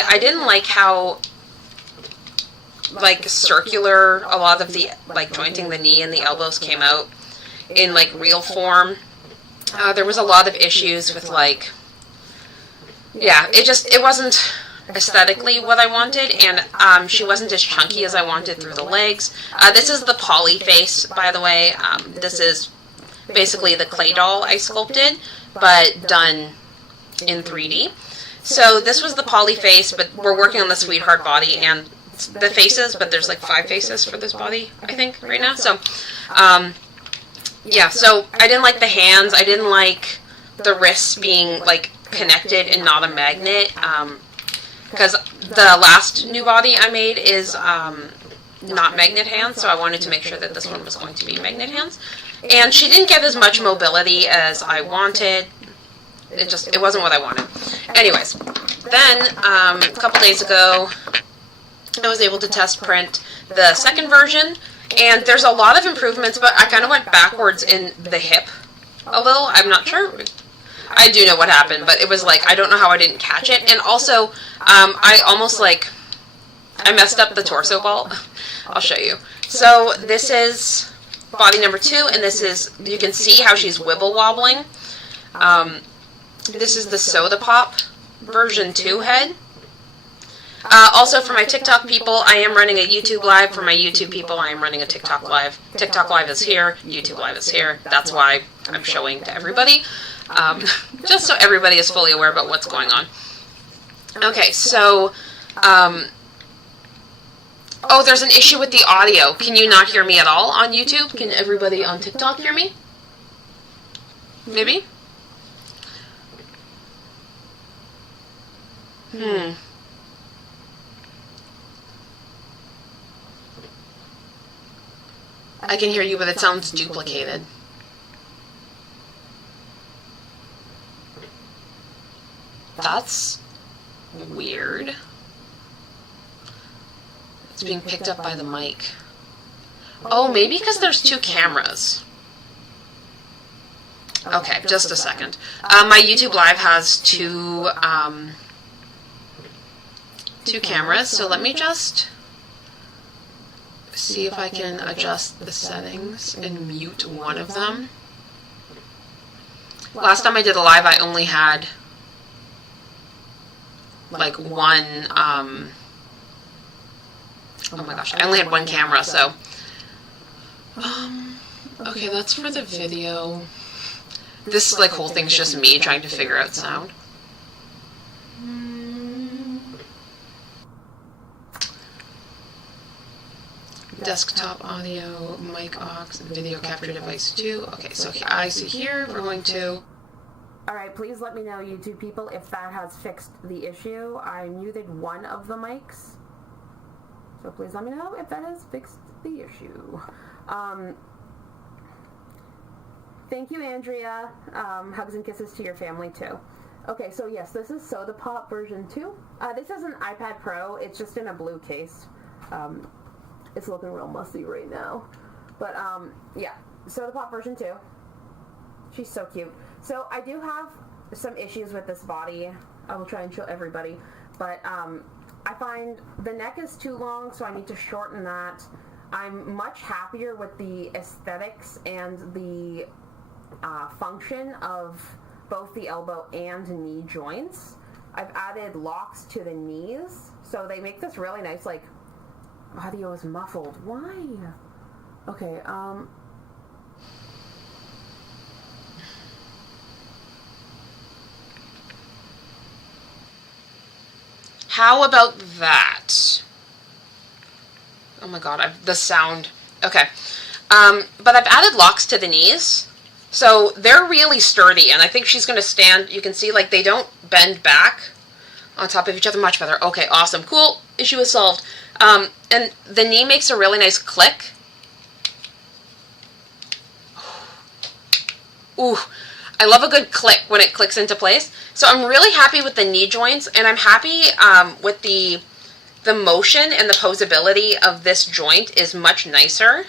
I didn't like how, like, circular a lot of the, like, jointing the knee and the elbows came out in, like, real form. There was a lot of issues with, like, yeah, it wasn't aesthetically what I wanted, and she wasn't as chunky as I wanted through the legs. This is the poly face, by the way. This is basically the clay doll I sculpted, but done in 3D. So this was the poly face, but we're working on the sweetheart body and the faces, but there's like 5 faces for this body, I think, right now. So, yeah, so I didn't like the hands. I didn't like the wrists being, like, connected and not a magnet, because the last new body I made is not magnet hands, so I wanted to make sure that this one was going to be magnet hands. And she didn't get as much mobility as I wanted. It wasn't what I wanted. Anyways, then a couple days ago, I was able to test print the second version, and there's a lot of improvements, but I kind of went backwards in the hip a little. I'm not sure. I do know what happened, but it was like, I don't know how I didn't catch it. And also, I almost, like, I messed up the torso ball. I'll show you. So this is body number 2, and this is, you can see how she's wibble wobbling. This is the Soda Pop version 2 head. Also, for my TikTok people, I am running a YouTube Live. For my YouTube people, I am running a TikTok Live. TikTok Live is here. YouTube Live is here. That's why I'm showing to everybody. Just so everybody is fully aware about what's going on. Okay, so, oh, there's an issue with the audio. Can you not hear me at all on YouTube? Can everybody on TikTok hear me? Maybe? I can hear you, but it sounds duplicated. That's weird. It's being picked up by the mic. Oh, maybe because there's 2 cameras. Okay, just a second. My YouTube Live has two cameras, so let me just see if I can adjust the settings and mute one of them. Last time I did a live, I only had like one, oh my gosh, I only had one camera, so, okay, that's for the video. This, like, whole thing's just me trying to figure out sound. Desktop audio, mic aux, video capture device 2. Okay, so I see here, we're going to... Alright, please let me know, YouTube people, if that has fixed the issue. I muted one of the mics. So please let me know if that has fixed the issue. Thank you, Andrea. Hugs and kisses to your family, too. Okay, so yes, this is Soda Pop version 2. This is an iPad Pro. It's just in a blue case. It's looking real musty right now. But, yeah, Soda Pop version 2. She's so cute. So, I do have some issues with this body. I will try and show everybody. But, I find the neck is too long, so I need to shorten that. I'm much happier with the aesthetics and the function of both the elbow and knee joints. I've added locks to the knees, so they make this really nice, like, audio is muffled. Why? Okay, How about that? Oh my god, the sound. Okay. But I've added locks to the knees. So they're really sturdy, and I think she's going to stand. You can see, like, they don't bend back on top of each other. Much better. Okay, awesome. Cool. Issue is solved. And the knee makes a really nice click. Ooh, I love a good click when it clicks into place. So I'm really happy with the knee joints, and I'm happy with the motion and the posability of this joint is much nicer.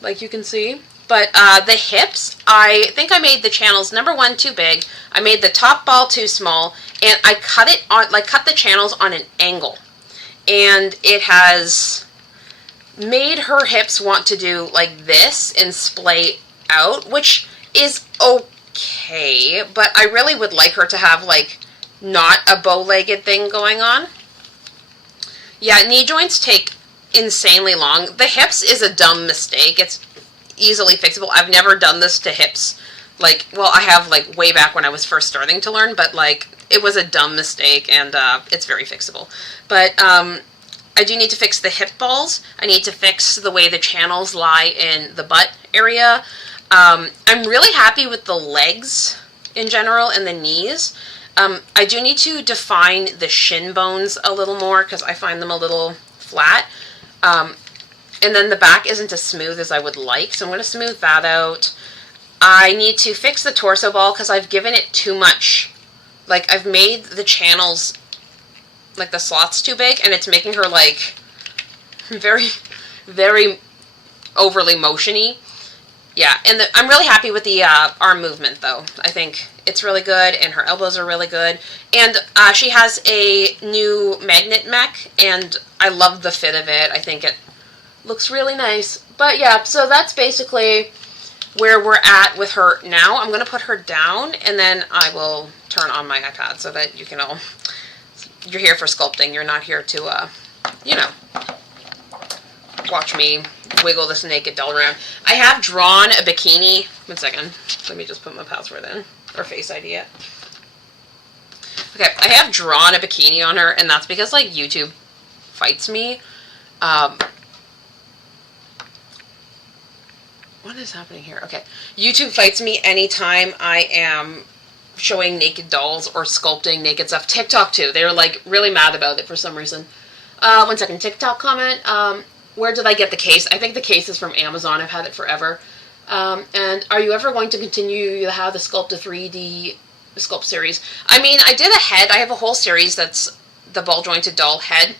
Like you can see. But the hips, I think I made the channels, number one, too big. I made the top ball too small, and I cut it on, like, cut the channels on an angle. And it has made her hips want to do like this and splay out, which is okay, but I really would like her to have like not a bow-legged thing going on. Yeah, knee joints take insanely long. The hips is a dumb mistake. It's easily fixable. I've never done this to hips. Like, well, I have like way back when I was first starting to learn, but like it was a dumb mistake, and it's very fixable. But I do need to fix the hip balls. I need to fix the way the channels lie in the butt area. I'm really happy with the legs in general and the knees. I do need to define the shin bones a little more because I find them a little flat. And then the back isn't as smooth as I would like, so I'm going to smooth that out. I need to fix the torso ball because I've given it too much. Like, I've made the channels, like the slots, too big, and it's making her like very, very overly motiony. Yeah, and I'm really happy with the arm movement, though. I think it's really good, and her elbows are really good. And she has a new magnet mech, and I love the fit of it. I think it looks really nice. But yeah, so that's basically where we're at with her now. I'm going to put her down, and then I will turn on my iPad so that you can all... You're here for sculpting. You're not here to, you know, watch me wiggle this naked doll around. I have drawn a bikini. 1 second. Let me just put my password in. Or Face ID it. Okay, I have drawn a bikini on her, and that's because, like, YouTube fights me. What is happening here? Okay. YouTube fights me anytime I am showing naked dolls or sculpting naked stuff. TikTok, too. They're, like, really mad about it for some reason. 1 second. TikTok comment. Where did I get the case? I think the case is from Amazon. I've had it forever. And are you ever going to continue to have the Sculpt a 3D Sculpt series? I mean, I did a head. I have a whole series that's the ball jointed doll head.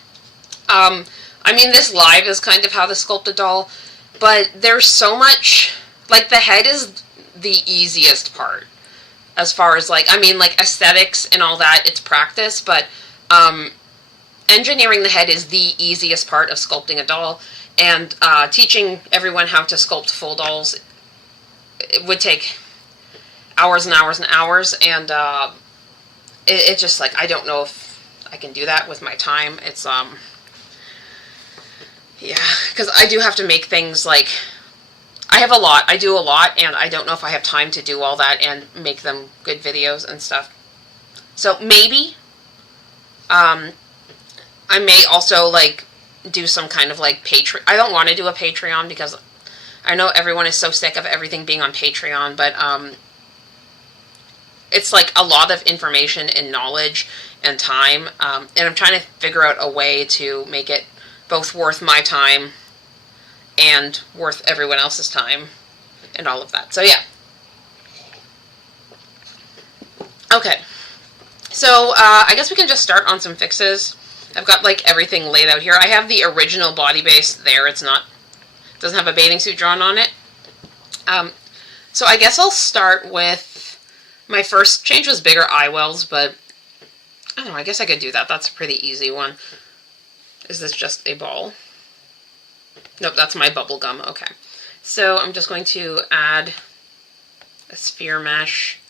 I mean, this live is kind of how to sculpt a doll, but there's so much, like, the head is the easiest part. As far as, like, I mean, like, aesthetics and all that, it's practice, but engineering the head is the easiest part of sculpting a doll, and teaching everyone how to sculpt full dolls, it would take hours and hours and hours, and it's just, like, I don't know if I can do that with my time. It's, yeah, because I do have to make things, like, I have a lot. I do a lot, and I don't know if I have time to do all that and make them good videos and stuff. So maybe I may also, like, do some kind of, like, Patreon. I don't want to do a Patreon because I know everyone is so sick of everything being on Patreon, but it's, like, a lot of information and knowledge and time, and I'm trying to figure out a way to make it both worth my time and worth everyone else's time and all of that. So, yeah. Okay. So, I guess we can just start on some fixes. I've got, like, everything laid out here. I have the original body base there. It doesn't have a bathing suit drawn on it. So I guess I'll start with, my first change was bigger eye wells, but I don't know, I guess I could do that. That's a pretty easy one. Is this just a ball? Nope, that's my bubble gum. Okay. So I'm just going to add a sphere mesh.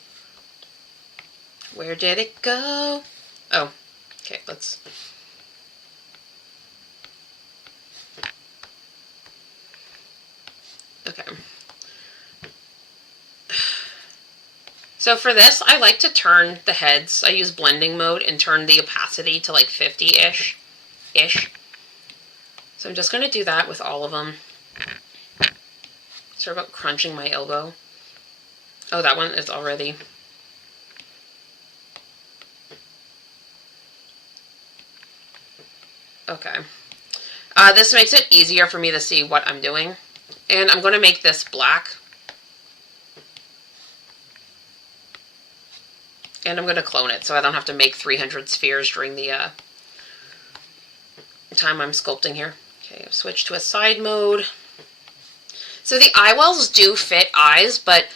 Where did it go? Oh, okay, let's... Okay. So for this, I like to turn the heads. I use blending mode and turn the opacity to like 50-ish. So I'm just going to do that with all of them. Sorry about crunching my elbow. Oh, that one is already... Okay. This makes it easier for me to see what I'm doing. And I'm going to make this black. And I'm going to clone it so I don't have to make 300 spheres during the time I'm sculpting here. Okay, I've switched to a side mode. So the eye wells do fit eyes, but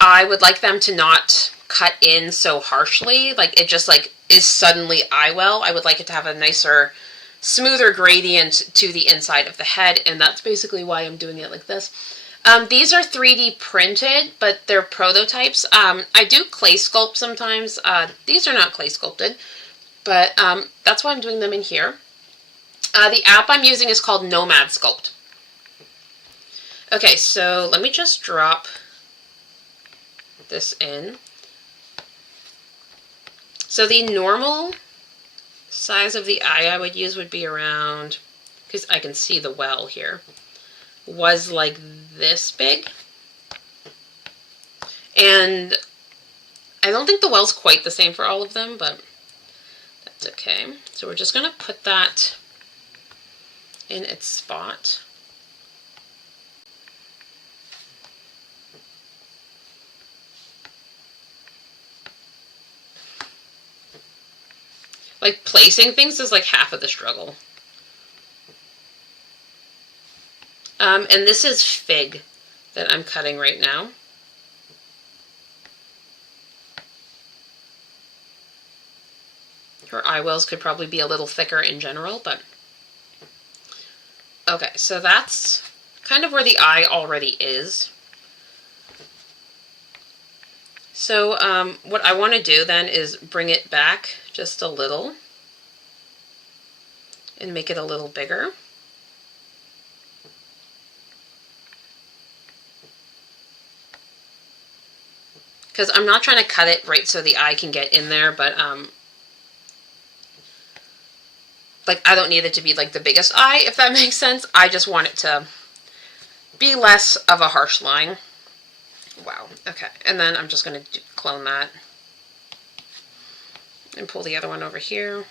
I would like them to not cut in so harshly. Like it just like is suddenly eye well. I would like it to have a nicer, smoother gradient to the inside of the head, and that's basically why I'm doing it like this. These are 3D printed, but they're prototypes. I do clay sculpt sometimes. These are not clay sculpted, but that's why I'm doing them in here. The app I'm using is called Nomad Sculpt. Okay, so let me just drop this in. So the normal size of the eye I would use would be around, because I can see the well here, was like this big. And I don't think the well's quite the same for all of them, but that's okay. So we're just going to put that in its spot. Like, placing things is like half of the struggle. And this is fig that I'm cutting right now. Her eye wells could probably be a little thicker in general, but... Okay, so that's kind of where the eye already is. So what I want to do then is bring it back just a little and make it a little bigger. Because I'm not trying to cut it right so the eye can get in there, but like I don't need it to be like the biggest eye, if that makes sense. I just want it to be less of a harsh line. Wow, okay. And then I'm just going to clone that and pull the other one over here.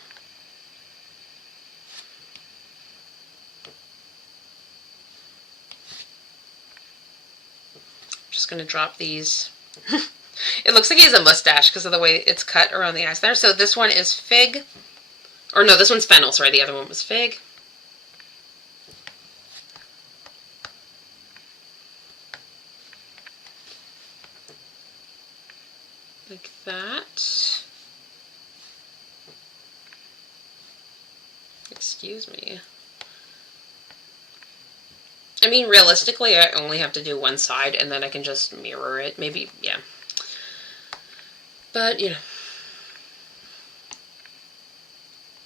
Just going to drop these. It looks like he has a mustache because of the way it's cut around the eyes there. So this one is fig. Or no, this one's fennel. Sorry, the other one was fig. Like that. Excuse me. I mean, realistically, I only have to do one side and then I can just mirror it. Maybe, yeah. But, you know.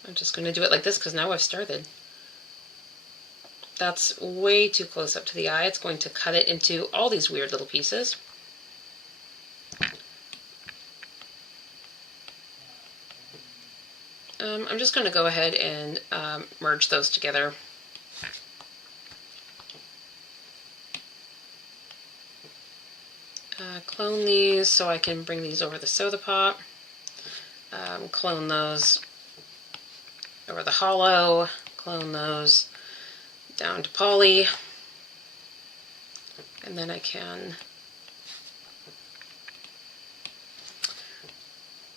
I'm just going to do it like this because now I've started. That's way too close up to the eye. It's going to cut it into all these weird little pieces. I'm just going to go ahead and merge those together. Clone these so I can bring these over the soda pop. Clone those over the hollow. Clone those down to poly. And then I can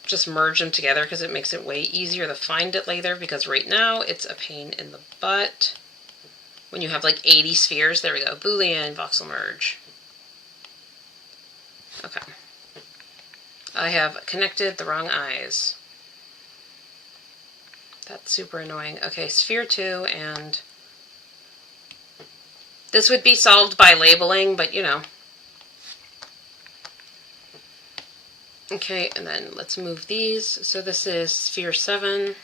just merge them together because it makes it way easier to find it later, because right now it's a pain in the butt when you have like 80 spheres. There we go. Boolean, voxel merge. Okay. I have connected the wrong eyes. That's super annoying. Okay, sphere 2, and this would be solved by labeling, but you know. Okay, and then let's move these. So this is sphere 7.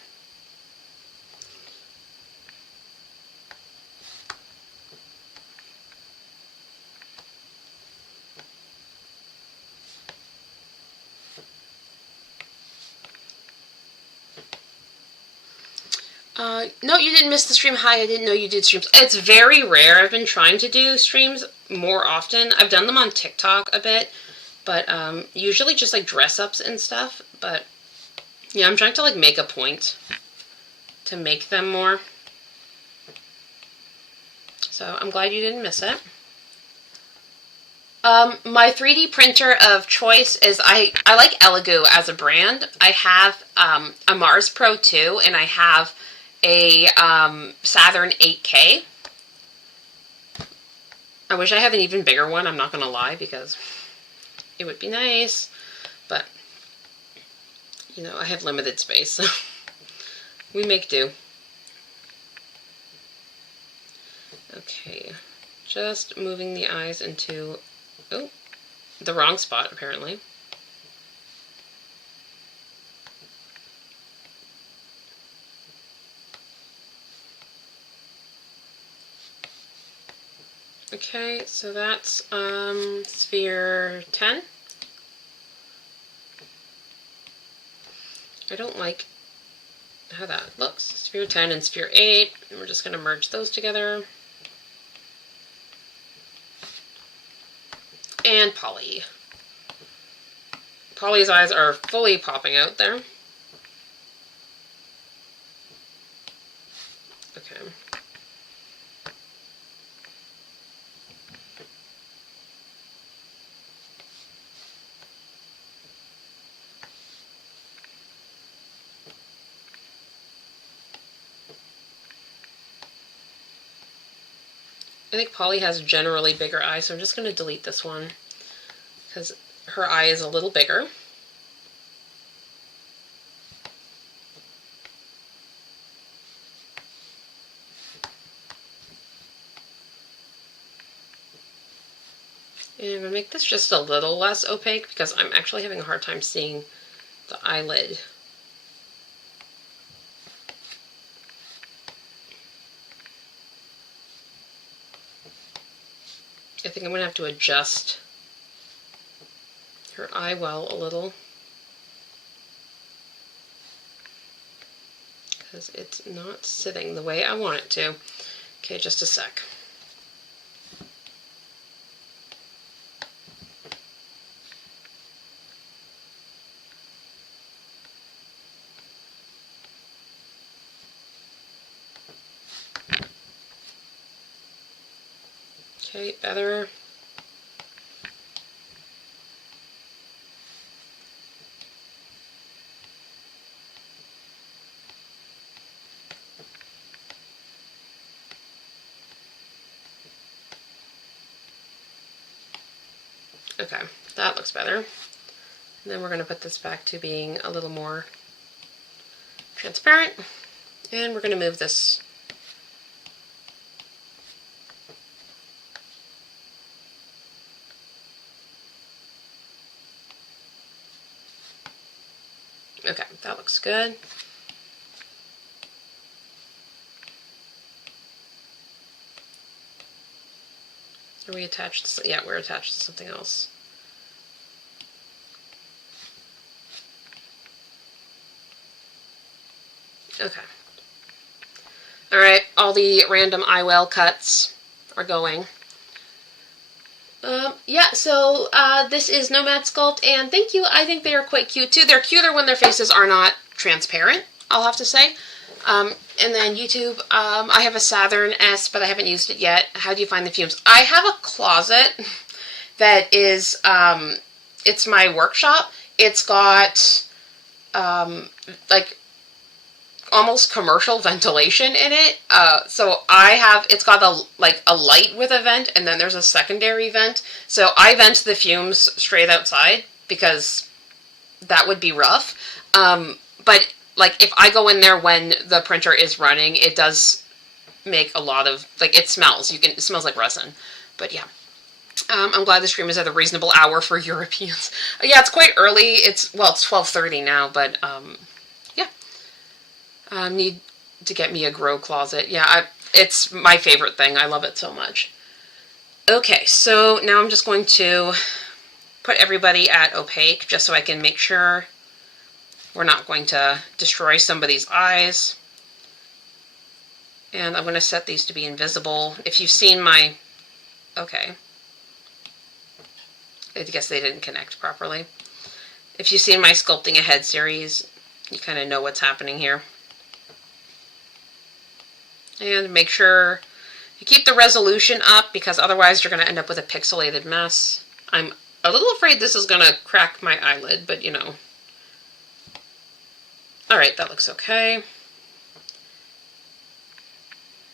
No, you didn't miss the stream. Hi, I didn't know you did streams. It's very rare. I've been trying to do streams more often. I've done them on TikTok a bit, but usually just like dress-ups and stuff. But yeah, I'm trying to like make a point to make them more. So I'm glad you didn't miss it. My 3D printer of choice is, I like Elegoo as a brand. I have a Mars Pro 2, and I have a Saturn 8K. I wish I had an even bigger one, I'm not going to lie, because it would be nice, but, you know, I have limited space, so we make do. Okay, just moving the eyes into, oh, the wrong spot, apparently. Okay, so that's sphere 10. I don't like how that looks. Sphere 10 and sphere 8, and we're just going to merge those together. And Polly. Polly's eyes are fully popping out there. Okay. I think Polly has generally bigger eyes, so I'm just going to delete this one because her eye is a little bigger. And I'm going to make this just a little less opaque because I'm actually having a hard time seeing the eyelid. I think I'm going to have to adjust her eye well a little because it's not sitting the way I want it to. Okay, just a sec. Okay, better. Okay, that looks better. And then we're going to put this back to being a little more transparent. And we're going to move this okay, that looks good. Are we attached to, yeah, we're attached to something else. Okay. Alright, all the random eyewell cuts are going. Yeah, so this is Nomad Sculpt, and thank you. I think they are quite cute too. They're cuter when their faces are not transparent, I'll have to say. And then YouTube, I have a Saturn S, but I haven't used it yet. How do you find the fumes? I have a closet that is, it's my workshop. It's got, like, almost commercial ventilation in it. So I have, it's got a light with a vent, and then there's a secondary vent. So I vent the fumes straight outside because that would be rough. But like if I go in there when the printer is running, it does make a lot of, like, it smells. It smells like resin. But yeah. I'm glad the stream is at a reasonable hour for Europeans. Yeah, it's quite early. It's 12:30 now, but yeah. Need to get me a grow closet. Yeah, it's my favorite thing. I love it so much. Okay, so now I'm just going to put everybody at opaque just so I can make sure we're not going to destroy somebody's eyes. And I'm going to set these to be invisible. If you've seen my... Okay. I guess they didn't connect properly. If you've seen my Sculpting Ahead series, you kind of know what's happening here. And make sure you keep the resolution up because otherwise you're going to end up with a pixelated mess. I'm a little afraid this is going to crack my eyelid, but you know. Alright, that looks okay.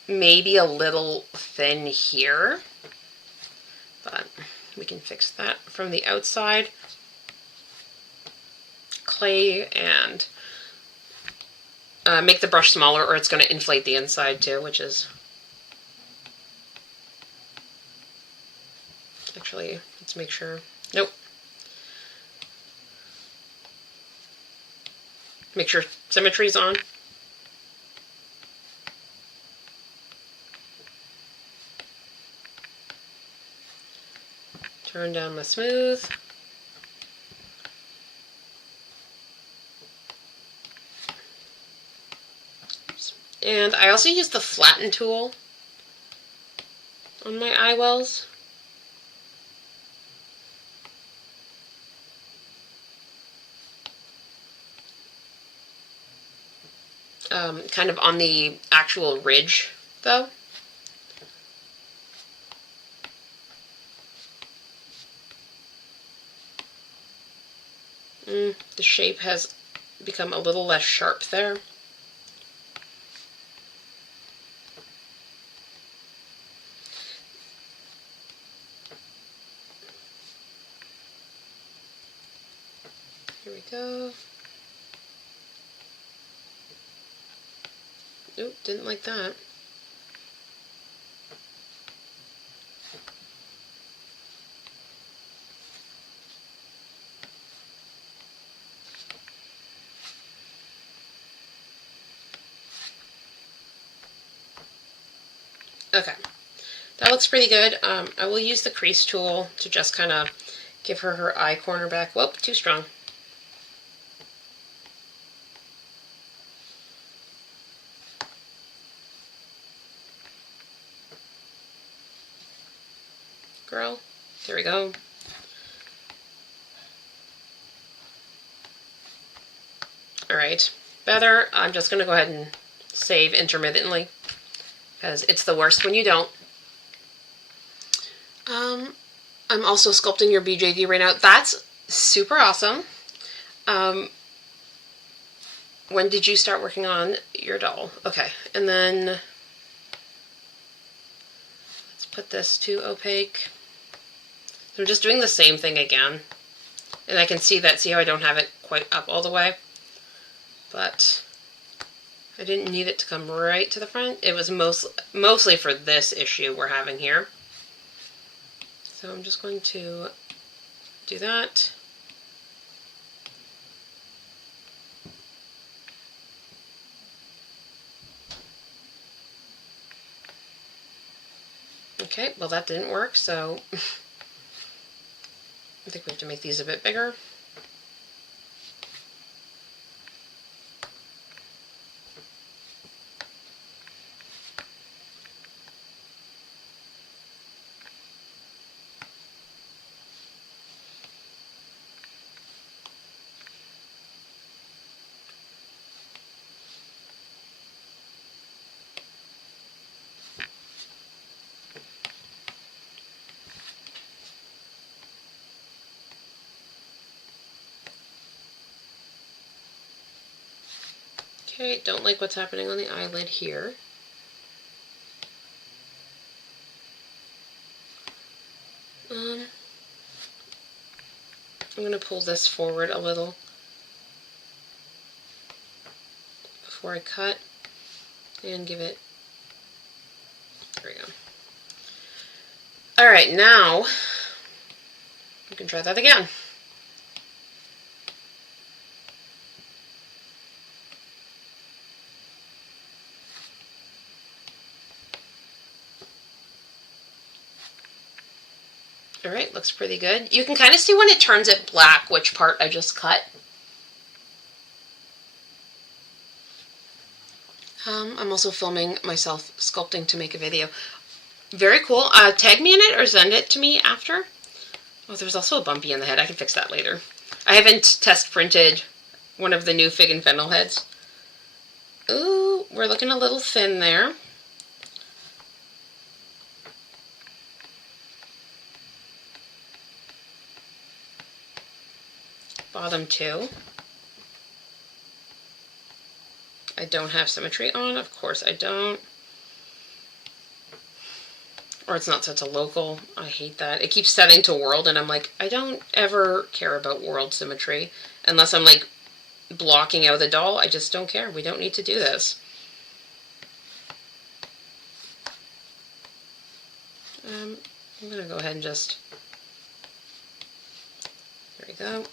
Maybe a little thin here. but we can fix that from the outside. Clay and make the brush smaller or it's going to inflate the inside too, which is... Actually, let's make sure... Nope. Make sure symmetry's on. Turn down my smooth. And I also use the flatten tool on my eye wells. Kind of on the actual ridge, though. The shape has become a little less sharp there. Here we go. Oop, didn't like that. Okay, that looks pretty good. I will use the crease tool to just kind of give her her eye corner back. Whoop, too strong. Girl, there we go. Alright, better. I'm just going to go ahead and save intermittently, because it's the worst when you don't. I'm also sculpting your BJD right now. That's super awesome. When did you start working on your doll? Okay, and then let's put this to opaque. So I'm just doing the same thing again. And I can see that, see how I don't have it quite up all the way? But I didn't need it to come right to the front. It was mostly for this issue we're having here. So I'm just going to do that. Okay, well that didn't work, so I think we have to make these a bit bigger. Okay, don't like what's happening on the eyelid here. I'm going to pull this forward a little before I cut and give it, there we go. Alright, now we can try that again. Alright, looks pretty good. You can kind of see when it turns it black which part I just cut. I'm also filming myself sculpting to make a video. Very cool. Tag me in it or send it to me after. Oh, there's also a bumpy in the head. I can fix that later. I haven't test printed one of the new Fig and Fennel heads. Ooh, we're looking a little thin there. Bottom two. I don't have symmetry on. Of course I don't. Or it's not set to local. I hate that. It keeps setting to world, and I'm like, I don't ever care about world symmetry. Unless I'm like blocking out the doll, I just don't care. We don't need to do this. I'm going to go ahead and just... There we go.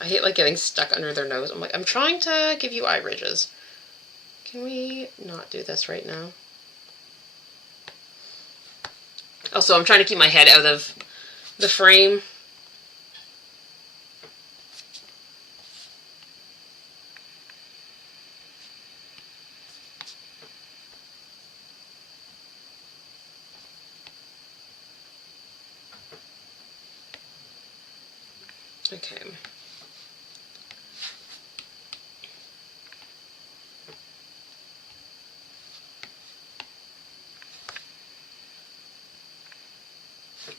I hate like getting stuck under their nose. I'm like, I'm trying to give you eye ridges. Can we not do this right now? Also, I'm trying to keep my head out of the frame. Okay.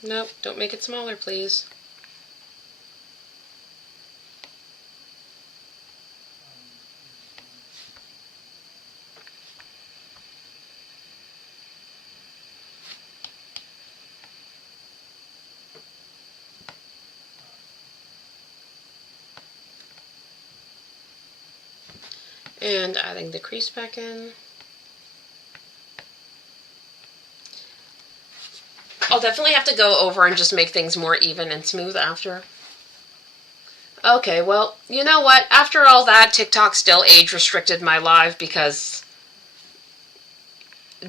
Nope, don't make it smaller, please. And adding the crease back in. I'll definitely have to go over and just make things more even and smooth after. Okay, well, you know what? After all that, TikTok still age restricted my live because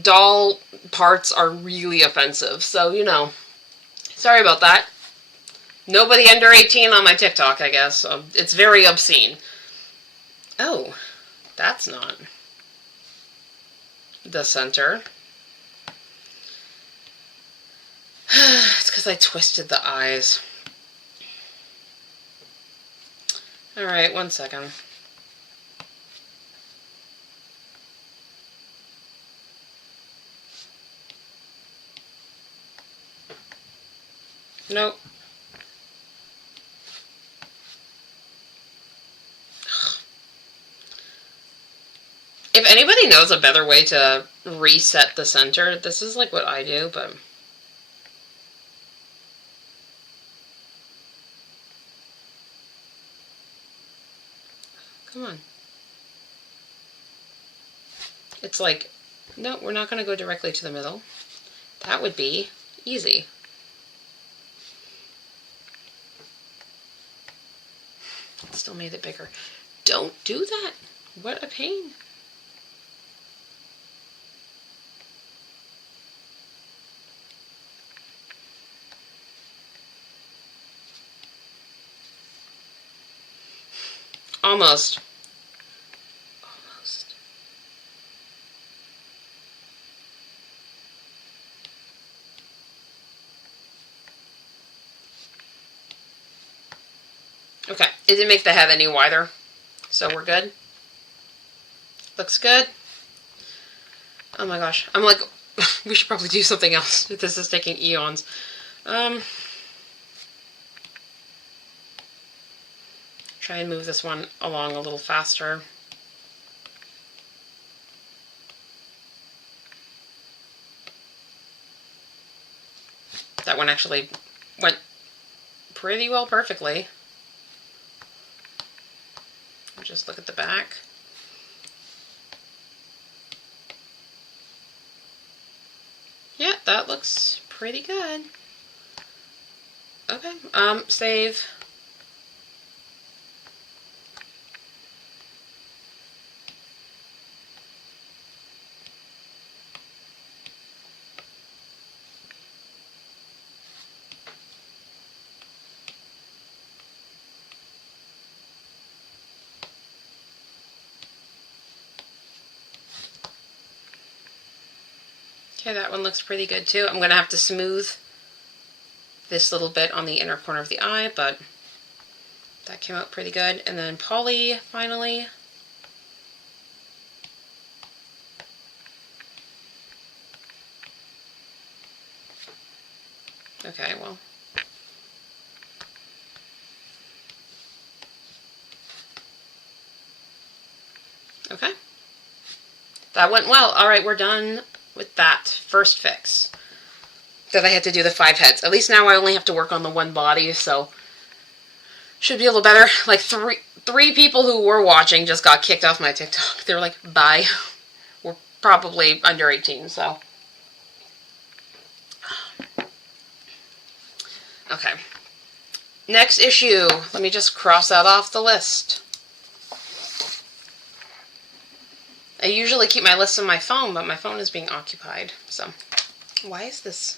doll parts are really offensive. So, you know, sorry about that. Nobody under 18 on my TikTok, I guess. It's very obscene. Oh, that's not the center. It's because I twisted the eyes. Alright, 1 second. Nope. If anybody knows a better way to reset the center, this is like what I do, but... Come on. It's like, no, we're not going to go directly to the middle. That would be easy. Still made it bigger. Don't do that. What a pain. Almost. Almost. Okay, it didn't make the head any wider, so we're good. Looks good. Oh my gosh, I'm like, we should probably do something else. This is taking eons. Try and move this one along a little faster. That one actually went pretty well perfectly. Just look at the back. Yeah, that looks pretty good. Okay, save. Okay, that one looks pretty good too. I'm going to have to smooth this little bit on the inner corner of the eye, but that came out pretty good. And then poly, finally. Okay, well. Okay. That went well. All right, we're done with that first fix. That I had to do the 5 heads. At least now I only have to work on the one body, so should be a little better. Like three people who were watching just got kicked off my TikTok. They were like, bye. We're probably under 18, so. Okay. Next issue. Let me just cross that off the list. I usually keep my list on my phone, but my phone is being occupied. So, why is this?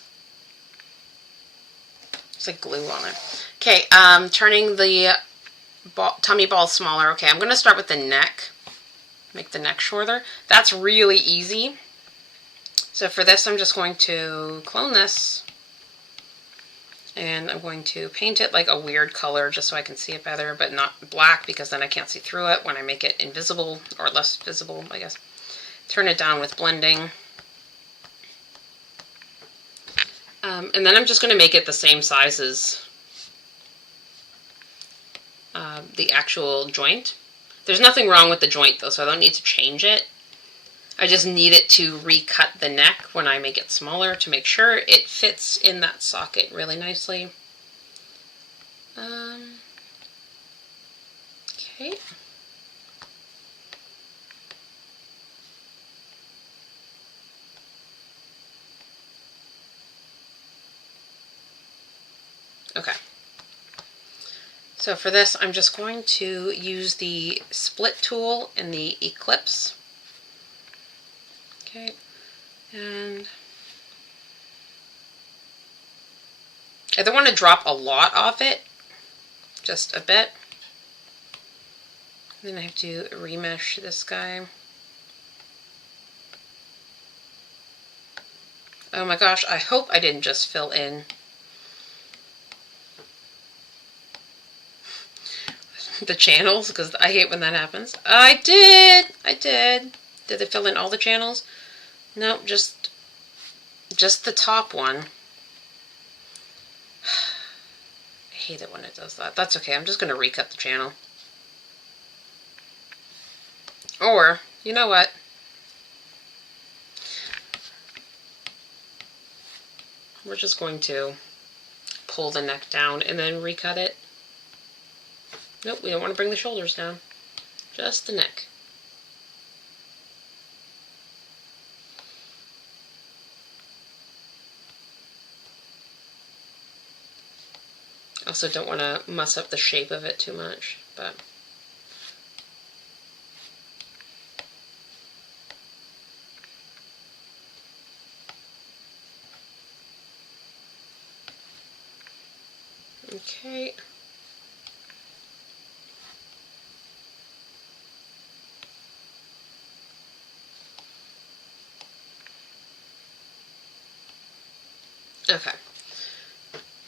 There's like glue on it. Okay, turning the tummy ball smaller. Okay, I'm going to start with the neck. Make the neck shorter. That's really easy. So for this, I'm just going to clone this. And I'm going to paint it like a weird color just so I can see it better, but not black because then I can't see through it when I make it invisible, or less visible, I guess. Turn it down with blending. And then I'm just going to make it the same size as the actual joint. There's nothing wrong with the joint though, so I don't need to change it. I just need it to recut the neck when I make it smaller to make sure it fits in that socket really nicely. Okay. Okay. So for this, I'm just going to use the split tool and the eclipse. Okay, and I don't want to drop a lot off it, just a bit. Then I have to remesh this guy. Oh my gosh, I hope I didn't just fill in the channels, because I hate when that happens. I did! Did they fill in all the channels? No, just the top one. I hate it when it does that. That's okay, I'm just going to recut the channel. Or, you know what? We're just going to pull the neck down and then recut it. Nope, we don't want to bring the shoulders down. Just the neck. Also don't want to mess up the shape of it too much, but okay. Okay.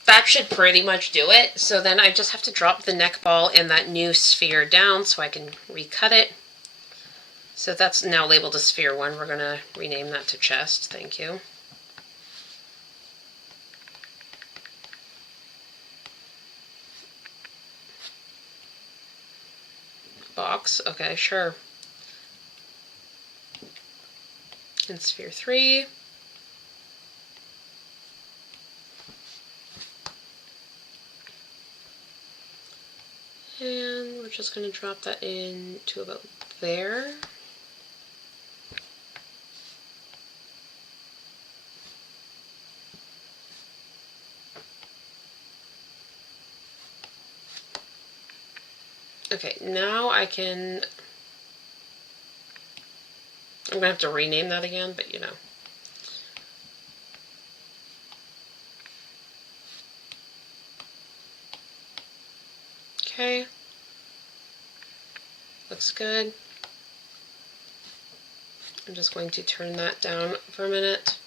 That should pretty much do it. So then I just have to drop the neck ball in that new sphere down so I can recut it. So that's now labeled as sphere 1. We're going to rename that to chest. Thank you. Box. Okay, sure. And sphere 3. And we're just going to drop that in to about there. Okay, now I can, I'm going to have to rename that again, but you know. Okay. Looks good. I'm just going to turn that down for a minute.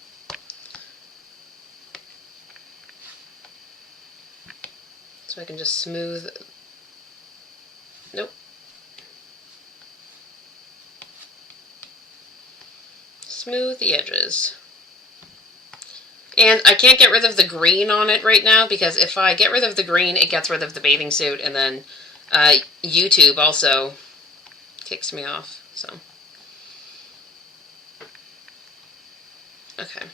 So I can just smooth. Nope. Smooth the edges. And I can't get rid of the green on it right now, because if I get rid of the green, it gets rid of the bathing suit, and then YouTube also kicks me off. So, okay.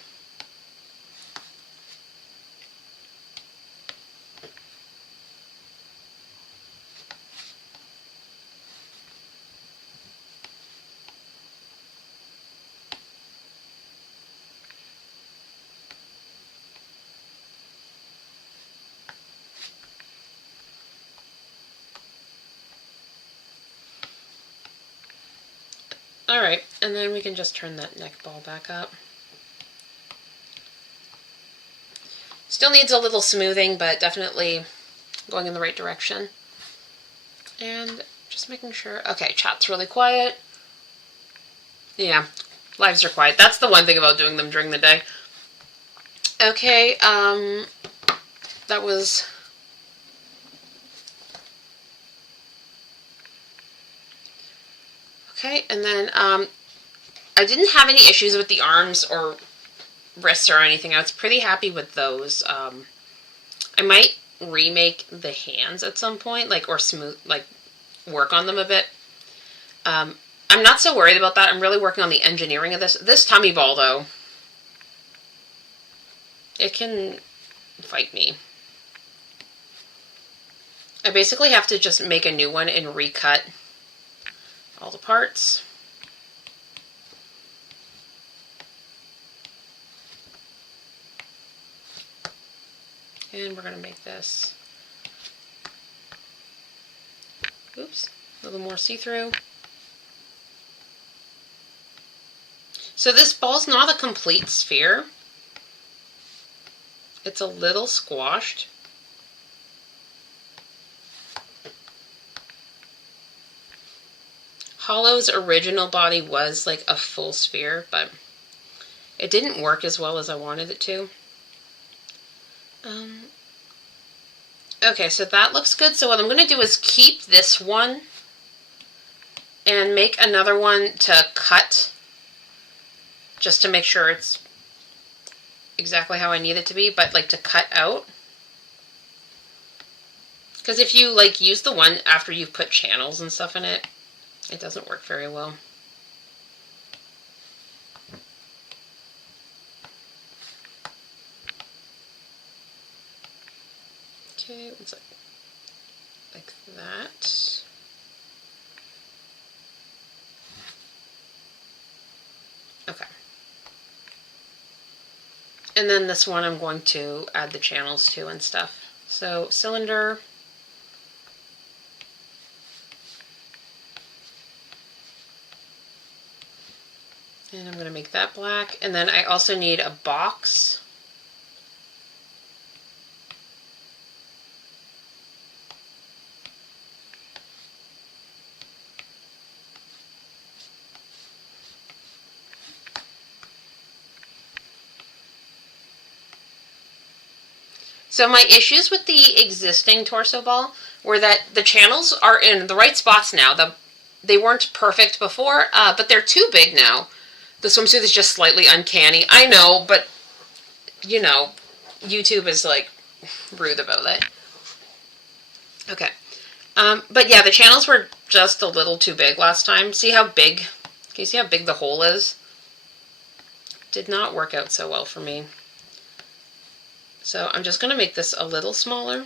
Alright, and then we can just turn that neck ball back up. Still needs a little smoothing, but definitely going in the right direction. And just making sure... Okay, chat's really quiet. Yeah, lives are quiet. That's the one thing about doing them during the day. Okay, that was... Okay, and then I didn't have any issues with the arms or wrists or anything. I was pretty happy with those. I might remake the hands at some point, like, or smooth, like, work on them a bit. I'm not so worried about that. I'm really working on the engineering of this. This tummy ball, though, it can fight me. I basically have to just make a new one and recut all the parts. And we're going to make this, oops, a little more see-through. So this ball's not a complete sphere. It's a little squashed. Hollow's original body was like a full sphere, but it didn't work as well as I wanted it to. Okay, so that looks good. So what I'm going to do is keep this one and make another one to cut, just to make sure it's exactly how I need it to be, but like to cut out. Because if you like use the one after you've put channels and stuff in it, it doesn't work very well. Okay, it's like that. Okay. And then this one I'm going to add the channels to and stuff. So cylinder. And I'm going to make that black. And then I also need a box. So my issues with the existing torso ball were that the channels are in the right spots now. They weren't perfect before, but they're too big now. The swimsuit is just slightly uncanny. I know, but, you know, YouTube is, like, rude about it. Okay. But yeah, the channels were just a little too big last time. See how big? Can you see how big the hole is? Did not work out so well for me. So I'm just going to make this a little smaller.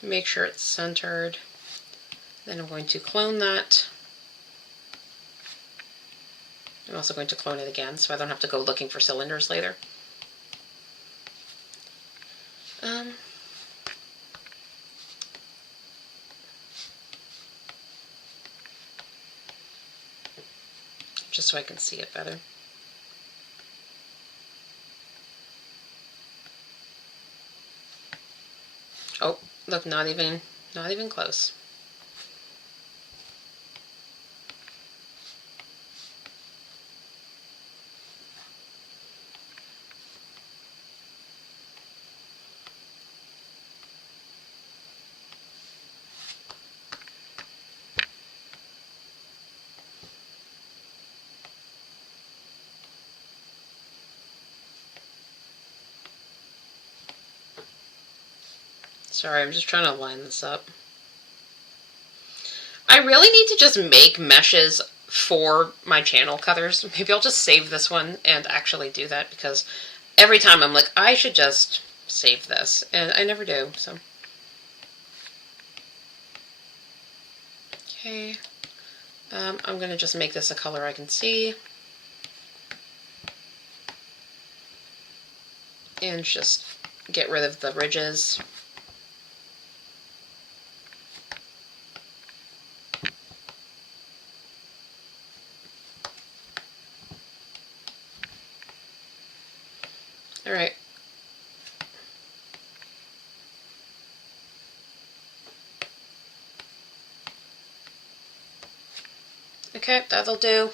Make sure it's centered. Then I'm going to clone that. I'm also going to clone it again so I don't have to go looking for cylinders later. Just so I can see it better. Oh, look, not even close. Sorry, I'm just trying to line this up. I really need to just make meshes for my channel cutters. Maybe I'll just save this one and actually do that, because every time I'm like, I should just save this, and I never do, so. Okay, I'm going to just make this a color I can see. And just get rid of the ridges. All right. Okay, that'll do.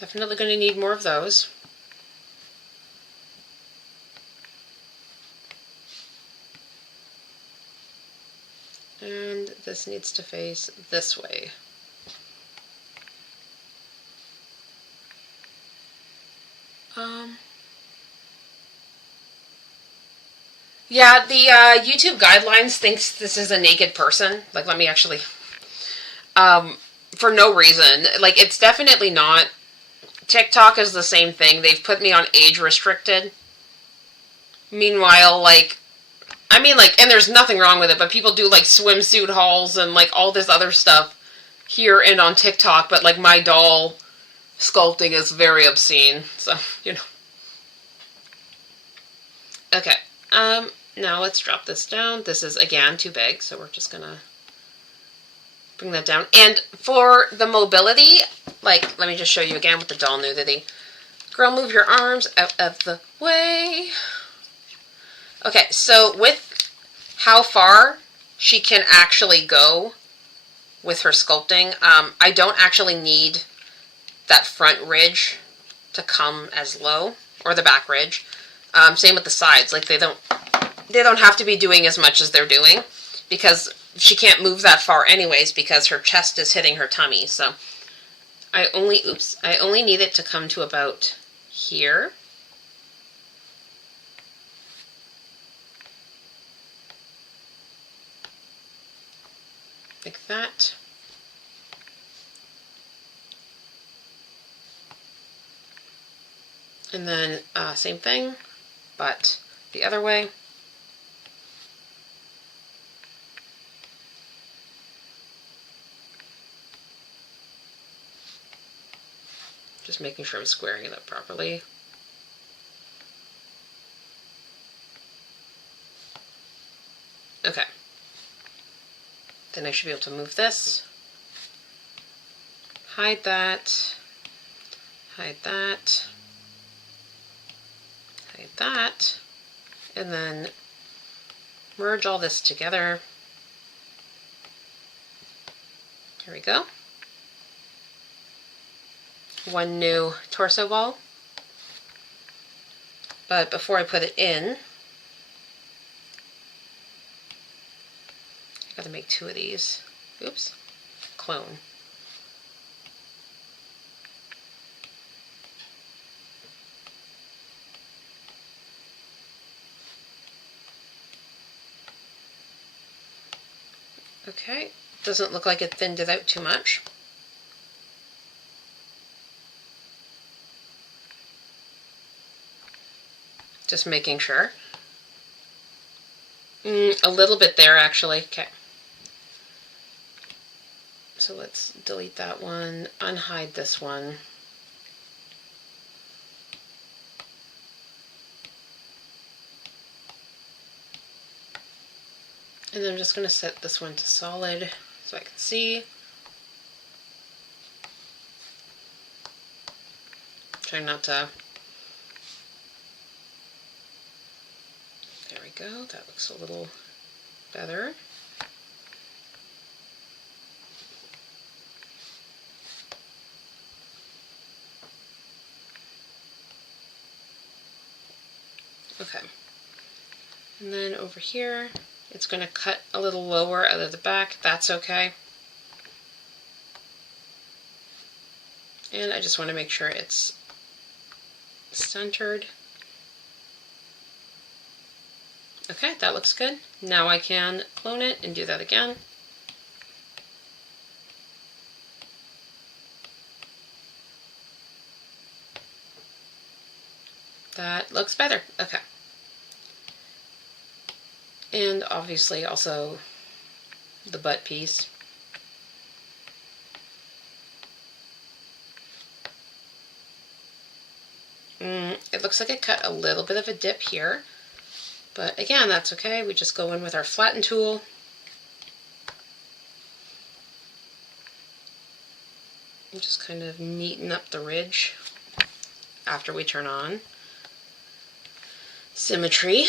Definitely going to need more of those. And this needs to face this way. Yeah, the YouTube guidelines thinks this is a naked person. Like, let me actually... for no reason. Like, it's definitely not. TikTok is the same thing. They've put me on age restricted. Meanwhile, like... I mean, like, and there's nothing wrong with it, but people do, like, swimsuit hauls and, like, all this other stuff here and on TikTok, but, like, my doll sculpting is very obscene, so, you know. Okay, now let's drop this down. This is, again, too big, so we're just gonna bring that down. And for the mobility, like, let me just show you again with the doll nudity. Girl, move your arms out of the way. Okay, so with how far she can actually go with her sculpting, I don't actually need that front ridge to come as low, or the back ridge. Same with the sides. Like, they don't have to be doing as much as they're doing, because she can't move that far anyways, because her chest is hitting her tummy. So I only need it to come to about here. Like that. And then same thing, but the other way. Just making sure I'm squaring it up properly. Okay. Then I should be able to move this. Hide that. Hide that. Hide that. And then merge all this together. Here we go. One new torso ball. But before I put it in, I gotta make two of these. Oops. Clone. Okay. Doesn't look like it thinned it out too much. Just making sure. A little bit there, actually. Okay. So let's delete that one, unhide this one. And then I'm just going to set this one to solid so I can see. Try not to... There we go. That looks a little better. Okay. And then over here, it's going to cut a little lower out of the back. That's okay. And I just want to make sure it's centered. Okay, that looks good. Now I can clone it and do that again. That looks better. Okay. And obviously also the butt piece. It looks like it cut a little bit of a dip here, but again, that's okay. We just go in with our flatten tool. And just kind of neaten up the ridge after we turn on symmetry.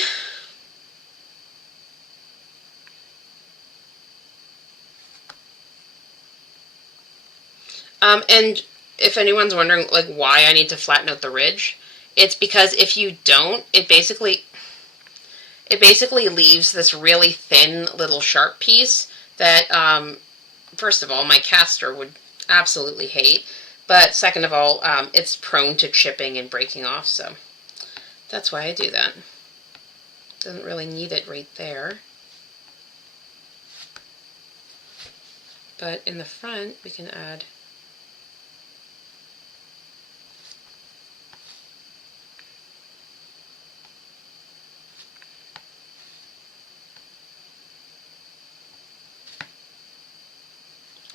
And if anyone's wondering like why I need to flatten out the ridge, it's because if you don't, it basically leaves this really thin little sharp piece that, first of all, my caster would absolutely hate, but second of all, it's prone to chipping and breaking off, so that's why I do that. Doesn't really need it right there. But in the front, we can add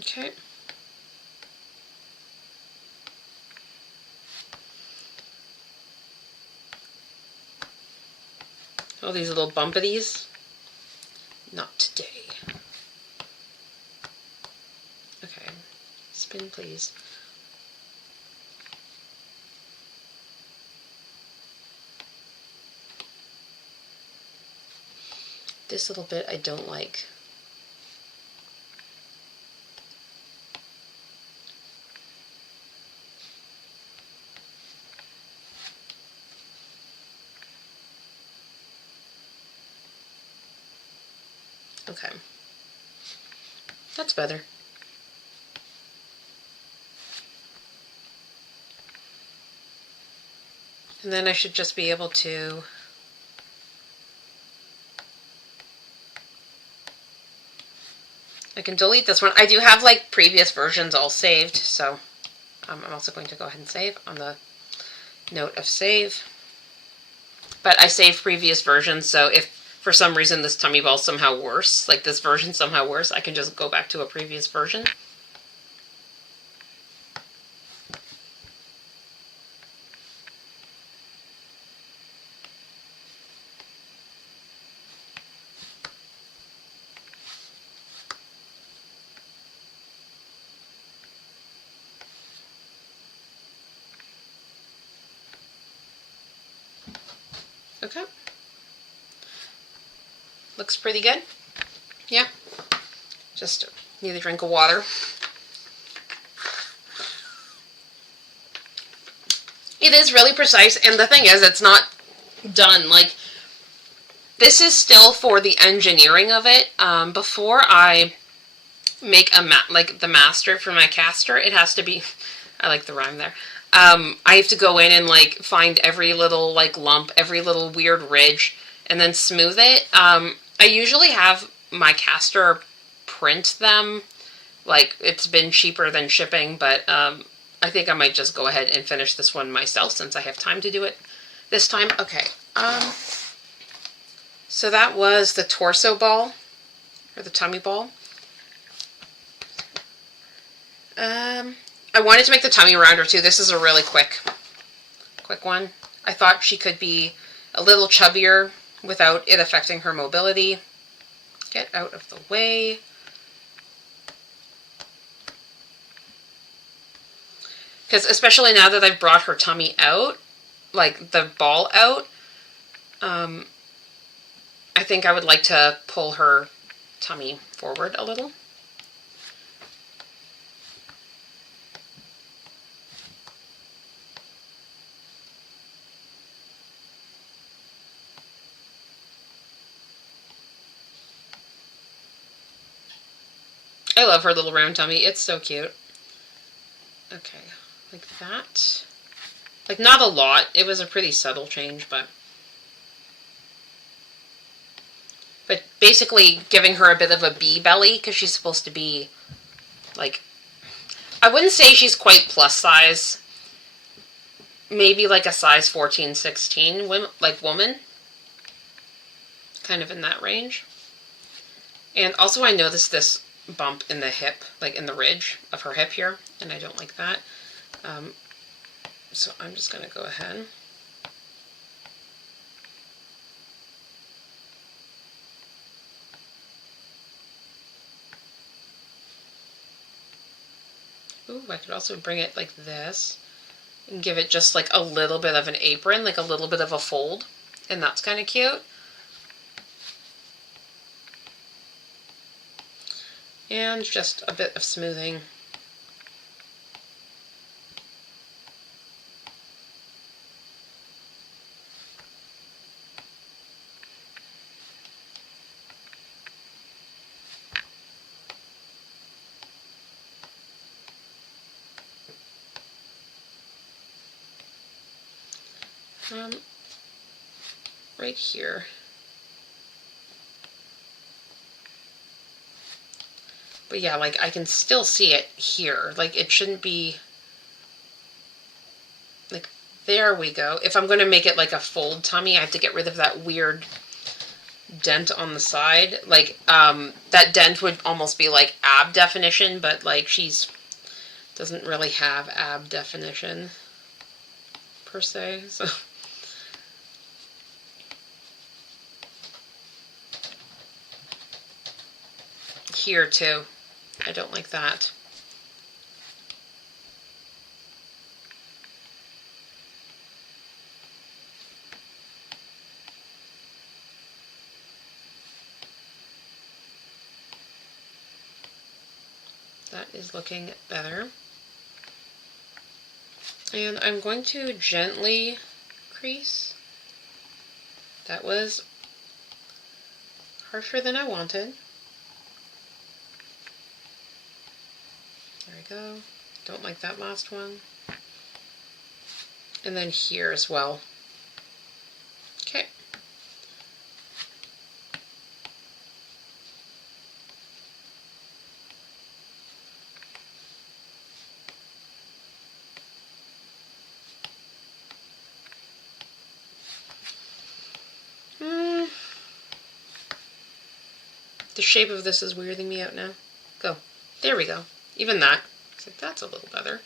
okay. Oh, these little bumpities? Not today. Okay, spin please. This little bit I don't like. Okay, that's better. And then I should just be able to I can delete this one. I do have like previous versions all saved, so I'm also going to go ahead and save on the note of save. But I saved previous versions, so if for some reason this tummy ball is somehow worse, like this version somehow worse, I can just go back to a previous version. Okay. Looks pretty good. Yeah. Just need a drink of water. It is really precise, and the thing is, it's not done. Like, this is still for the engineering of it. Before I make like the master for my caster, it has to be, I like the rhyme there. I have to go in and like find every little like lump, every little weird ridge, and then smooth it. I usually have my caster print them. Like, it's been cheaper than shipping, but I think I might just go ahead and finish this one myself since I have time to do it this time. Okay. So that was the torso ball, or the tummy ball. I wanted to make the tummy rounder too. This is a really quick one. I thought she could be a little chubbier without it affecting her mobility. Get out of the way. Because especially now that I've brought her tummy out, like the ball out, I think I would like to pull her tummy forward a little. I love her little round tummy. It's so cute. Okay, like that. Like, not a lot. It was a pretty subtle change, but basically giving her a bit of a bee belly, because she's supposed to be, like, I wouldn't say she's quite plus size. Maybe like a size 14, 16 woman. Kind of in that range. And also I noticed this bump in the hip, like in the ridge of her hip here, and I don't like that. So I'm just going to go ahead. Ooh, I could also bring it like this and give it just like a little bit of an apron, like a little bit of a fold, and that's kind of cute. And just a bit of smoothing. Right here. But yeah, like I can still see it here. Like it shouldn't be, like, there we go. If I'm going to make it like a fold tummy, I have to get rid of that weird dent on the side. Like, that dent would almost be like ab definition, but like she's doesn't really have ab definition per se, so. Here too. I don't like that. That is looking better. And I'm going to gently crease. That was harsher than I wanted. There we go. Don't like that last one. And then here as well. Okay. The shape of this is weirding me out now. Go. There we go. Even that. So that's a little better.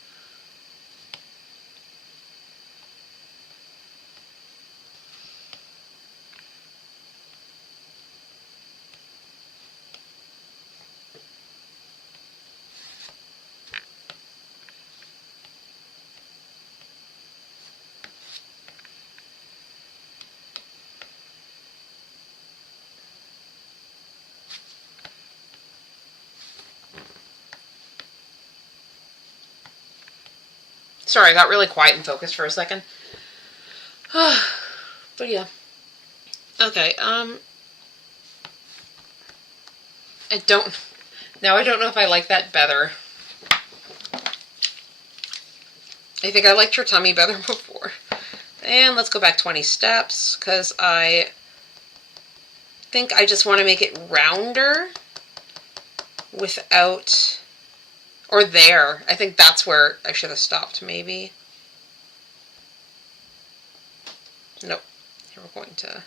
Sorry, I got really quiet and focused for a second. But yeah. Okay, I don't know if I like that better. I think I liked your tummy better before. And let's go back 20 steps, because I think I just want to make it rounder without, or there. I think that's where I should have stopped, maybe. Nope. Here we're going to...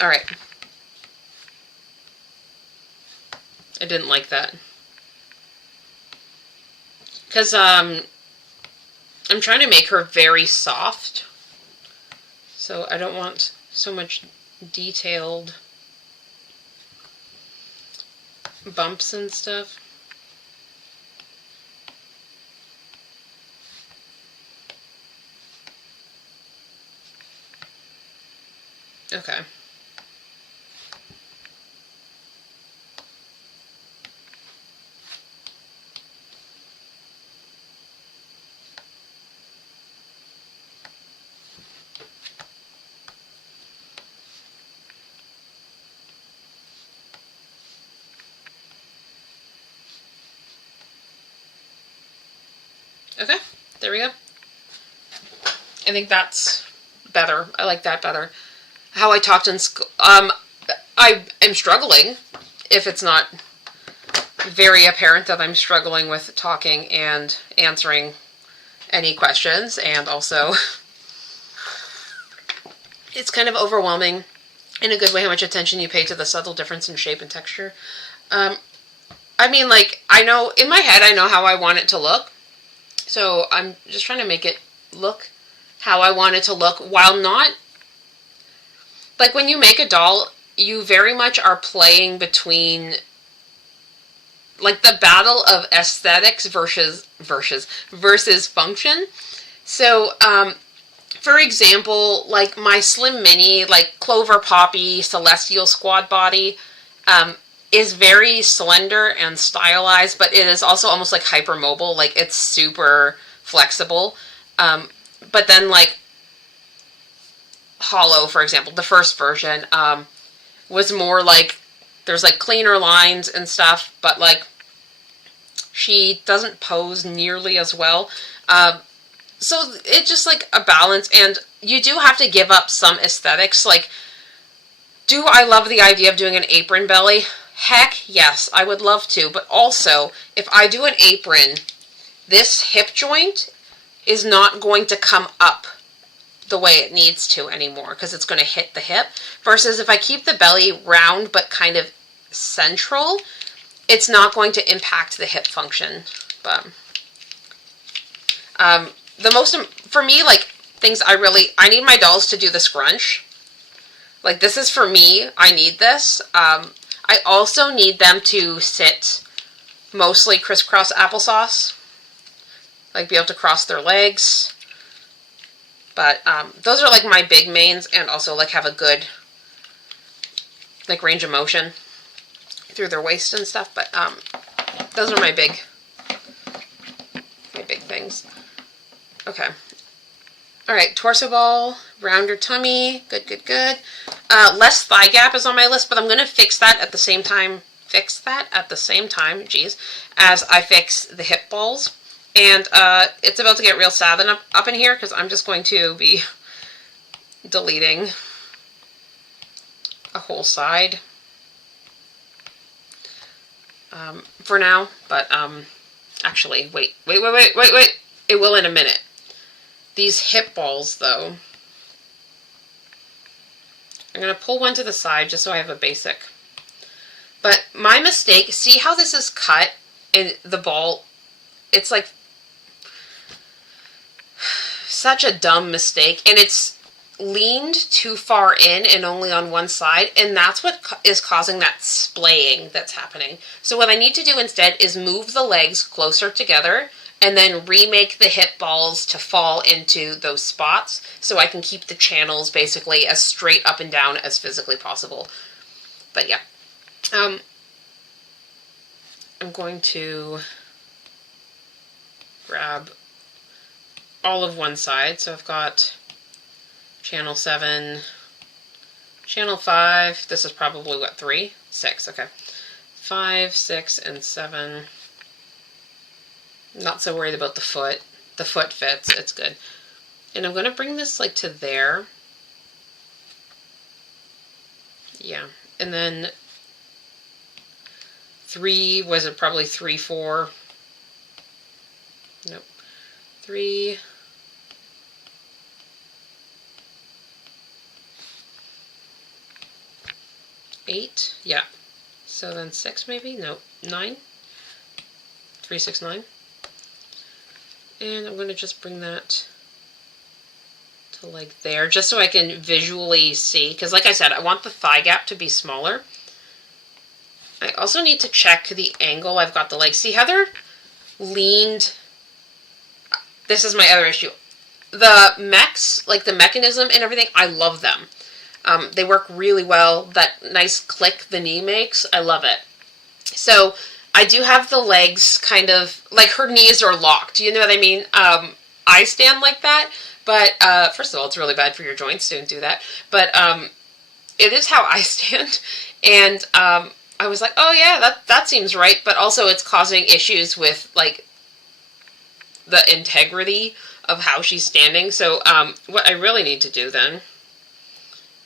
Alright. I didn't like that. Because, I'm trying to make her very soft. So I don't want so much detailed bumps and stuff. Okay. Okay, there we go. I think that's better. I like that better. How I talked in school. I am struggling, if it's not very apparent that I'm struggling with talking and answering any questions, and also it's kind of overwhelming in a good way how much attention you pay to the subtle difference in shape and texture. I mean, like, I know, in my head, I know how I want it to look, so I'm just trying to make it look how I want it to look, while not, like, when you make a doll, you very much are playing between, like, the battle of aesthetics versus function. So, for example, like, my Slim Mini, like, Clover Poppy Celestial Squad body, is very slender and stylized, but it is also almost like hypermobile. Like, it's super flexible. But then, like, Hollow, for example, the first version, was more like, there's, like, cleaner lines and stuff, but, like, she doesn't pose nearly as well. So it's just, like, a balance, and you do have to give up some aesthetics. Like, do I love the idea of doing an apron belly? Heck, yes, I would love to, but also, if I do an apron, this hip joint is not going to come up the way it needs to anymore, because it's going to hit the hip, versus if I keep the belly round but kind of central, it's not going to impact the hip function. But the most, for me, like, things I need my dolls to do the scrunch. Like, this is for me, I need this. I also need them to sit mostly crisscross applesauce. Like, be able to cross their legs. But, those are, like, my big mains, and also, like, have a good, like, range of motion through their waist and stuff. But, those are my big things. Okay. Alright, torso ball, round your tummy, good, good, good. Less thigh gap is on my list, but I'm going to fix that at the same time, geez, as I fix the hip balls. And it's about to get real sad up in here, because I'm just going to be deleting a whole side for now. But actually, wait. It will in a minute. These hip balls, though, I'm going to pull one to the side just so I have a basic. But my mistake, see how this is cut in the ball? It's like such a dumb mistake, and it's leaned too far in and only on one side, and that's what is causing that splaying that's happening. So what I need to do instead is move the legs closer together and then remake the hip balls to fall into those spots so I can keep the channels basically as straight up and down as physically possible. But yeah. I'm going to grab all of one side. So I've got channel 7, channel 5. This is probably, what, 3? 6, okay. 5, 6, and 7. Not so worried about the foot. The foot fits. It's good. And I'm going to bring this, like, to there. Yeah. And then 3, was it probably 3, 4? Nope. 3. 8. Yeah. So then 6 maybe? Nope. 9. 3, 6, 9. And I'm going to just bring that to like there, just so I can visually see. Because like I said, I want the thigh gap to be smaller. I also need to check the angle I've got the legs. See how they're leaned? This is my other issue. The mechs, like the mechanism and everything, I love them. They work really well. That nice click the knee makes, I love it. So I do have the legs kind of, like her knees are locked. You know what I mean? I stand like that, but first of all, it's really bad for your joints. Don't do that. But it is how I stand. And I was like, oh yeah, that seems right. But also it's causing issues with like the integrity of how she's standing. So what I really need to do then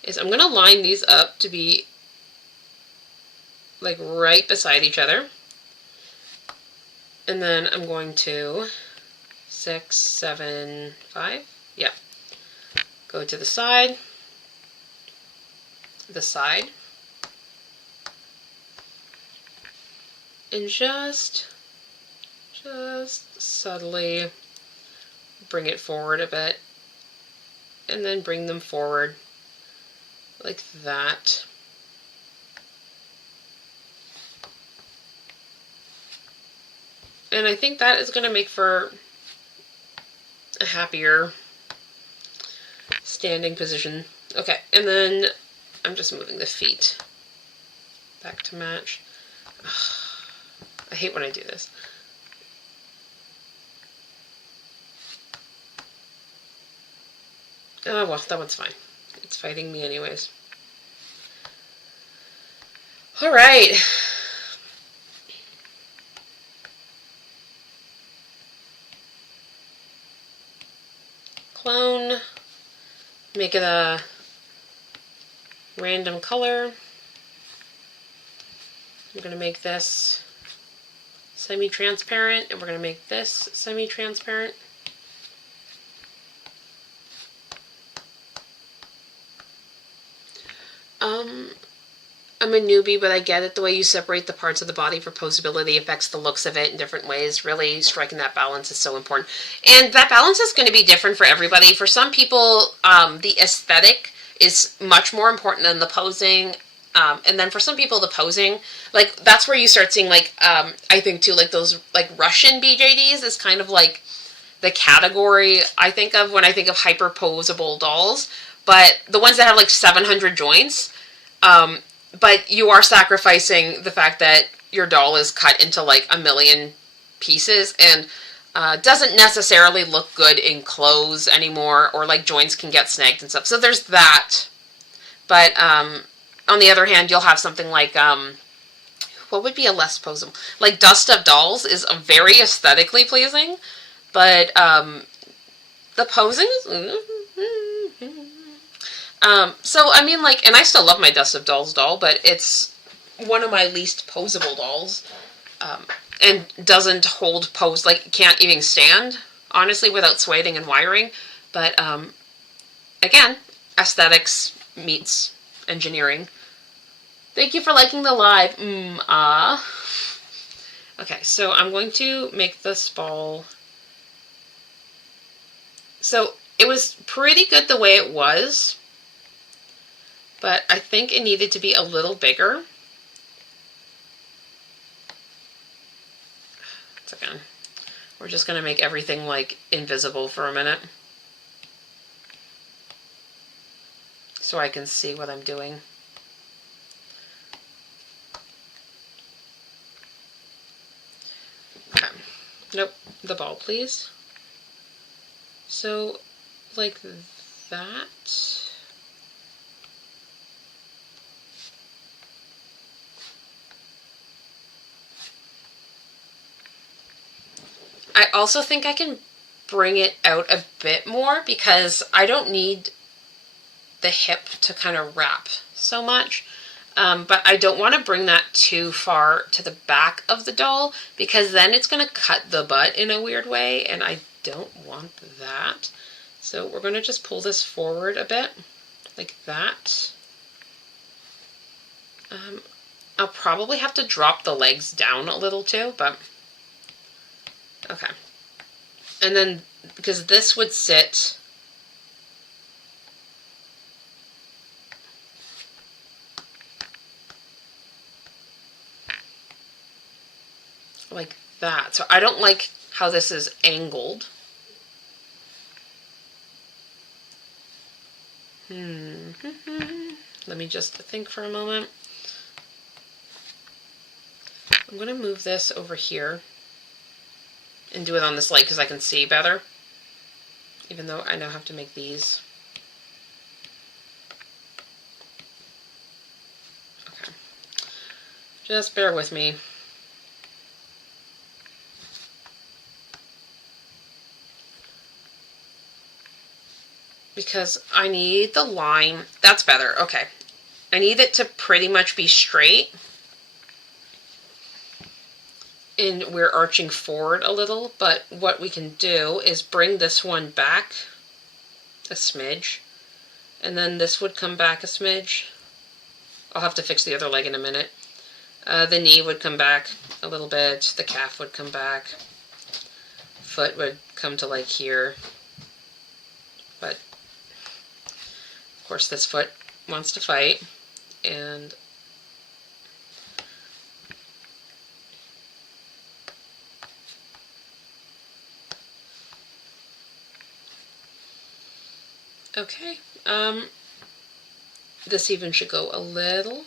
is I'm going to line these up to be like right beside each other. And then I'm going to 6, 7, 5. Yeah. Go to the side. And just subtly bring it forward a bit. And then bring them forward like that. And I think that is going to make for a happier standing position. Okay, and then I'm just moving the feet back to match. I hate when I do this. Oh, well, that one's fine. It's fighting me anyways. All right. Clone. Make it a random color. I'm going to make this semi-transparent, and we're going to make this semi-transparent. I'm a newbie, but I get it. The way you separate the parts of the body for posability affects the looks of it in different ways. Really striking that balance is so important. And that balance is going to be different for everybody. For some people, the aesthetic is much more important than the posing. And then for some people, the posing, like, that's where you start seeing, like, I think, too, like, those, like, Russian BJDs is kind of, like, the category I think of when I think of hyper-posable dolls. But the ones that have, like, 700 joints, but you are sacrificing the fact that your doll is cut into, like, 1,000,000 pieces and doesn't necessarily look good in clothes anymore, or, like, joints can get snagged and stuff. So there's that. But, on the other hand, you'll have something like, what would be a less posable? Like, Dust of Dolls is very aesthetically pleasing, but the posing is... so, I mean, like, and I still love my Dust of Dolls doll, but it's one of my least posable dolls, and doesn't hold pose, like, can't even stand, honestly, without swathing and wiring. But, again, aesthetics meets engineering. Thank you for liking the live. Okay, so I'm going to make this ball. So it was pretty good the way it was, but I think it needed to be a little bigger. It's okay. We're just going to make everything, like, invisible for a minute, so I can see what I'm doing. Okay. Nope. The ball, please. So, like that. I also think I can bring it out a bit more because I don't need the hip to kind of wrap so much. But I don't want to bring that too far to the back of the doll because then it's going to cut the butt in a weird way, and I don't want that. So we're going to just pull this forward a bit, like that. I'll probably have to drop the legs down a little too, but okay. And then, because this would sit like that. So I don't like how this is angled. Let me just think for a moment. I'm going to move this over here and do it on this leg because I can see better, even though I now have to make these. Okay. Just bear with me. because I need the line. That's better. Okay. I need it to pretty much be straight. And we're arching forward a little, but what we can do is bring this one back a smidge, and then this would come back a smidge. I'll have to fix the other leg in a minute. The knee would come back a little bit, the calf would come back, foot would come to like here, but of course this foot wants to fight, and okay, this even should go a little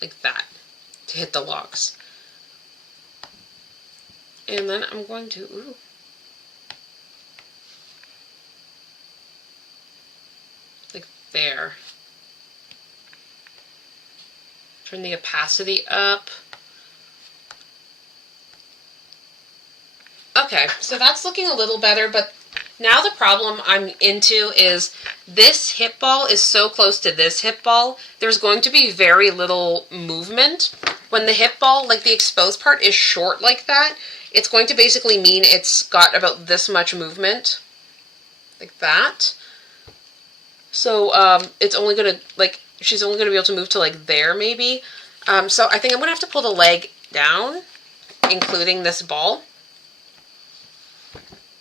like that to hit the locks. And then I'm going to, like there. Turn the opacity up. Okay, so that's looking a little better, but now the problem I'm into is this hip ball is so close to this hip ball, there's going to be very little movement. When the hip ball, like the exposed part, is short like that, it's going to basically mean it's got about this much movement, like that. So it's only going to, like, she's only going to be able to move to like there maybe. So I think I'm going to have to pull the leg down, including this ball.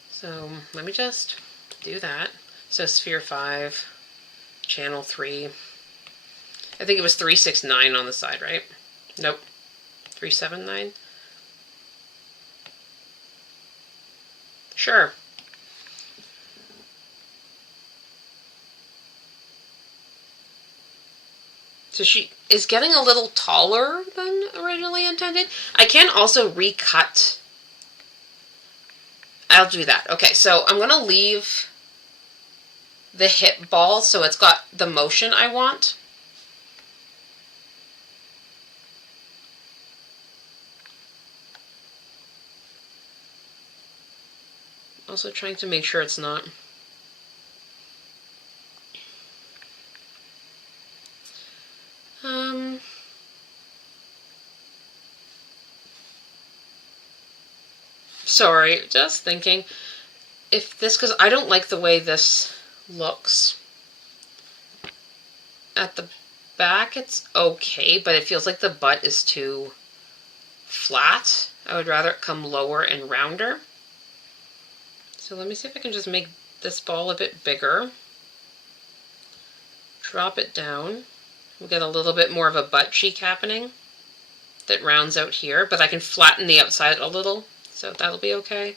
So let me just do that. So sphere 5, channel 3. I think it was 369 on the side, right? Nope. 379. Sure. So she is getting a little taller than originally intended. I can also recut. I'll do that. Okay, so I'm going to leave the hip ball so it's got the motion I want. Also trying to make sure it's not. Sorry, just thinking if this, because I don't like the way this looks. At the back it's okay, but it feels like the butt is too flat. I would rather it come lower and rounder. So let me see if I can just make this ball a bit bigger. Drop it down. We'll get a little bit more of a butt cheek happening that rounds out here, but I can flatten the outside a little, so that'll be okay.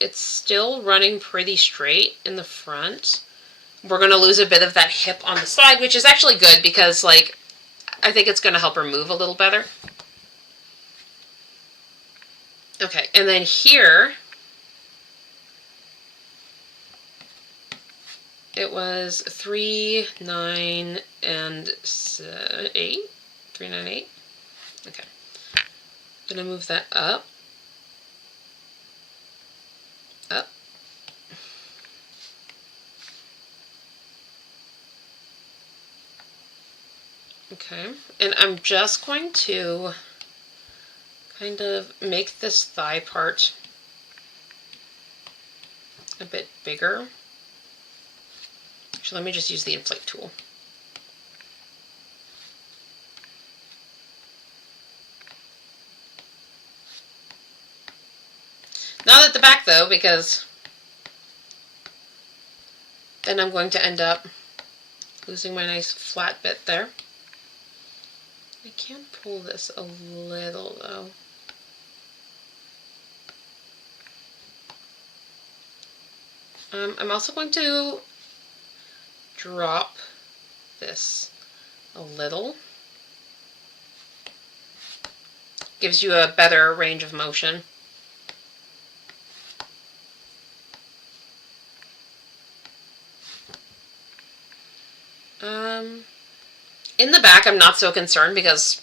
It's still running pretty straight in the front. We're going to lose a bit of that hip on the side, which is actually good because, like, I think it's going to help her move a little better. Okay, and then here, it was 3, 9, and 8. 3, 9, 8. Okay. I'm going to move that up. Up. Okay, and I'm just going to kind of make this thigh part a bit bigger. Actually, let me just use the inflate tool. Not at the back though, because then I'm going to end up losing my nice flat bit there. I can pull this a little though. I'm also going to drop this a little. Gives you a better range of motion. In the back, I'm not so concerned because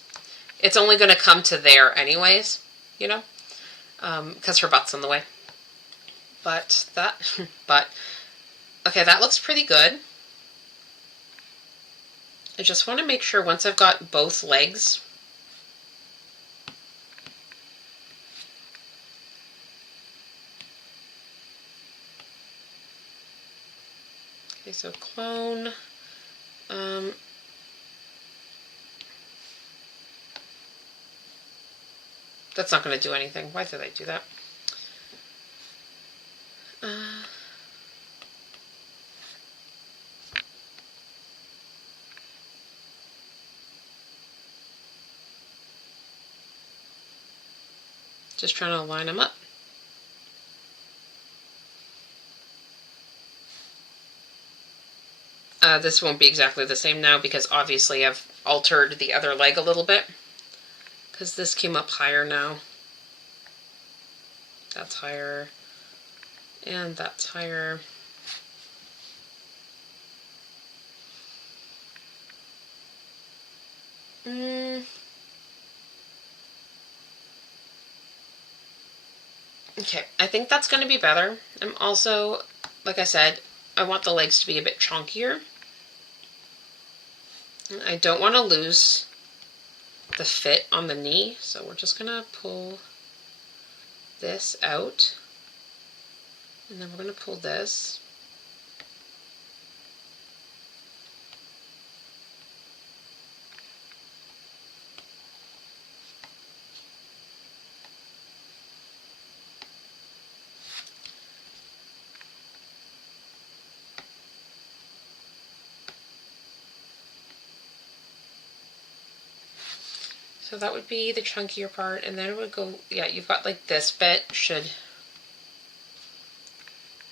it's only going to come to there anyways, you know, because her butt's in the way. But okay, that looks pretty good. I just want to make sure once I've got both legs, okay, so clone, that's not going to do anything. Why did I do that? Just trying to line them up. This won't be exactly the same now because obviously I've altered the other leg a little bit because this came up higher now. That's higher and that's higher. Okay, I think that's going to be better. I'm also, like I said, I want the legs to be a bit chunkier. I don't want to lose the fit on the knee, so we're just going to pull this out. And then we're going to pull this. So that would be the chunkier part, and then it would go, yeah, you've got like this bit it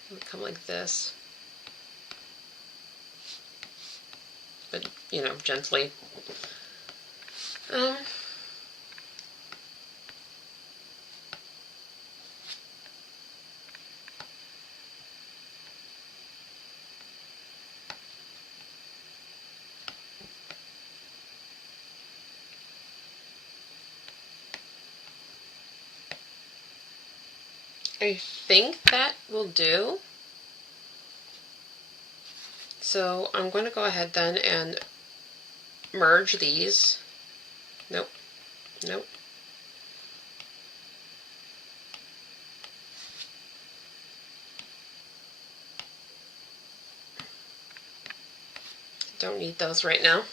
would come like this. But, you know, gently. I think that will do. So I'm going to go ahead then and merge these. Nope. Nope. Don't need those right now.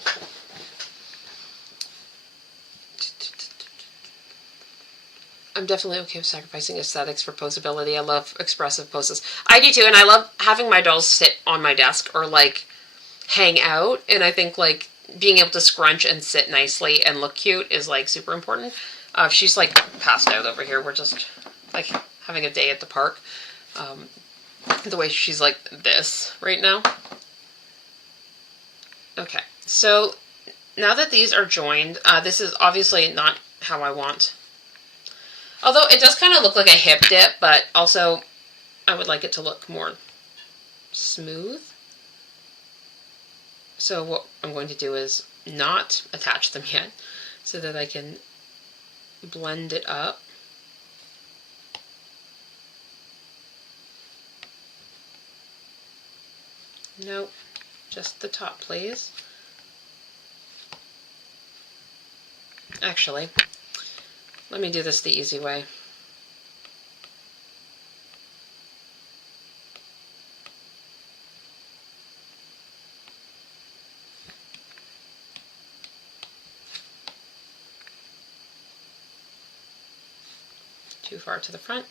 I'm definitely okay with sacrificing aesthetics for posability. I love expressive poses. I do too, and I love having my dolls sit on my desk or like hang out, and I think like being able to scrunch and sit nicely and look cute is like super important. She's like passed out over here. We're just like having a day at the park. The way she's like this right now. Okay, so now that these are joined, this is obviously not how I want. Although it does kind of look like a hip dip, but also I would like it to look more smooth. So what I'm going to do is not attach them yet so that I can blend it up. Nope, just the top, please. Actually, let me do this the easy way. Too far to the front.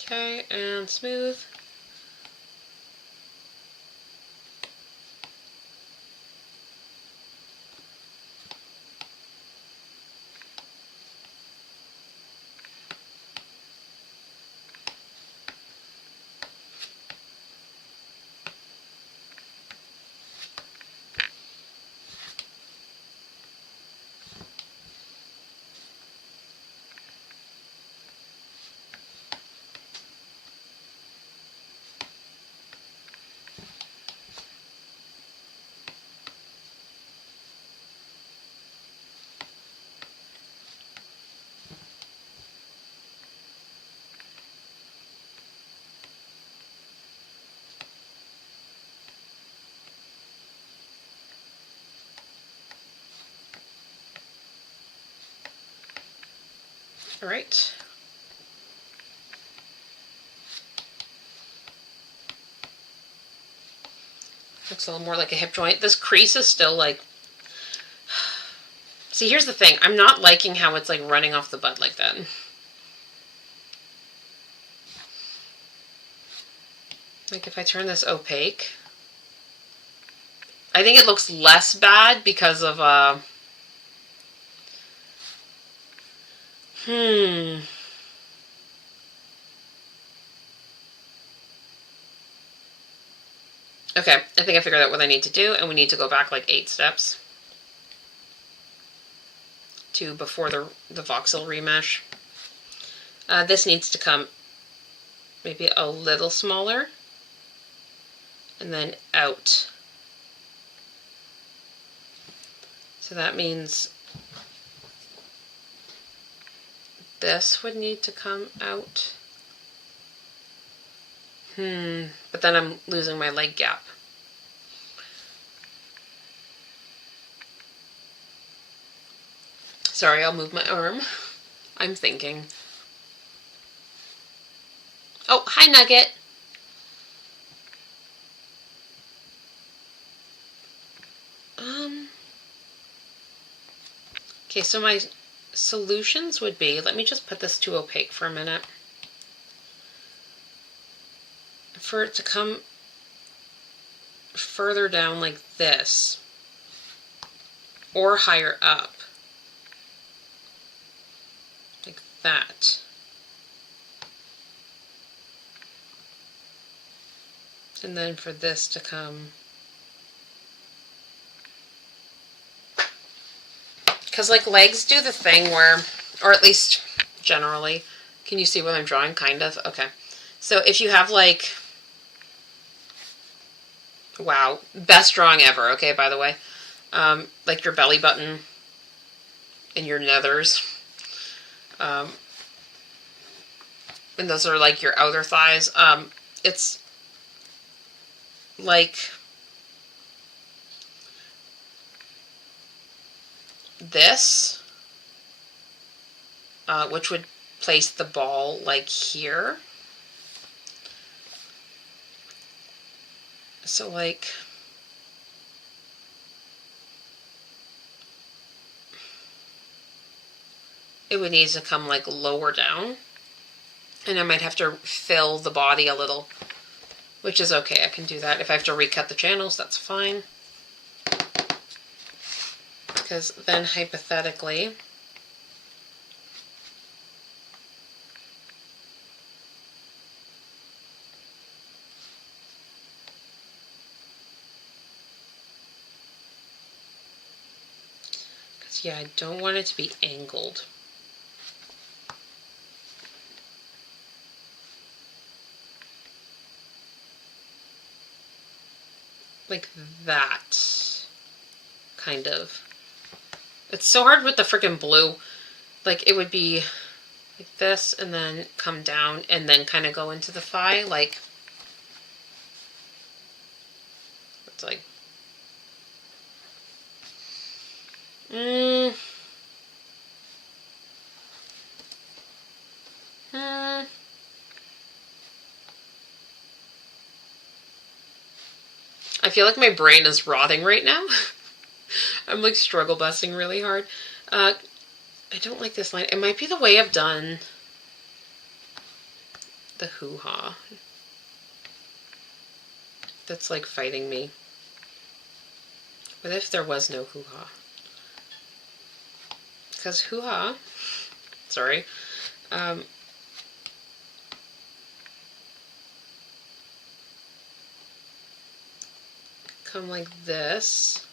Okay, and smooth. All right. Looks a little more like a hip joint. This crease is still like... See, here's the thing. I'm not liking how it's like running off the butt like that. Like if I turn this opaque, I think it looks less bad because of, Okay, I think I figured out what I need to do, and we need to go back like 8 steps to before the voxel remesh. This needs to come maybe a little smaller, and then out. So that means this would need to come out. But then I'm losing my leg gap. Sorry, I'll move my arm. I'm thinking. Oh, hi, Nugget. Okay, so my solutions would be, let me just put this to opaque for a minute. For it to come further down like this, or higher up, like that. And then for this to come, because like legs do the thing where, or at least generally, can you see what I'm drawing? Kind of. Okay. So if you have like, wow, best drawing ever, okay, by the way. Like your belly button and your nethers. And those are like your outer thighs. It's like this, which would place the ball like here. So like, it would need to come like lower down, and I might have to fill the body a little, which is okay. I can do that. If I have to recut the channels, that's fine. Because then hypothetically, because yeah, I don't want it to be angled. Like that, kind of. It's so hard with the freaking blue. Like, it would be like this, and then come down, and then kind of go into the thigh, like, it's like, I feel like my brain is rotting right now. I'm like struggle busting really hard. I don't like this line. It might be the way I've done the hoo-ha that's like fighting me. What if there was no hoo-ha? Because hoo-ha, sorry, come like this.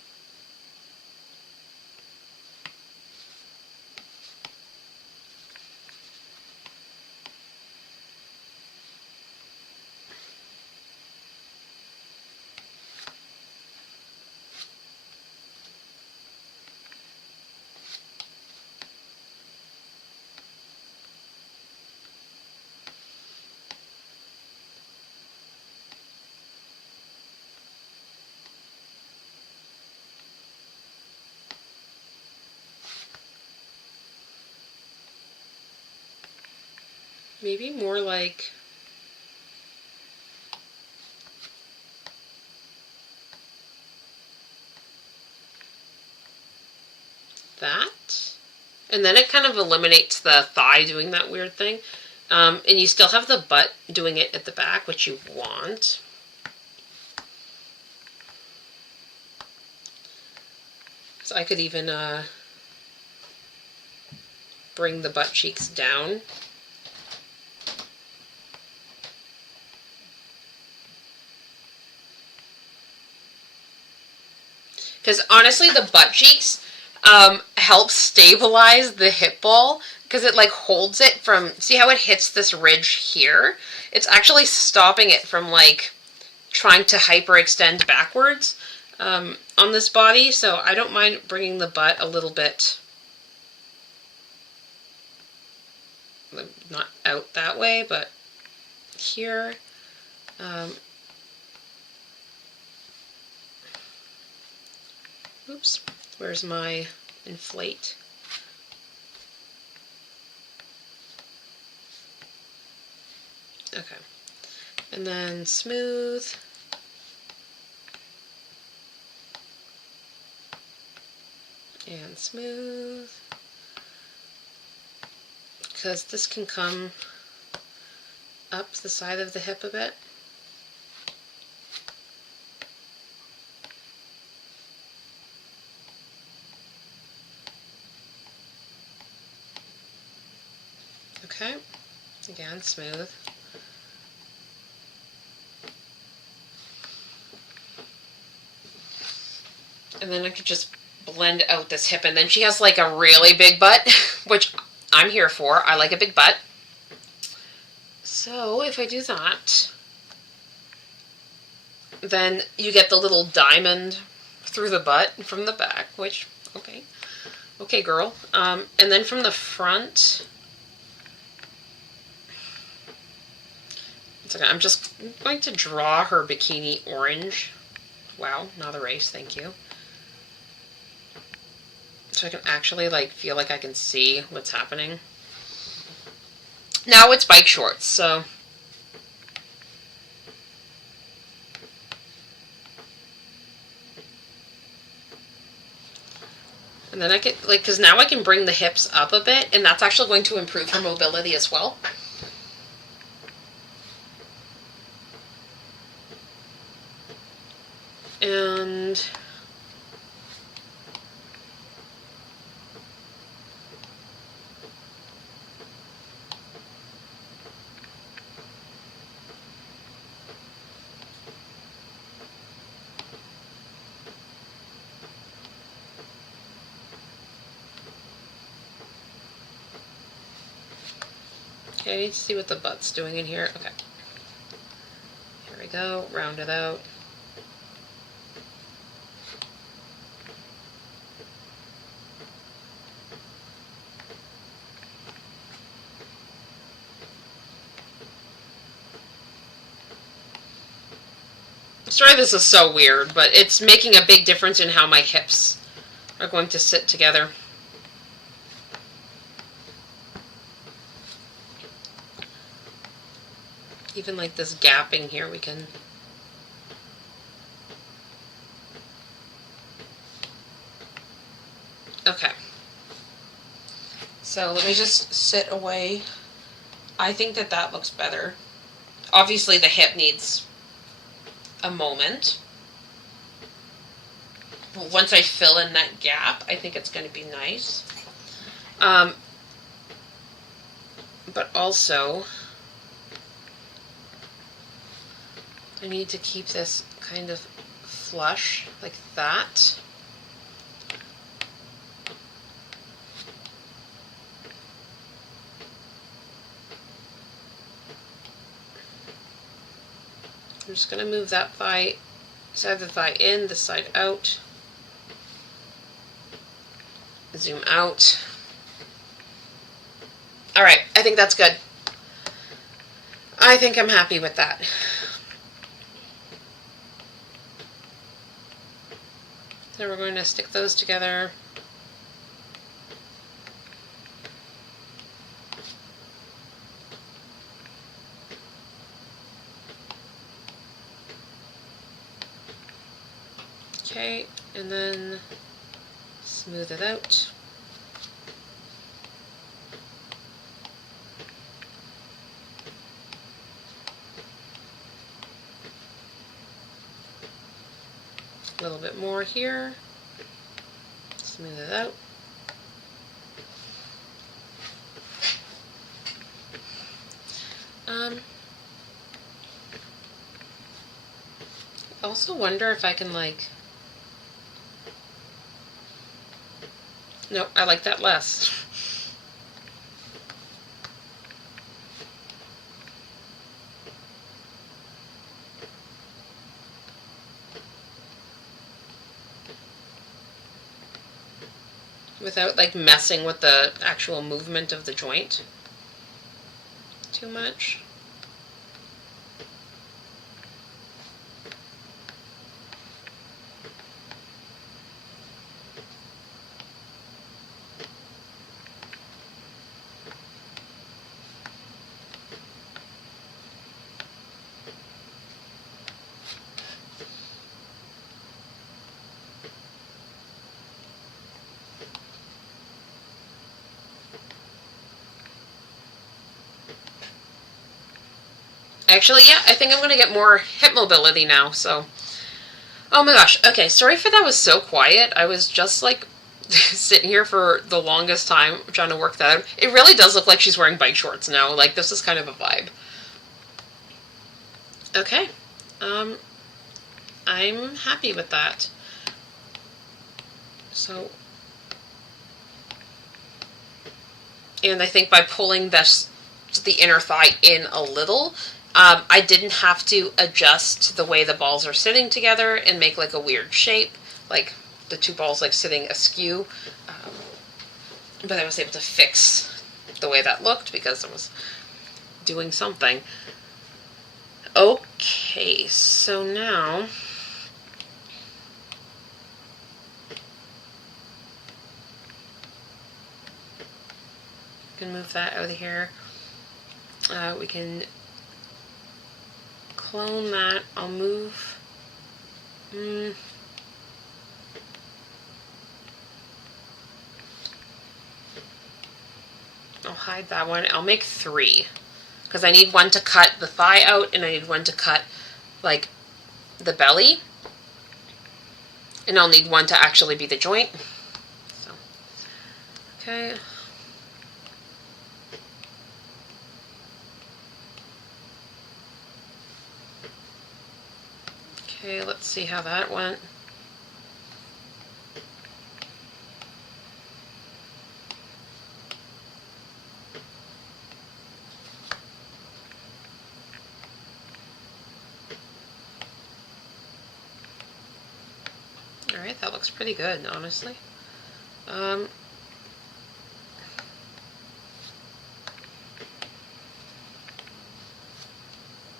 maybe more like that. And then it kind of eliminates the thigh doing that weird thing. And you still have the butt doing it at the back, which you want. So I could even bring the butt cheeks down. Because honestly, the butt cheeks helps stabilize the hip ball, because it like holds it from, see how it hits this ridge here? It's actually stopping it from like trying to hyperextend backwards on this body. So I don't mind bringing the butt a little bit, not out that way, but here. Oops, where's my inflate? Okay, and then smooth. And smooth. Because this can come up the side of the hip a bit. Okay, again, smooth. And then I could just blend out this hip, and then she has like a really big butt, which I'm here for. I like a big butt. So if I do that, then you get the little diamond through the butt from the back, which, okay girl. And then from the front, I'm just going to draw her bikini orange. Wow, not erase, thank you. So I can actually like feel like I can see what's happening. Now it's bike shorts, so and then I can like, because now I can bring the hips up a bit, and that's actually going to improve her mobility as well. And okay, I need to see what the butt's doing in here. Okay. Here we go. Round it out. Sorry this is so weird, but it's making a big difference in how my hips are going to sit together. Even like this gapping here, we can... Okay. So let me just sit away. I think that that looks better. Obviously the hip needs a moment. Once I fill in that gap, I think it's going to be nice. But also, I need to keep this kind of flush, like that. I'm just going to move that thigh, side of the thigh in, this side out. Zoom out. Alright, I think that's good. I think I'm happy with that. So we're going to stick those together. Okay, and then smooth it out. A little bit more here. Smooth it out. I also wonder if I can like... Nope, I like that less. Without like messing with the actual movement of the joint too much. Actually, yeah, I think I'm going to get more hip mobility now, so... Oh my gosh, okay, sorry for that was so quiet. I was just, like, sitting here for the longest time trying to work that out. It really does look like she's wearing bike shorts now. Like, this is kind of a vibe. Okay. I'm happy with that. So... And I think by pulling this, the inner thigh in a little... I didn't have to adjust the way the balls are sitting together and make like a weird shape, like the two balls like sitting askew, but I was able to fix the way that looked because I was doing something. Okay, so now we can move that out of here. We can clone that. I'll move. I'll hide that one. I'll make 3 because I need one to cut the thigh out and I need one to cut like the belly, and I'll need one to actually be the joint. So, okay. Okay, let's see how that went. Alright, that looks pretty good, honestly.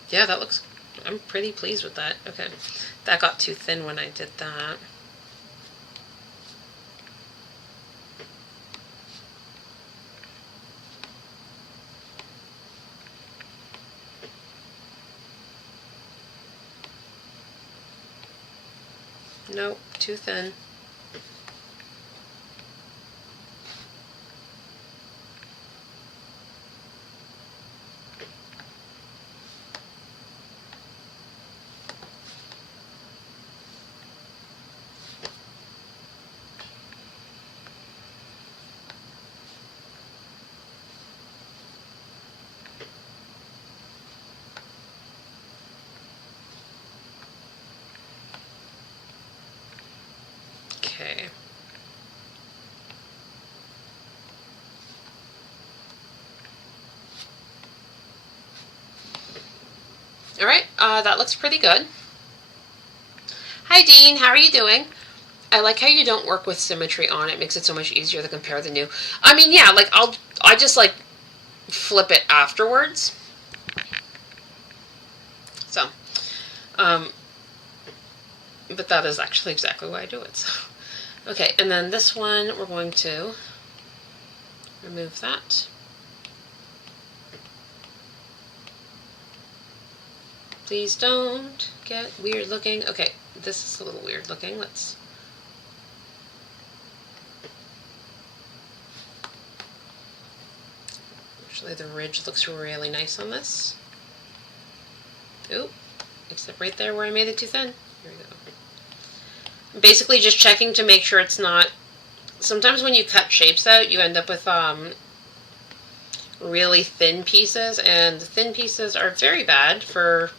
Yeah, that looks... I'm pretty pleased with that. Okay. That got too thin when I did that. Nope, too thin. Okay. Alright, that looks pretty good. Hi Dean, how are you doing? I like how you don't work with symmetry on it. It makes it so much easier to compare the new. I mean, yeah, like I just like flip it afterwards. So, but that is actually exactly why I do it. So. Okay, and then this one, we're going to remove that. Please don't get weird looking. Okay, this is a little weird looking. Let's... Actually, the ridge looks really nice on this. Oop, except right there where I made it too thin. Here we go. I'm basically just checking to make sure it's not... Sometimes when you cut shapes out, you end up with really thin pieces, and the thin pieces are very bad for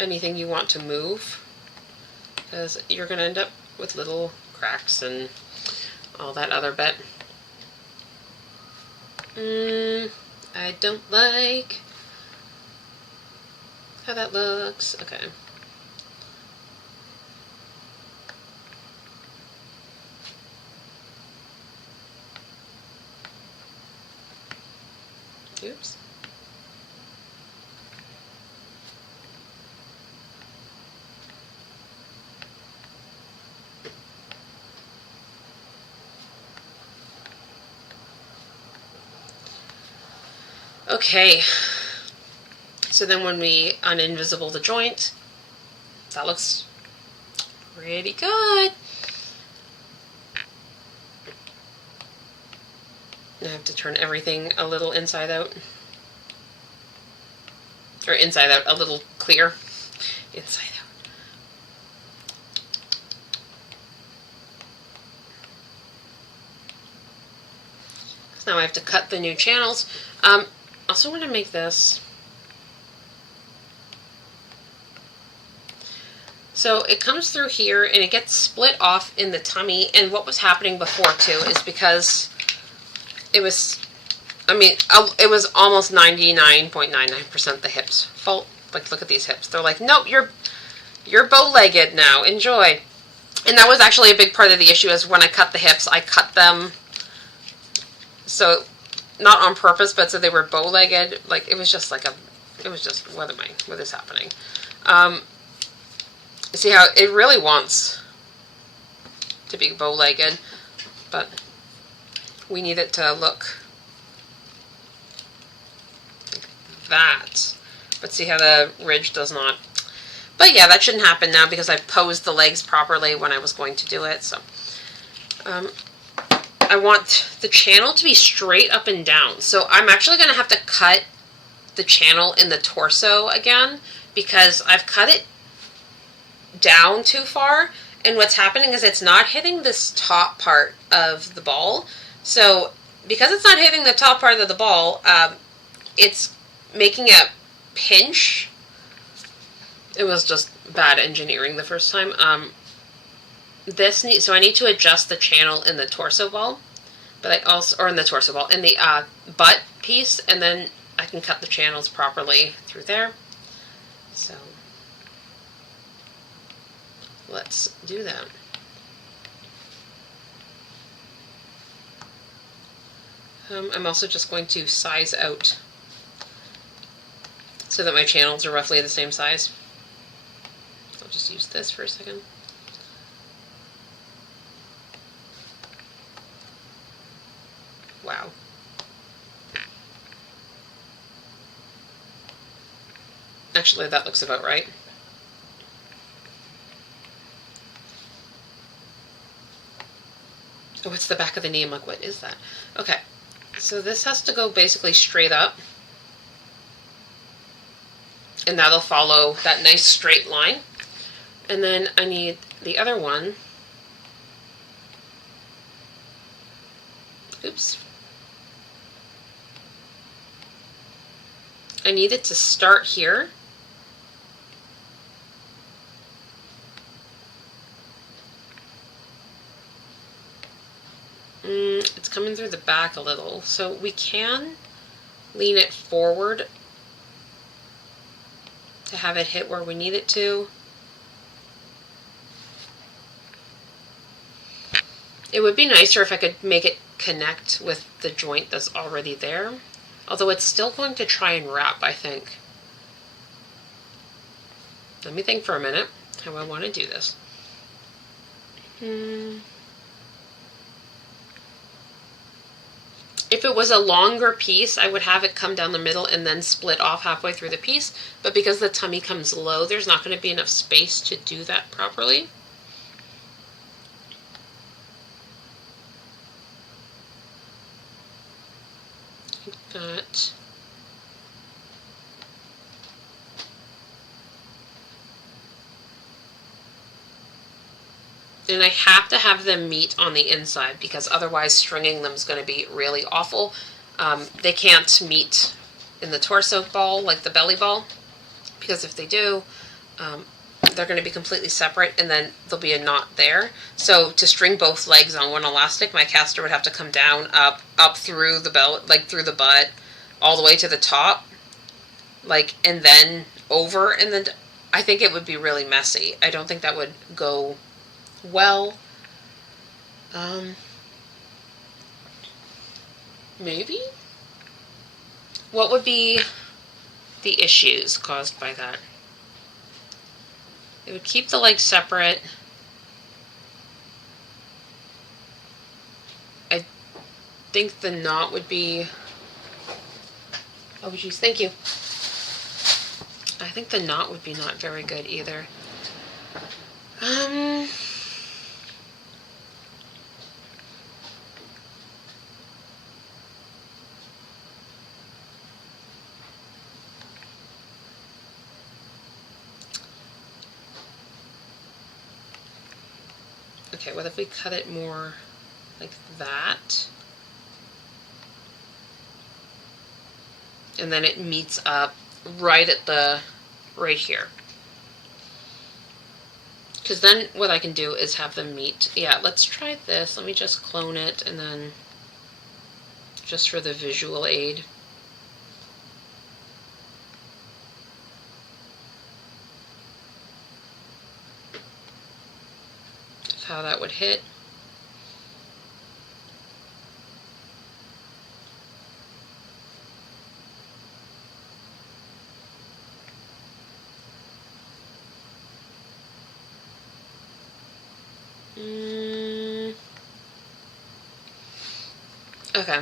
anything you want to move, because you're going to end up with little cracks and all that other bit. I don't like how that looks. Okay. Oops. Okay, so then when we uninvisible the joint, that looks pretty good. I have to turn everything a little inside out. Or inside out, a little clear. Inside out. So now I have to cut the new channels. Also want to make this. So it comes through here and it gets split off in the tummy, and what was happening before too is because it was, I mean, it was almost 99.99% the hips' fault. Like, look at these hips. They're like, nope, you're bow-legged now. Enjoy. And that was actually a big part of the issue, is when I cut the hips, I cut them so, not on purpose, but so they were bow-legged. Like, it was just like what is happening? See how it really wants to be bow-legged, but we need it to look like that. But see how the ridge does not. But yeah, that shouldn't happen now because I've posed the legs properly when I was going to do it. So I want the channel to be straight up and down. So I'm actually going to have to cut the channel in the torso again, because I've cut it down too far, and what's happening is it's not hitting this top part of the ball. So because it's not hitting the top part of the ball, it's making a pinch. It was just bad engineering the first time. So I need to adjust the channel in the torso ball, but I also, or in the torso ball, in the butt piece, and then I can cut the channels properly through there. So let's do that. I'm also just going to size out so that my channels are roughly the same size. I'll just use this for a second. Wow. Actually, that looks about right. Oh, it's the back of the knee. I'm like, what is that? Okay, so this has to go basically straight up. And that'll follow that nice straight line. And then I need the other one. Oops. I need it to start here. It's coming through the back a little, so we can lean it forward to have it hit where we need it to. It would be nicer if I could make it connect with the joint that's already there, although it's still going to try and wrap, I think. Let me think for a minute how I want to do this. If it was a longer piece, I would have it come down the middle and then split off halfway through the piece. But because the tummy comes low, there's not going to be enough space to do that properly. Like that. And I have to have them meet on the inside because otherwise stringing them is going to be really awful. They can't meet in the torso ball like the belly ball, because if they do, they're going to be completely separate and then there'll be a knot there. So to string both legs on one elastic, my caster would have to come down, up through the belt, like through the butt, all the way to the top, like, and then over, and then I think it would be really messy. I don't think that would go well. Maybe? What would be the issues caused by that? It would keep the legs separate. I think the knot would be... Oh, geez, thank you. I think the knot would be not very good either. Okay, what if we cut it more like that? And then it meets up right at right here. Because then what I can do is have them meet. Yeah, let's try this. Let me just clone it and then just for the visual aid. That's how that would hit. Okay.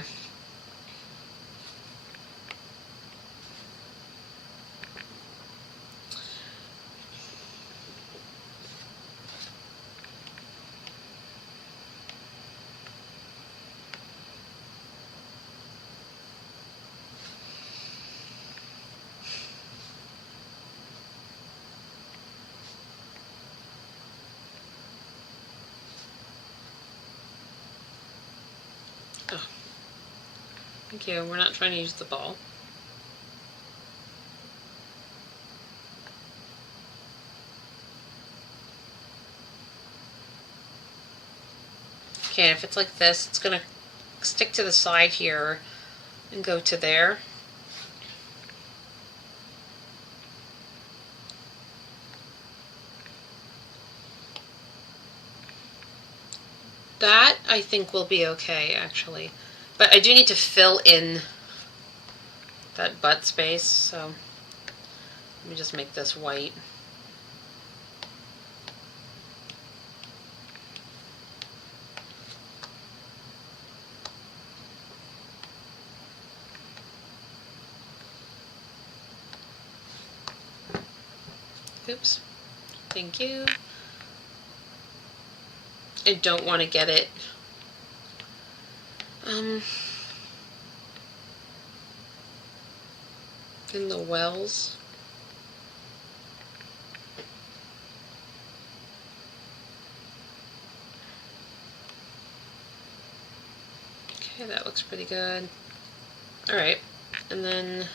Oh. Thank you. We're not trying to use the ball. Okay, if it's like this, it's going to stick to the side here and go to there. That, I think, will be okay, actually. But I do need to fill in that butt space, so let me just make this white. Oops. Thank you. I don't want to get it in the wells. Okay, that looks pretty good. Alright, and then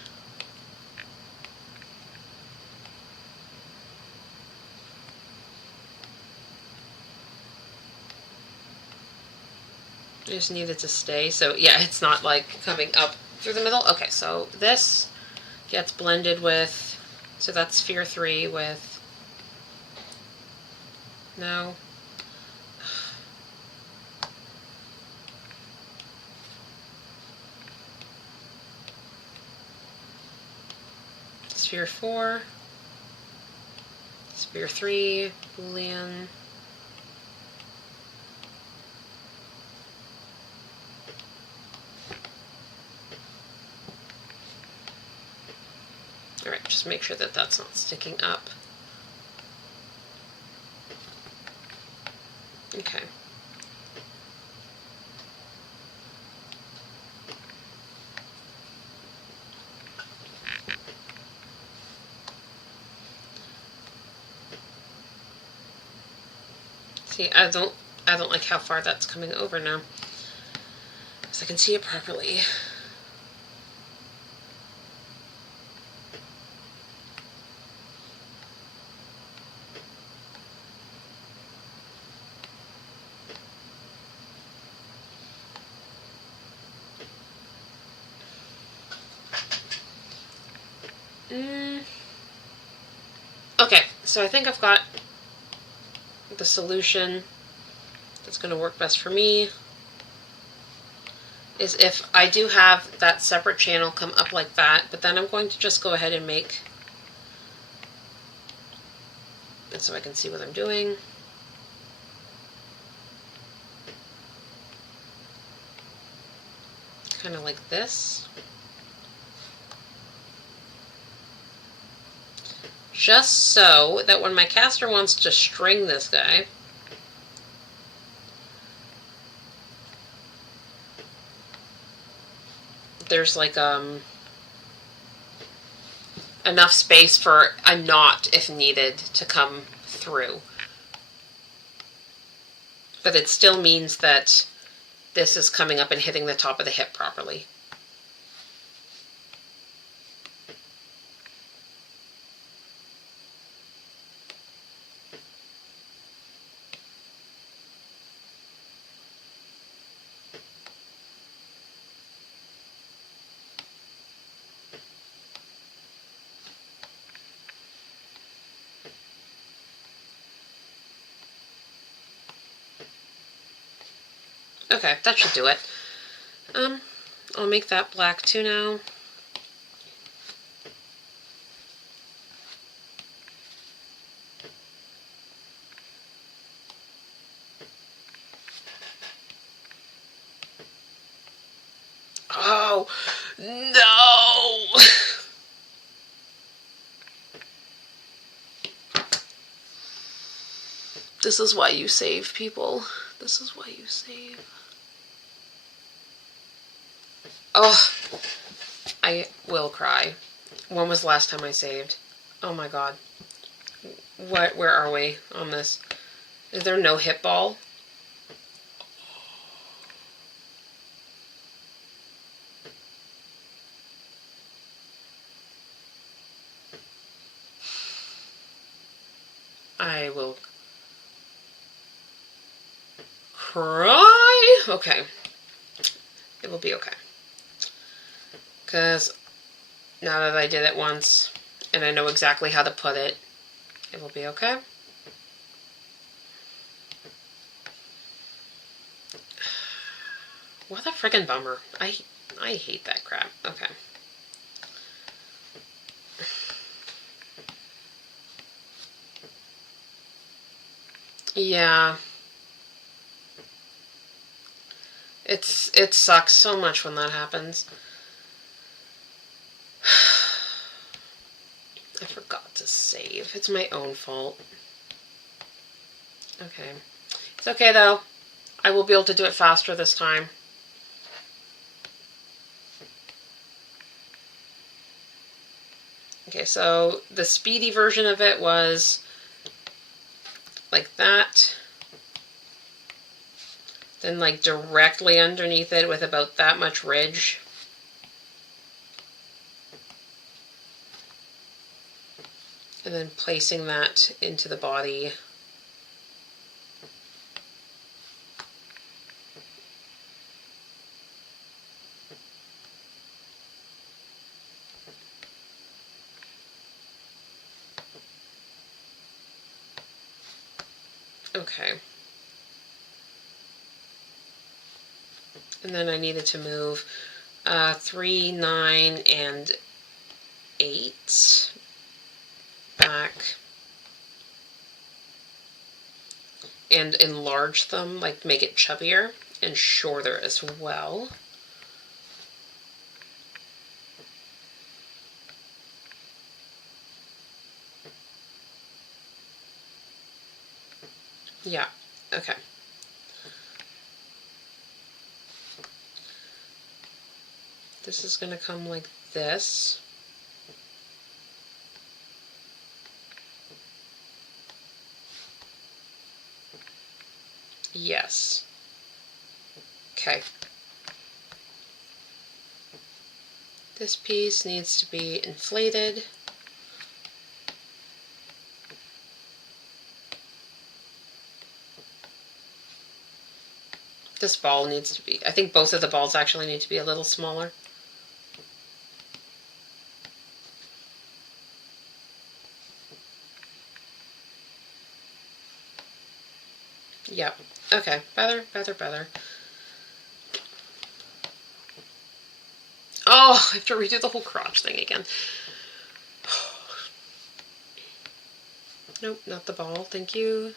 I just need it to stay, so yeah, it's not like coming up through the middle. Okay, so this gets blended with, so that's Sphere 3 with, no, Sphere 4, Sphere 3, Boolean, Alright, just make sure that that's not sticking up. Okay. See, I don't like how far that's coming over now. So I can see it properly. Okay, so I think I've got the solution that's going to work best for me. Is if I do have that separate channel come up like that, but then I'm going to just go ahead and make it so I can see what I'm doing. Kind of like this. Just so that when my caster wants to string this guy, there's like enough space for a knot if needed to come through. But it still means that this is coming up and hitting the top of the hip properly. Okay, that should do it. I'll make that black too now. Oh, no! This is why you save, people. This is why you save. Oh, I will cry. When was the last time I saved? Oh my god. What? Where are we on this? Is there no hip ball? I will cry. Okay. It will be okay. Because now that I did it once and I know exactly how to put it, it will be okay. What a friggin' bummer. I hate that crap. Okay. Yeah. It sucks so much when that happens. I forgot to save. It's my own fault. Okay. It's okay though. I will be able to do it faster this time. Okay, so the speedy version of it was like that. Then like directly underneath it with about that much ridge. And then placing that into the body. Okay. And then I needed to move 3, 9, and 8 back and enlarge them, like make it chubbier and shorter as well. Yeah, okay. This is going to come like this. Yes. Okay. This piece needs to be inflated. This ball needs to be, I think both of the balls actually need to be a little smaller. Yep. Okay. Better, better, better. Oh, I have to redo the whole crotch thing again. Nope, not the ball. Thank you.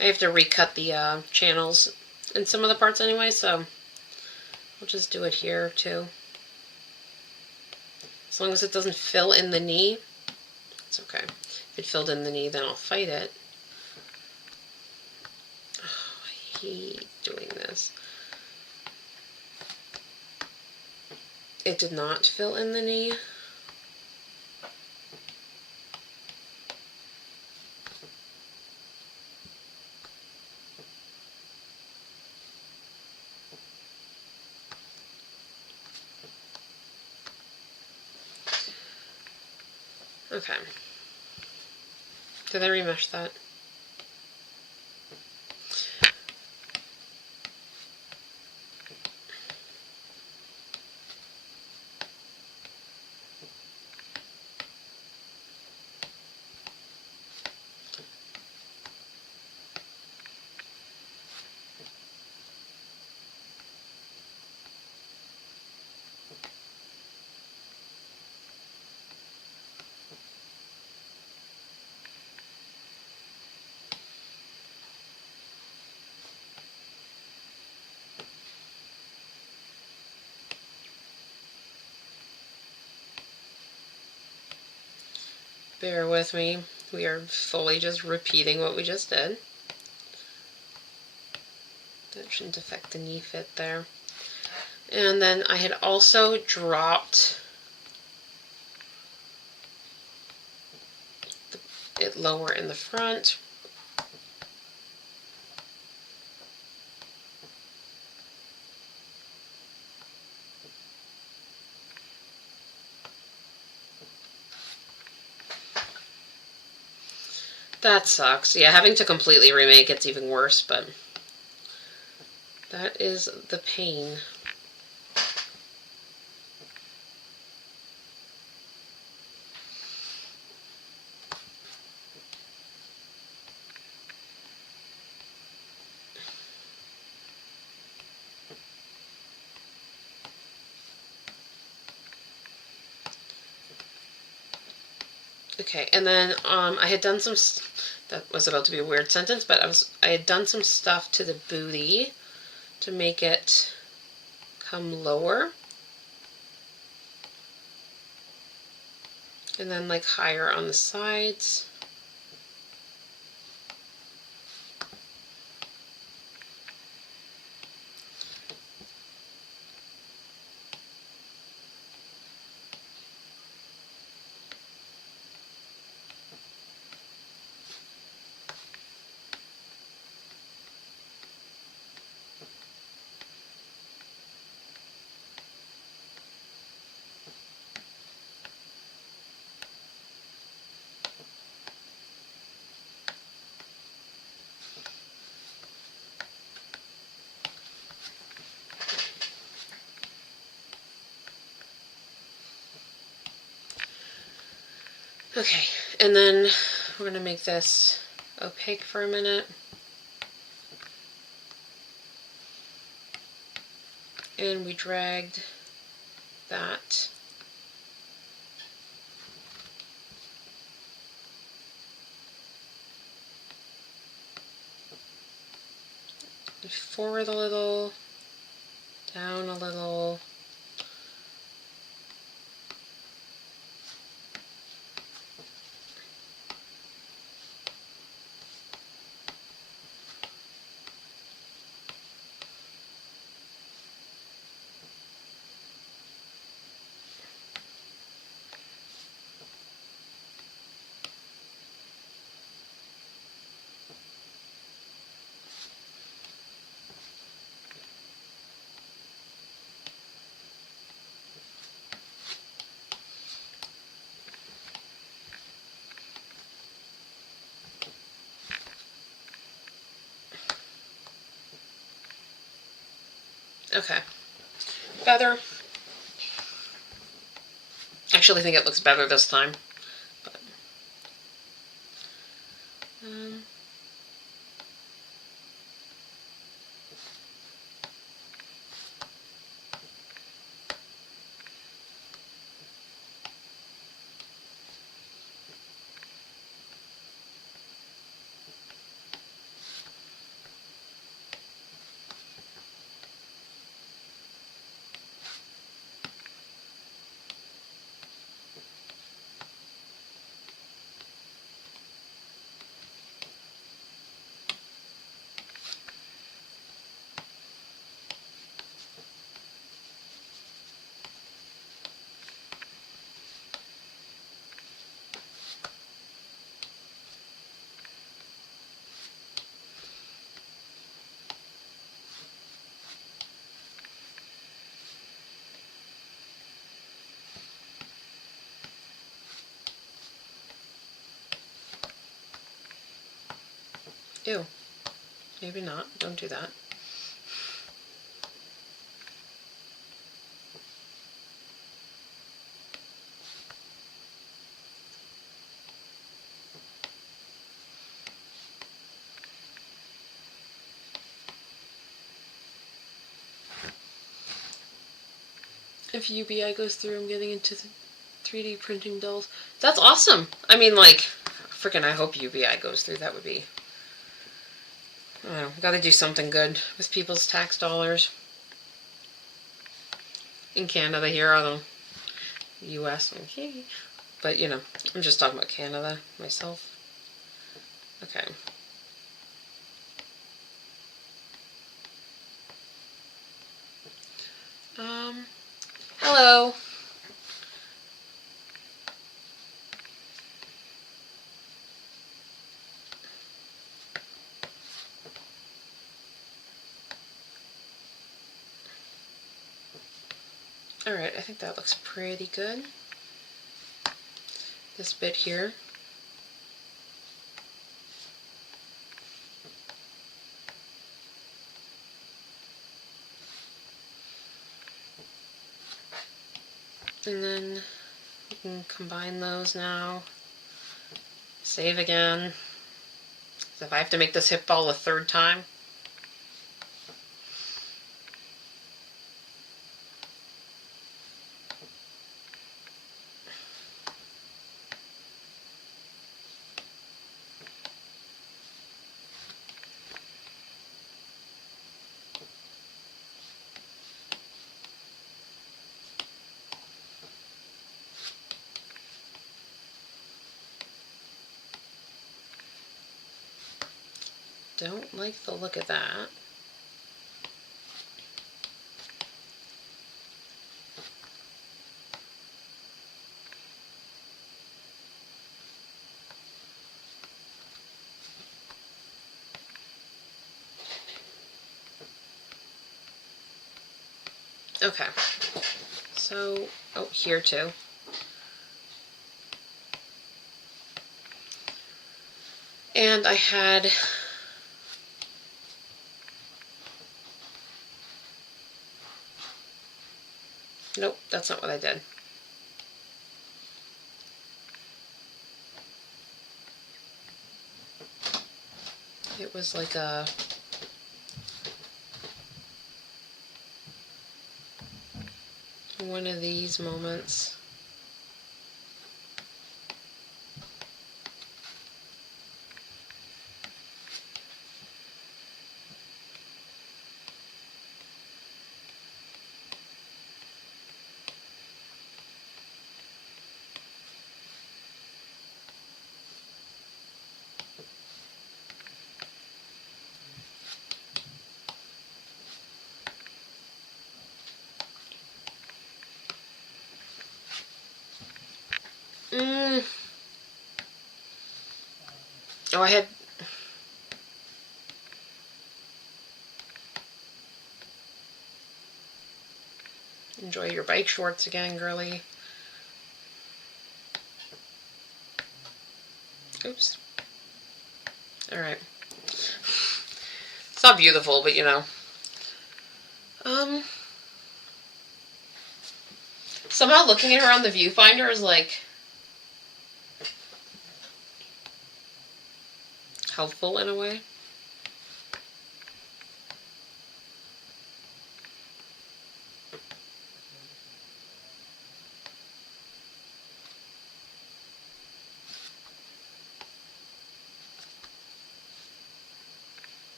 I have to recut the channels in some of the parts anyway, so I'll just do it here too. As long as it doesn't fill in the knee, it's okay. If it filled in the knee, then I'll fight it. Oh, I hate doing this. It did not fill in the knee. Okay. Did I remesh that? Bear with me. We are fully just repeating what we just did. That shouldn't affect the knee fit there. And then I had also dropped it lower in the front. That sucks. Yeah, having to completely remake it's even worse, but that is the pain. Okay, and then I had done some, that was about to be a weird sentence, but I had done some stuff to the booty to make it come lower. And then like higher on the sides. Okay, and then we're going to make this opaque for a minute. and we dragged that. Forward a little, down a little. Okay. Better. Actually, I think it looks better this time. But, ew. Maybe not. Don't do that. If UBI goes through, I'm getting into the 3D printing dolls. That's awesome. I mean, like, freaking, I hope UBI goes through. That would be, I don't know, gotta do something good with people's tax dollars. In Canada here, or the US, okay. But, you know, I'm just talking about Canada myself. Okay. Hello. Alright, I think that looks pretty good. This bit here. And then we can combine those now. Save again. So if I have to make this hip ball a third time. Don't like the look of that. Okay, so, oh, here too. And I had nope, that's not what I did. It was like a one of these moments. Oh, I had... Enjoy your bike shorts again, girly. Oops. Alright. It's not beautiful, but you know. Somehow looking at her on the viewfinder is like... helpful in a way.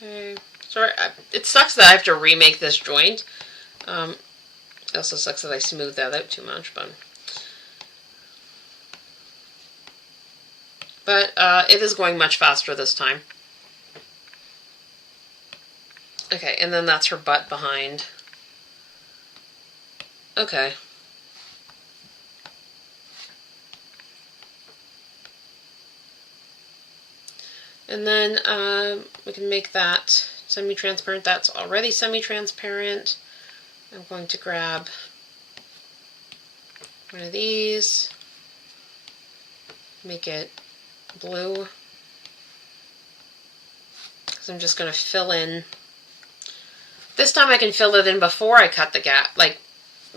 Okay. Sorry, it sucks that I have to remake this joint. It also sucks that I smoothed that out too much, but it is going much faster this time. Okay, and then that's her butt behind. Okay. And then we can make that semi-transparent. That's already semi-transparent. I'm going to grab one of these, make it blue, because I'm just going to fill in. This time I can fill it in before I cut the gap, like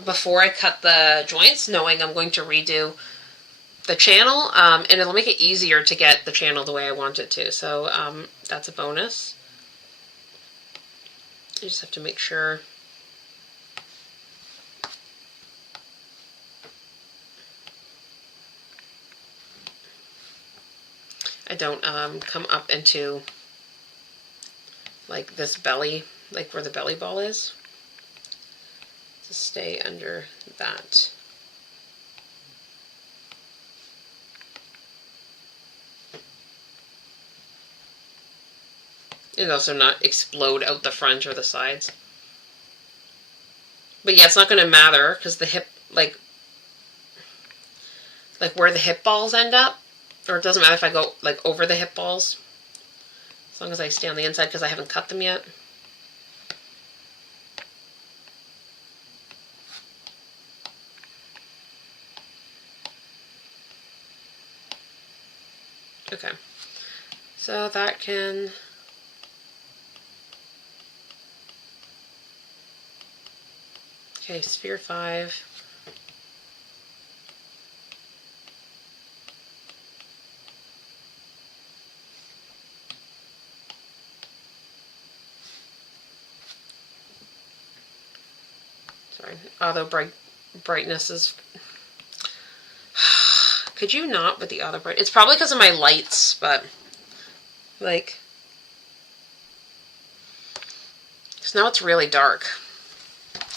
before I cut the joints, knowing I'm going to redo the channel, and it'll make it easier to get the channel the way I want it to. So that's a bonus. You just have to make sure I don't come up into like this belly, like where the belly ball is. To stay under that. And also not explode out the front or the sides. But yeah, it's not going to matter because the hip, like where the hip balls end up, or it doesn't matter if I go like over the hip balls, as long as I stay on the inside because I haven't cut them yet. Okay, so that can... Okay, sphere 5. Sorry, auto brightness is... Could you not with the auto bright? It's probably because of my lights, but like... So now it's really dark.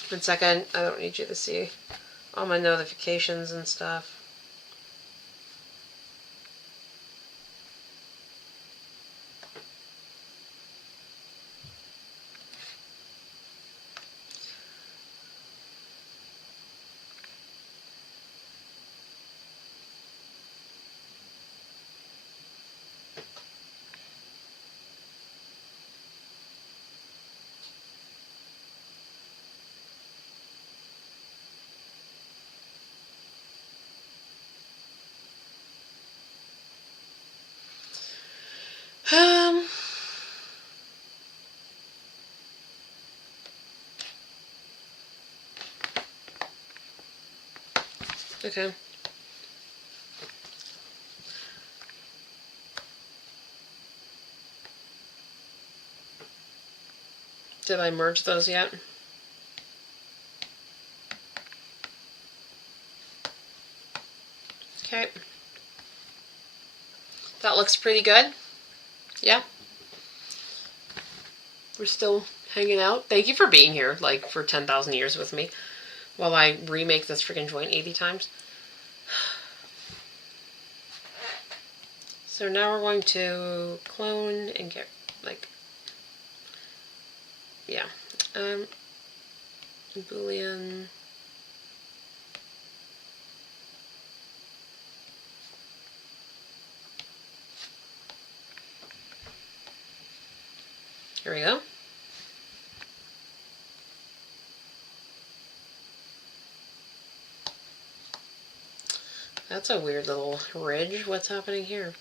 1 second, I don't need you to see all my notifications and stuff. Okay. Did I merge those yet? Okay. That looks pretty good. Yeah. We're still hanging out. Thank you for being here, like, for 10,000 years with me while I remake this freaking joint 80 times. So now we're going to clone and get, like, yeah, Boolean. Here we go. That's a weird little ridge. What's happening here?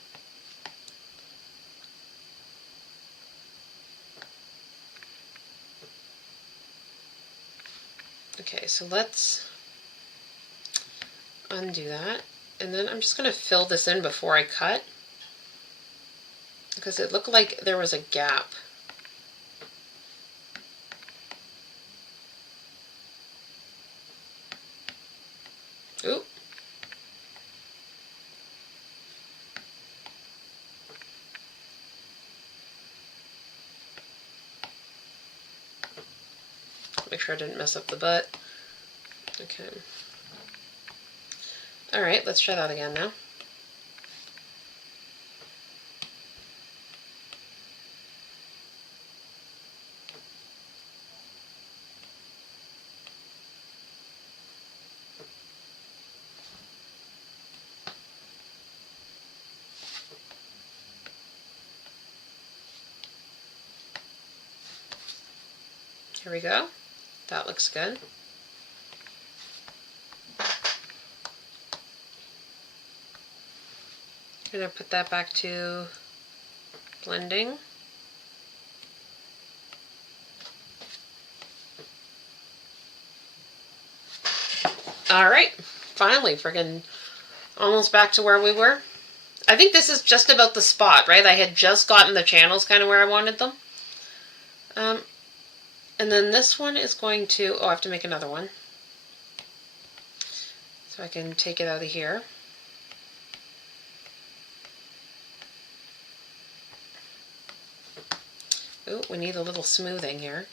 Okay, so let's undo that. And then I'm just going to fill this in before I cut, because it looked like there was a gap. Ooh. Make sure I didn't mess up the butt. Okay. Alright, let's try that again now. Here we go. That looks good. I'm going to put that back to blending. Alright, finally, friggin' almost back to where we were. I think this is just about the spot, right? I had just gotten the channels kind of where I wanted them. And then this one is going to, oh, I have to make another one. So I can take it out of here. Ooh, we need a little smoothing here.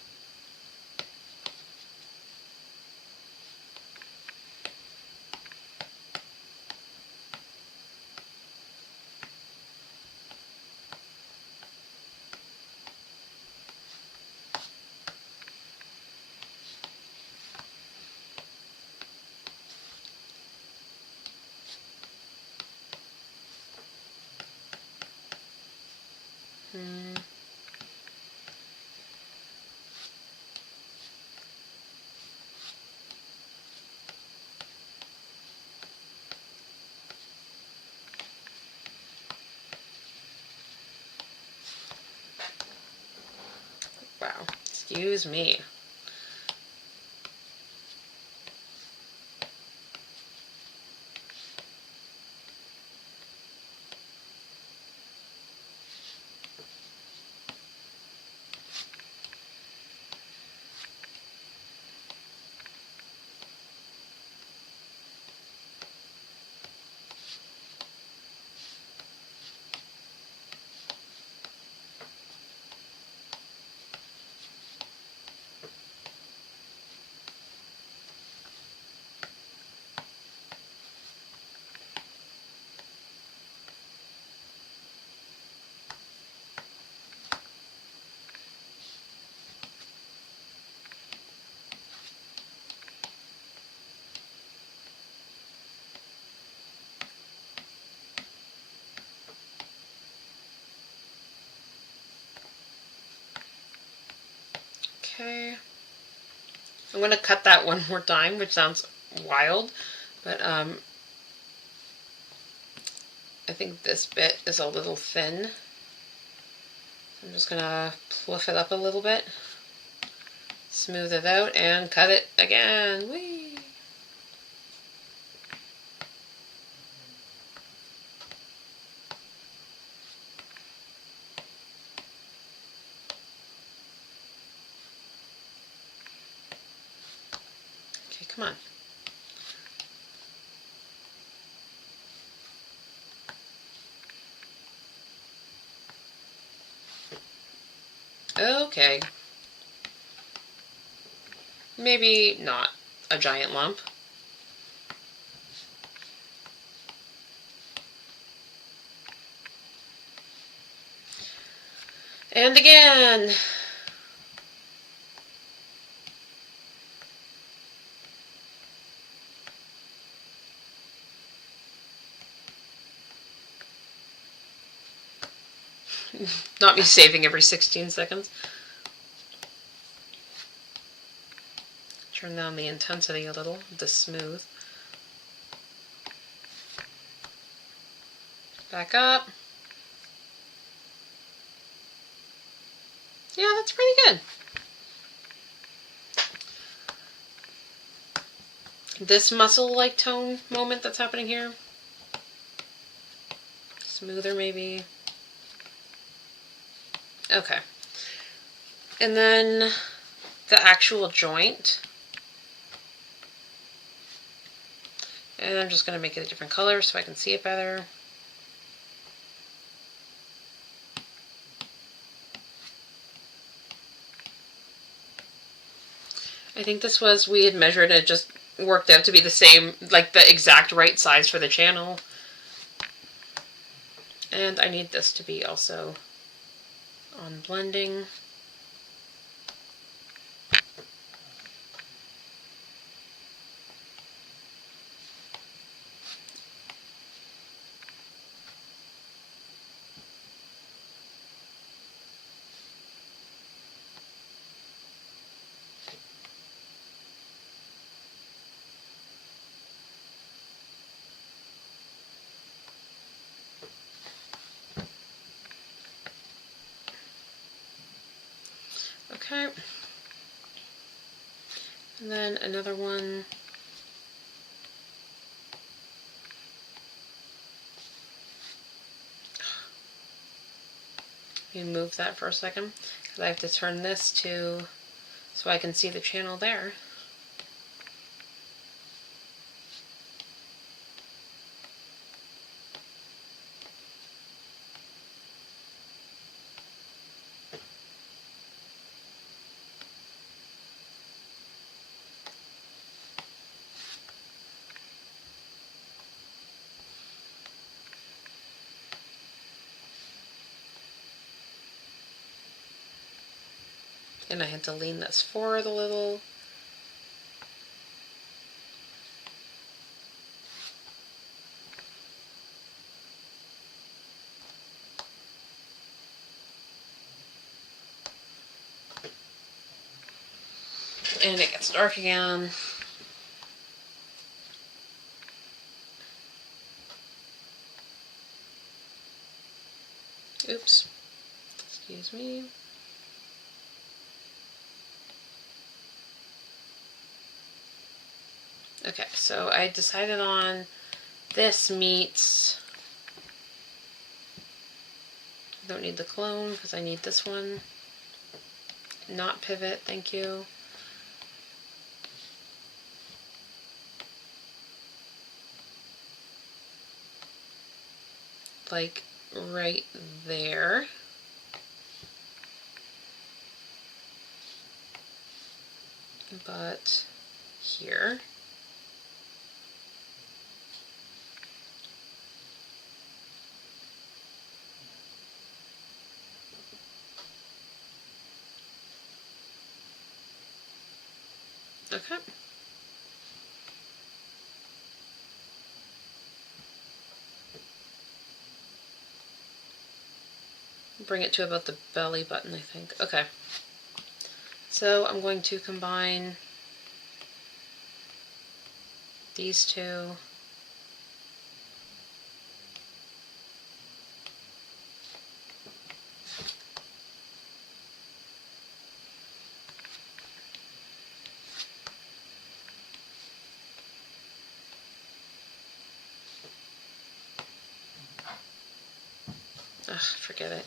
Wow, excuse me. Okay. I'm going to cut that one more time, which sounds wild, but I think this bit is a little thin. I'm just going to fluff it up a little bit, smooth it out, and cut it again. Whee! Okay, come on. Okay. Maybe not a giant lump. And again. Not me saving every 16 seconds. Turn down the intensity a little to smooth. Back up. Yeah, that's pretty good. This muscle-like tone moment that's happening here. Smoother maybe. Okay. And then the actual joint. And I'm just going to make it a different color so I can see it better. I think this was, we had measured it, just worked out to be the same, like the exact right size for the channel. And I need this to be also on blending. Okay. And then another one. Let me move that for a second, because I have to turn this to so I can see the channel there. And I had to lean this forward a little. And it gets dark again. Oops. Excuse me. Okay, so I decided on this meets, I don't need the clone because I need this one. Not pivot, thank you. Like right there. But here. Okay. Bring it to about the belly button, I think. Okay. So I'm going to combine these two. Ugh, forget it.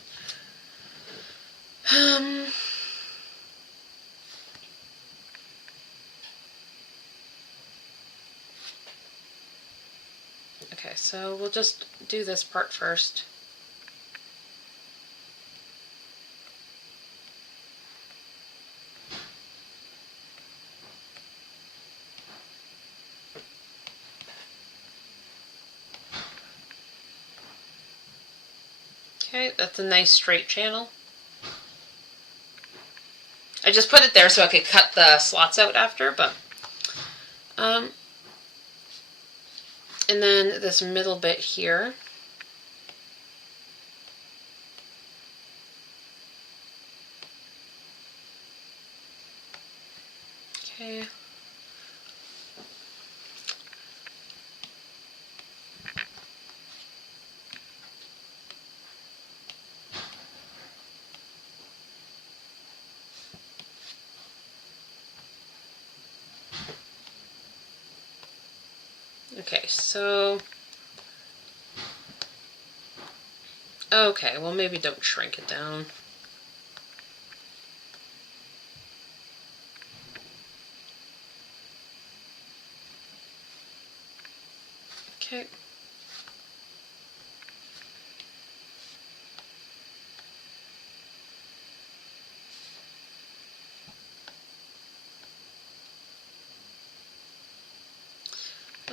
Okay, so we'll just do this part first. Okay, that's a nice straight channel. I just put it there so I could cut the slots out after, but and then this middle bit here. Okay. Okay, so okay, well maybe don't shrink it down. Okay.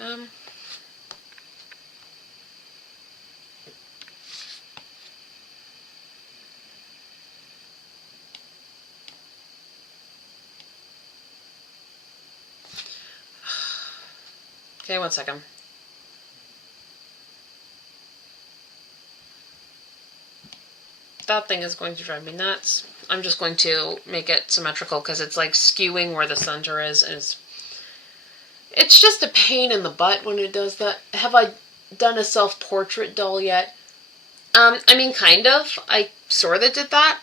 Um Okay, one second. That thing is going to drive me nuts. I'm just going to make it symmetrical because it's like skewing where the center is, and it's just a pain in the butt when it does that. Have I done a self-portrait doll yet? I mean, kind of. I sort of did that.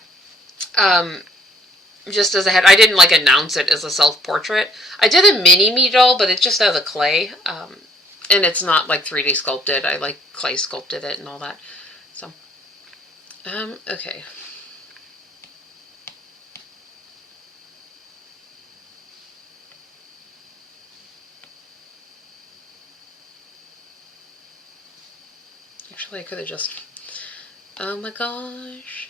Just as a head, I didn't like announce it as a self-portrait. I did a mini-me doll, but it's just out of clay. And it's not like 3D sculpted. I like clay sculpted it and all that. So, okay. Actually, I could have just, oh my gosh.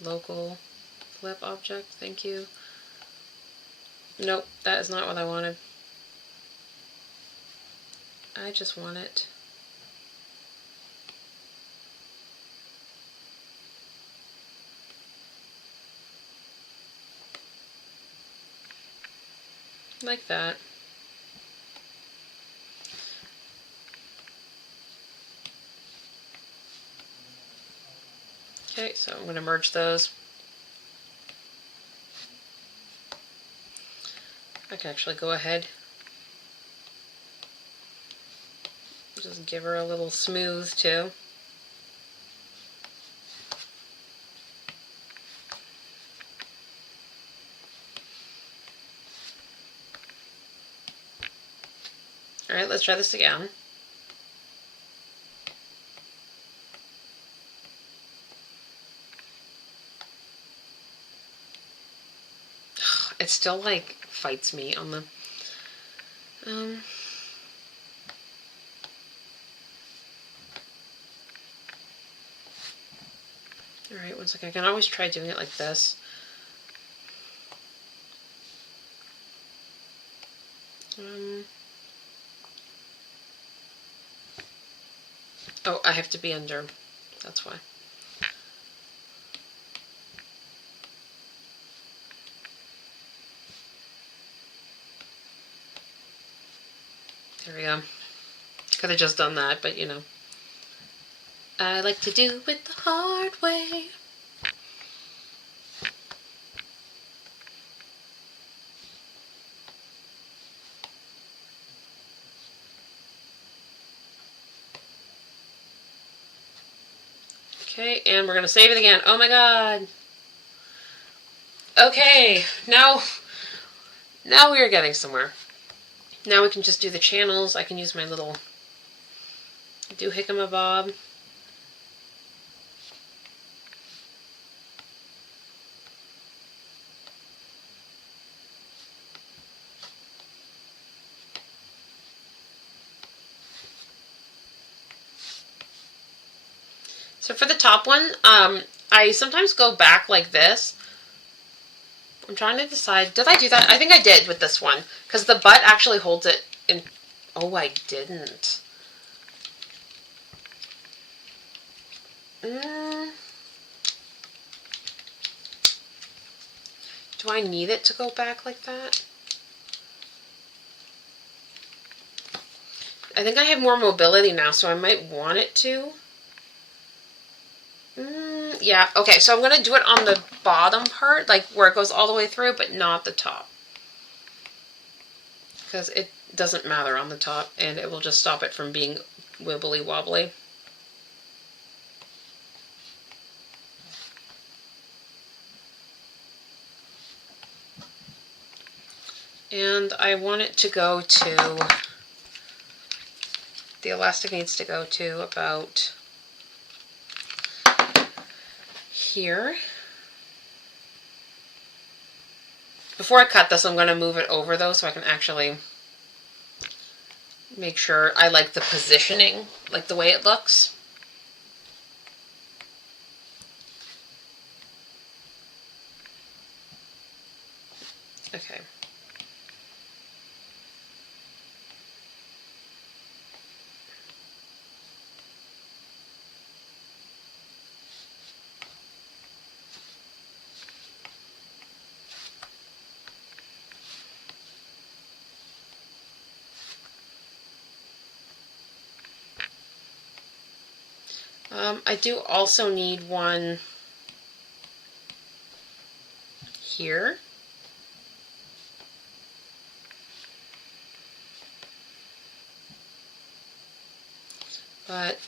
Local flip object, thank you. Nope, that is not what I wanted. I just want it. Like that. Okay, so I'm going to merge those. I can actually go ahead. Just give her a little smooth too. Alright, let's try this again. It still like fights me on the Alright, one second. I can always try doing it like this. Oh, I have to be under. That's why. There we go. Could have just done that, but you know. I like to do it the hard way. Okay, and we're going to save it again. Oh my god. Okay, now we are getting somewhere. Now we can just do the channels. I can use my little doohickamabob. So for the top one, I sometimes go back like this. I'm trying to decide, did I do that? I think I did with this one, because the butt actually holds it in. Oh, I didn't. Do I need it to go back like that? I think I have more mobility now, so I might want it to. Yeah, okay, so I'm going to do it on the bottom part, like where it goes all the way through, but not the top. Because it doesn't matter on the top, and it will just stop it from being wibbly wobbly. And I want it to go to, the elastic needs to go to about here. Before I cut this, I'm going to move it over though, so I can actually make sure I like the positioning, like the way it looks. Okay. I do also need one here. But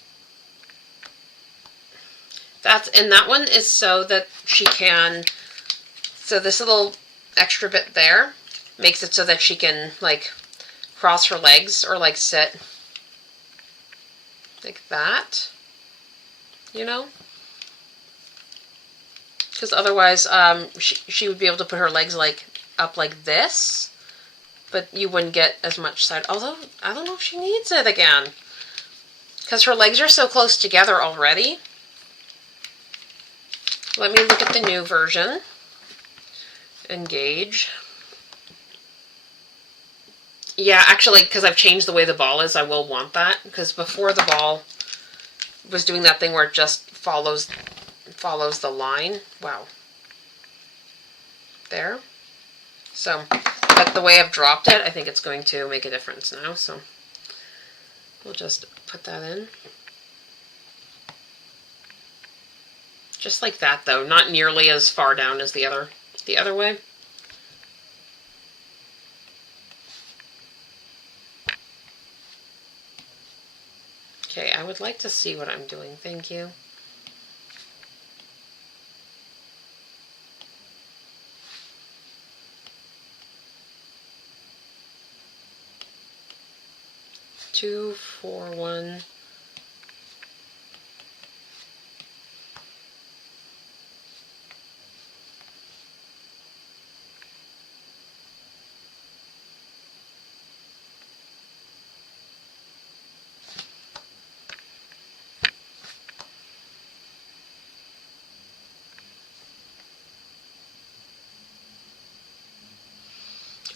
that one is so that she can, so this little extra bit there makes it so that she can like cross her legs or like sit like that, you know? Because otherwise she would be able to put her legs like up like this, but you wouldn't get as much side. Although, I don't know if she needs it again. Because her legs are so close together already. Let me look at the new version. Engage. Yeah, actually, because I've changed the way the ball is, I will want that. Because before the ball was doing that thing where it just follows the line. Wow. There. So, but the way I've dropped it, I think it's going to make a difference now. So, we'll just put that in. Just like that, though. Not nearly as far down as the other way. Okay, I would like to see what I'm doing. Thank you. Two, 4, 1.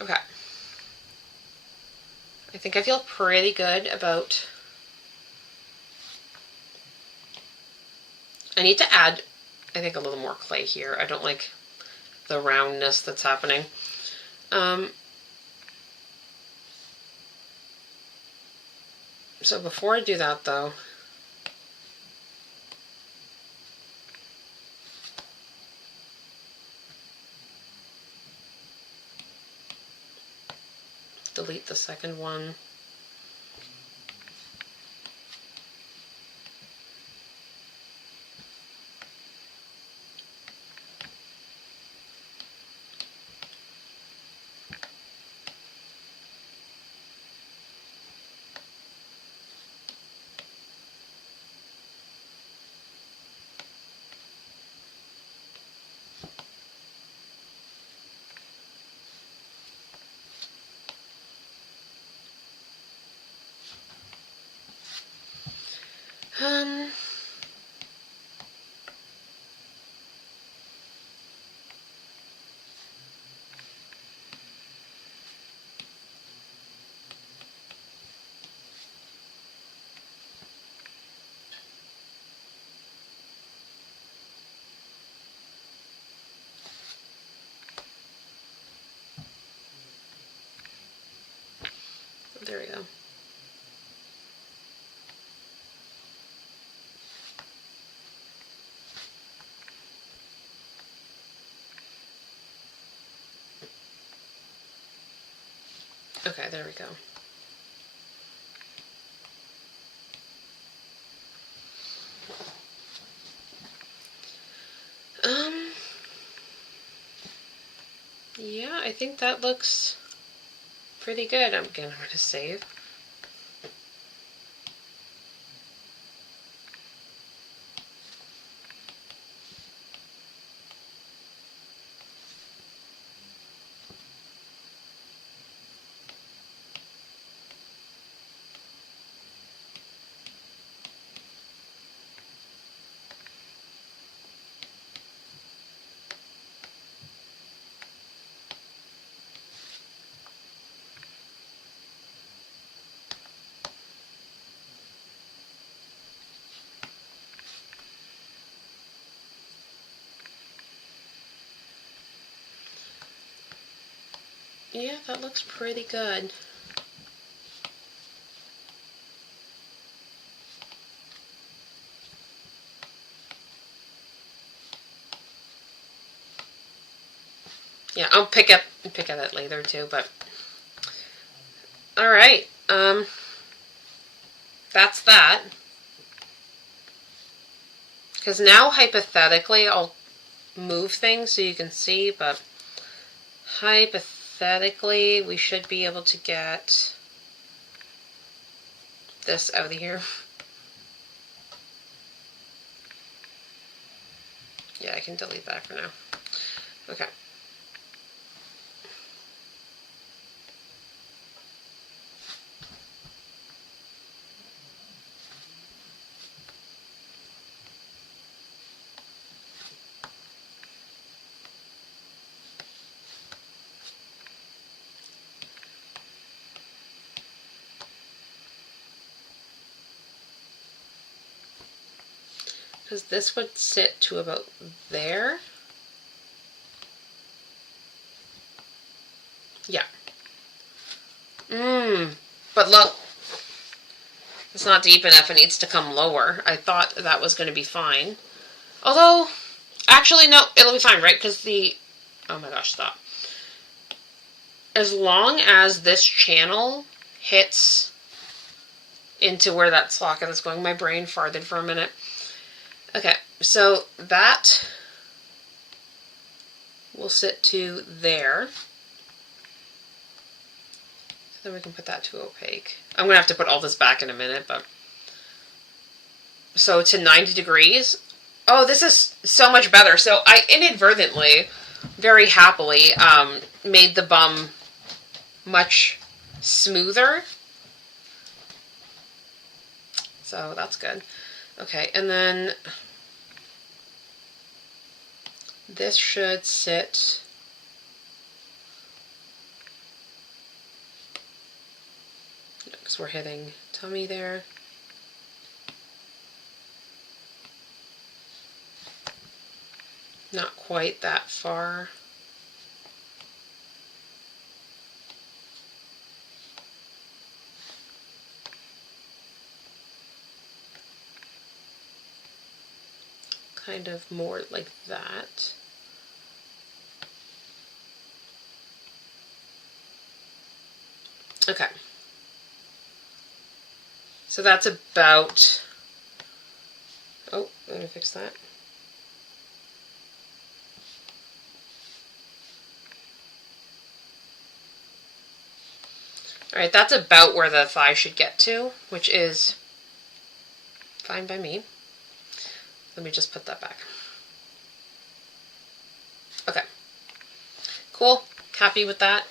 Okay. I think I feel pretty good about... I need to add, I think, a little more clay here. I don't like the roundness that's happening. So before I do that, though, delete the second one. Um, there we go. Okay, there we go. Yeah, I think that looks pretty good. I'm going to save. Yeah, that looks pretty good. Yeah, I'll pick at it later too, but all right. That's that. Because now hypothetically I'll move things so you can see, but hypothetically we should be able to get this out of here. Yeah, I can delete that for now. Okay. Because this would sit to about there. Yeah. But look, it's not deep enough. It needs to come lower. I thought that was going to be fine. Although, actually, no, it'll be fine, right? Because the... Oh my gosh, stop. As long as this channel hits into where that socket is going. My brain farted for a minute. Okay, so that will sit to there. Then we can put that to opaque. I'm going to have to put all this back in a minute, but... So to 90 degrees. Oh, this is so much better. So I inadvertently, very happily, made the bum much smoother. So that's good. Okay, and then this should sit... Because we're hitting tummy there. Not quite that far. Kind of more like that. Okay. So that's about... Oh, let me fix that. Alright, that's about where the thigh should get to, which is fine by me. Let me just put that back. Okay. Cool. Happy with that.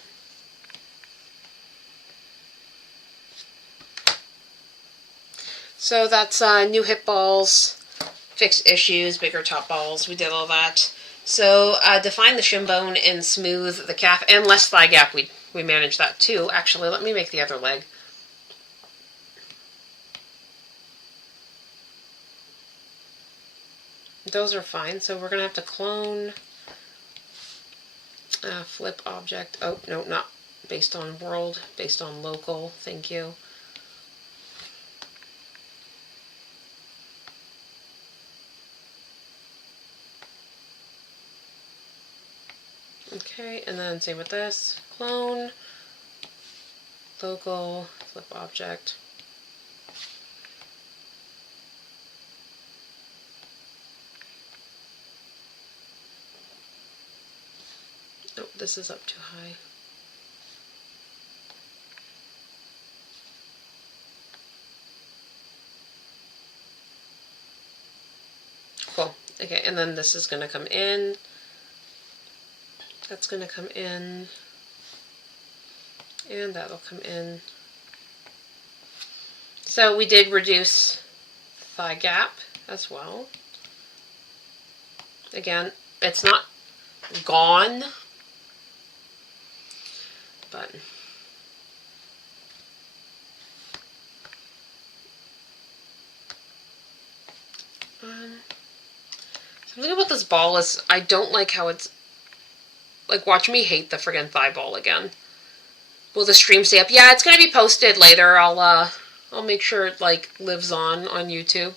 So that's new hip balls, fixed issues, bigger top balls. We did all that. So define the shin bone and smooth the calf and less thigh gap. We managed that too. Actually, let me make the other leg. Those are fine. So we're gonna have to clone, flip object. Oh no, not based on world, based on local. Thank you. Okay, and then same with this. Clone, local, flip object. Oh, this is up too high. Cool. Okay, and then this is going to come in. That's going to come in. And that'll come in. So we did reduce thigh gap as well. Again, it's not gone, but something about this ball is I don't like how it's like, watch me hate the friggin' thigh ball again. Will the stream stay up? Yeah, it's gonna be posted later. I'll make sure it like lives on YouTube.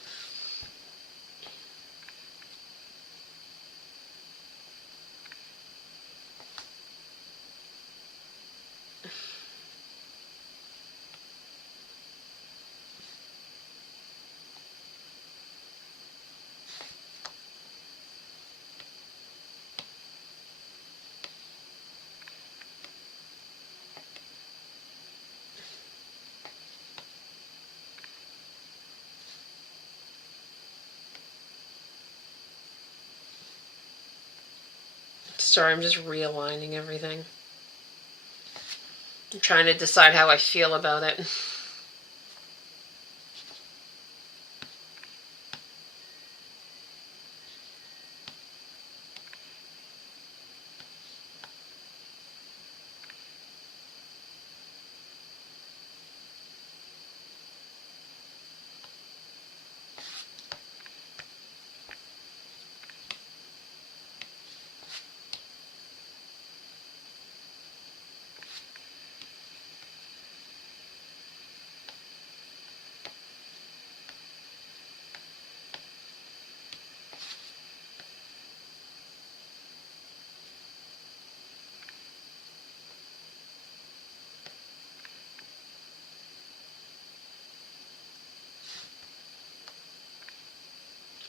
Sorry, I'm just realigning everything. I'm trying to decide how I feel about it.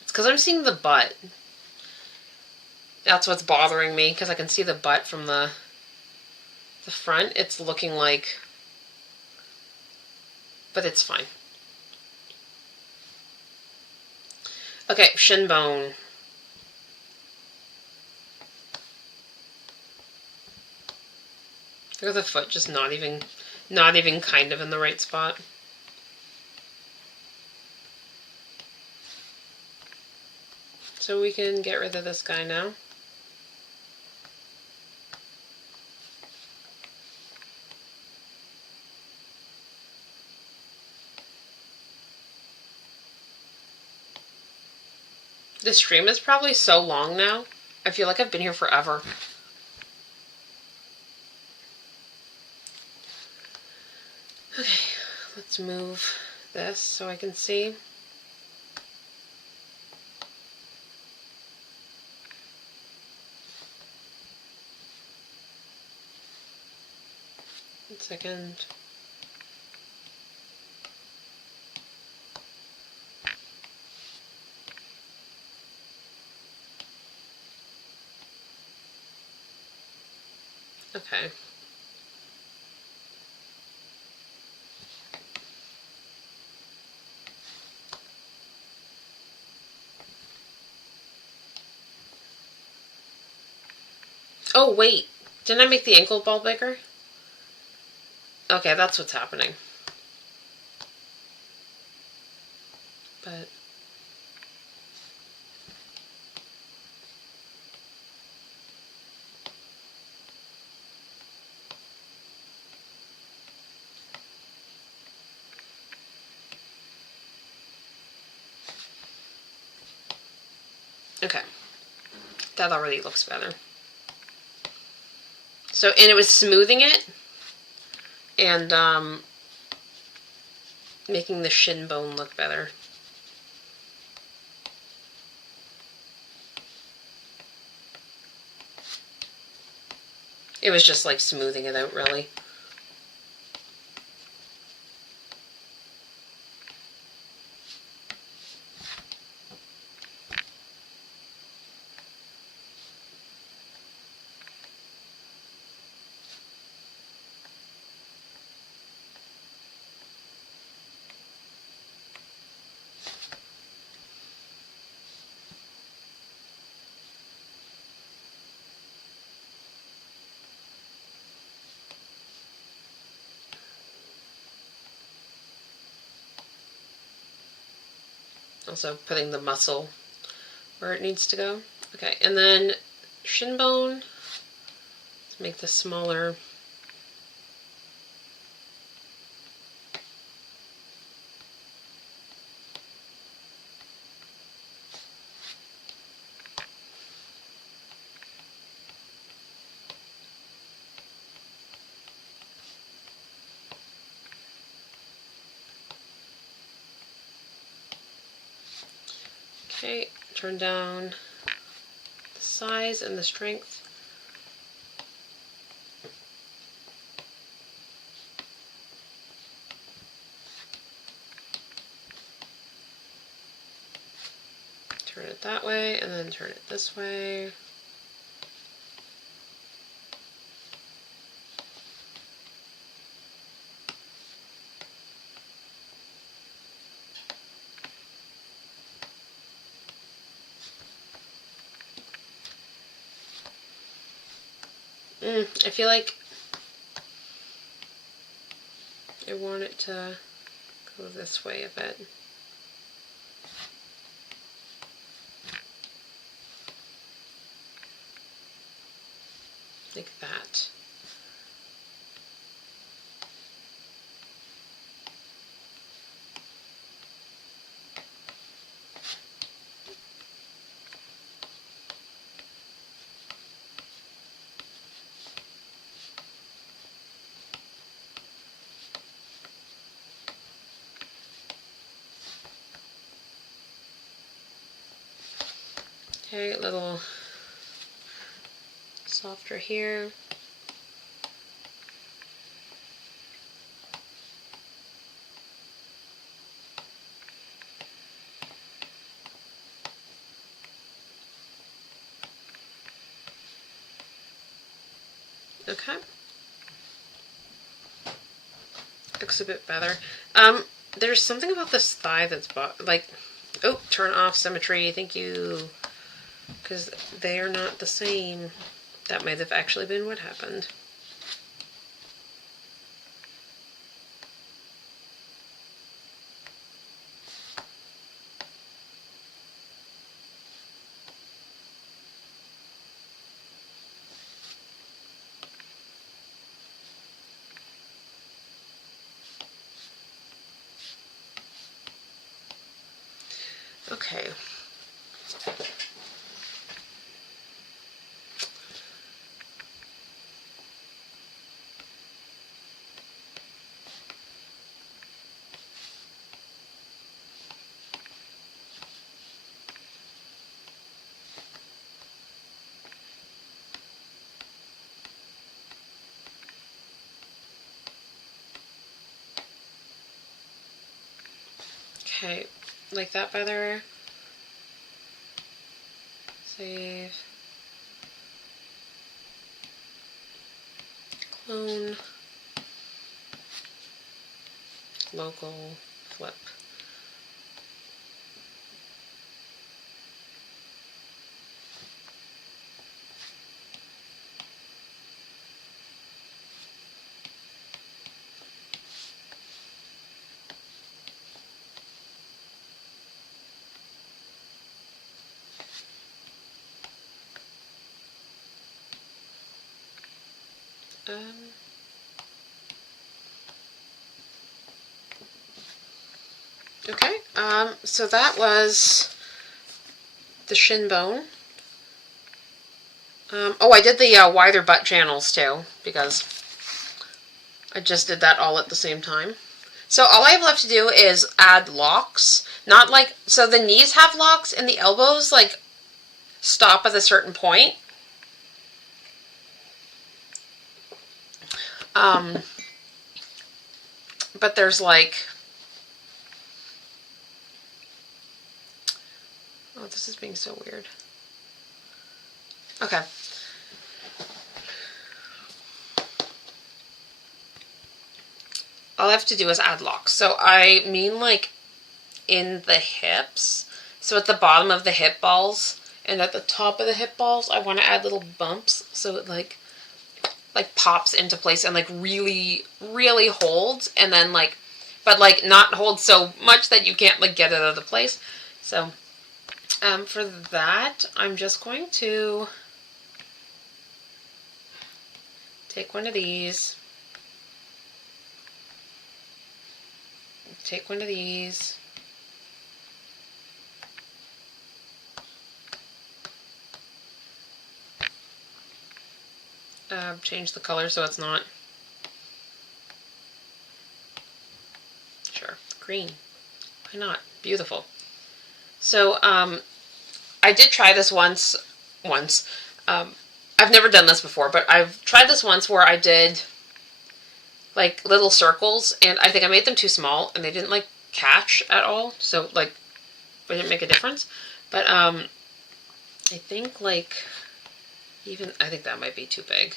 Because I'm seeing the butt. That's what's bothering me, because I can see the butt from the front. It's looking like, but it's fine. Okay, shin bone. Look at the foot, just not even kind of in the right spot. So we can get rid of this guy now. This stream is probably so long now. I feel like I've been here forever. Okay, let's move this so I can see. One second. Okay. Oh, wait. Didn't I make the ankle ball bigger? Okay, that's what's happening. but okay, that already looks better. So, and it was smoothing it and making the shin bone look better. It was just like smoothing it out, really. Also putting the muscle where it needs to go. Okay, and then shin bone. Let's make this smaller. Okay, turn down the size and the strength. Turn it that way and then turn it this way. I feel like I want it to go this way a bit. Like that. Okay, a little softer here. Okay. Looks a bit better. There's something about this thigh that's like, oh, turn off symmetry, thank you. Because they are not the same. That might have actually been what happened. Okay. Okay, like that better. Save. Clone. Local. Flip. Okay, so that was the shin bone. Oh, I did the wider butt channels too, because I just did that all at the same time. So all I have left to do is add locks. Not like, so the knees have locks and the elbows like stop at a certain point. But there's like, oh, this is being so weird. Okay. All I have to do is add locks. So I mean like in the hips. So at the bottom of the hip balls and at the top of the hip balls, I want to add little bumps so it like pops into place and like really, really holds, and then like, but like not hold so much that you can't like get it out of the place. So for that, I'm just going to take one of these, take one of these, change the color so it's not, sure, green, why not, beautiful. So I did try this once. I've never done this before, but I've tried this once where I did like little circles, and I think I made them too small and they didn't like catch at all, so like it didn't make a difference. But I think like even, I think that might be too big.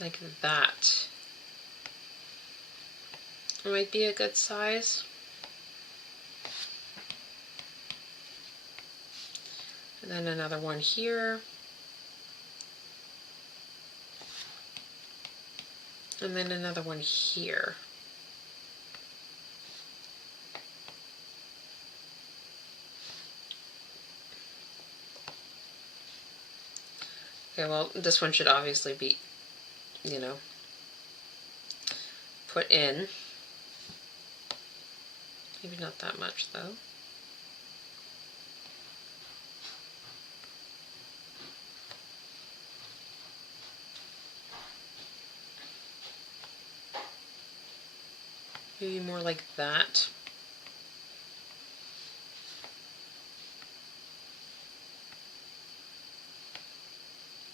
Like that might be a good size. And then another one here. And then another one here. Okay, well, this one should obviously be, you know, put in. Maybe not that much, though. Maybe more like that.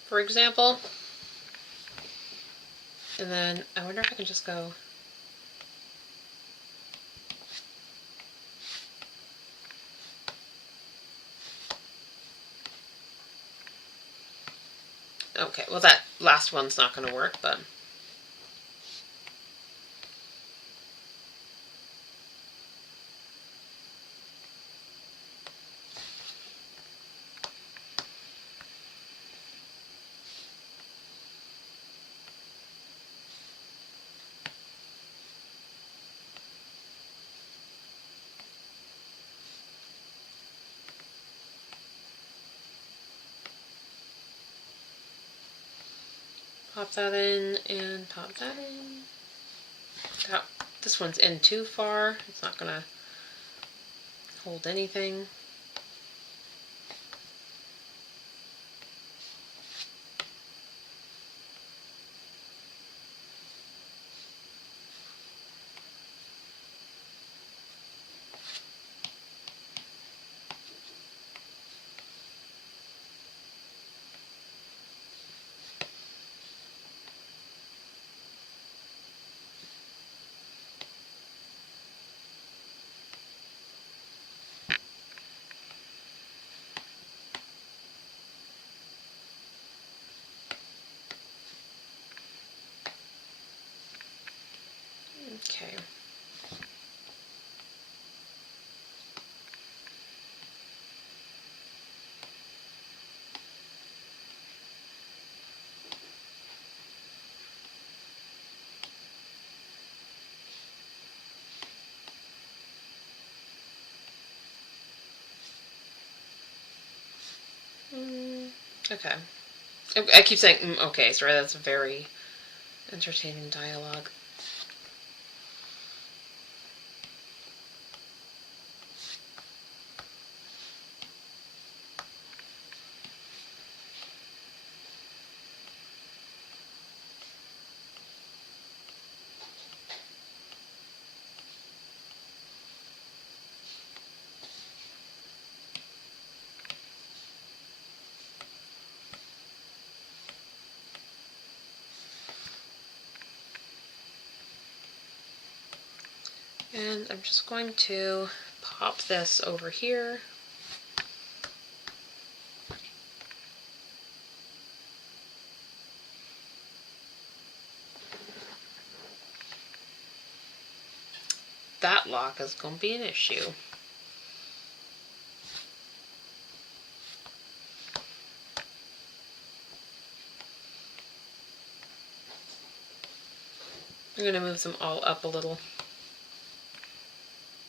For example. And then I wonder if I can just go okay, well that last one's not going to work, but pop that in and pop that in. This one's in too far. It's not going to hold anything. Okay. Okay. I keep saying, okay, sorry, that's very entertaining dialogue. And I'm just going to pop this over here. That lock is going to be an issue. I'm going to move them all up a little.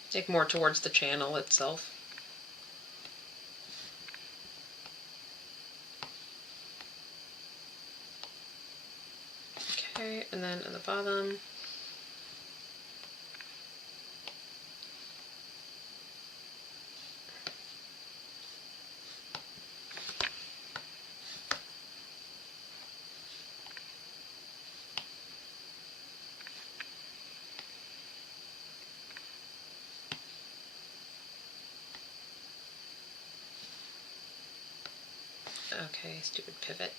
Take more towards the channel itself. Okay, and then at the bottom, okay, stupid pivot.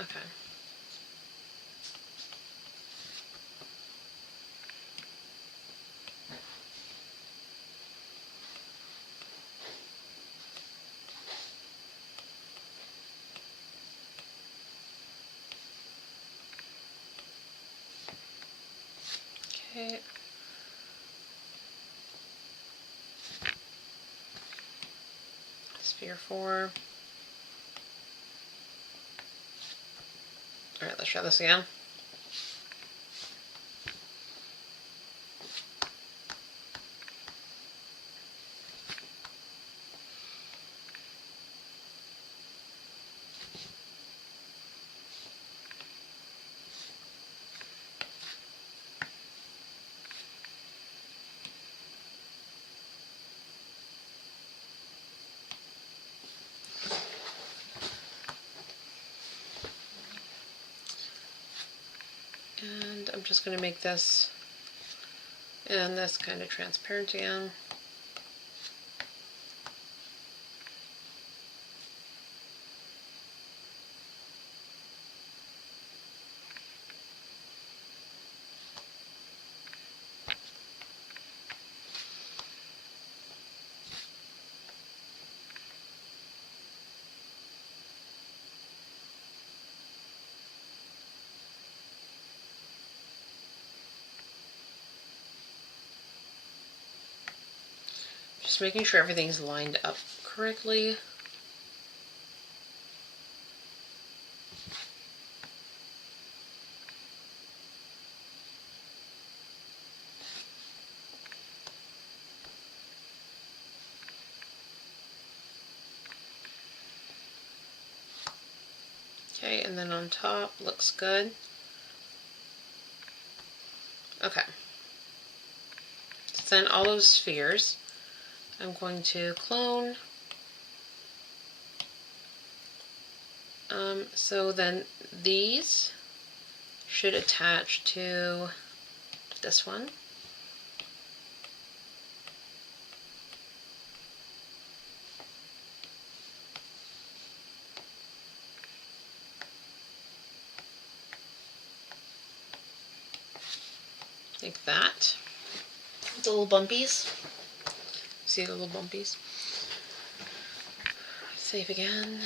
Okay. Okay. Sphere 4. Alright, let's try this again. And I'm just going to make this and this kind of transparent again. Just making sure everything's lined up correctly. Okay, and then on top, looks good. Okay. So then all those spheres, I'm going to clone. So then these should attach to this one. Like that. The little bumpies. See the little bumpies? Save again.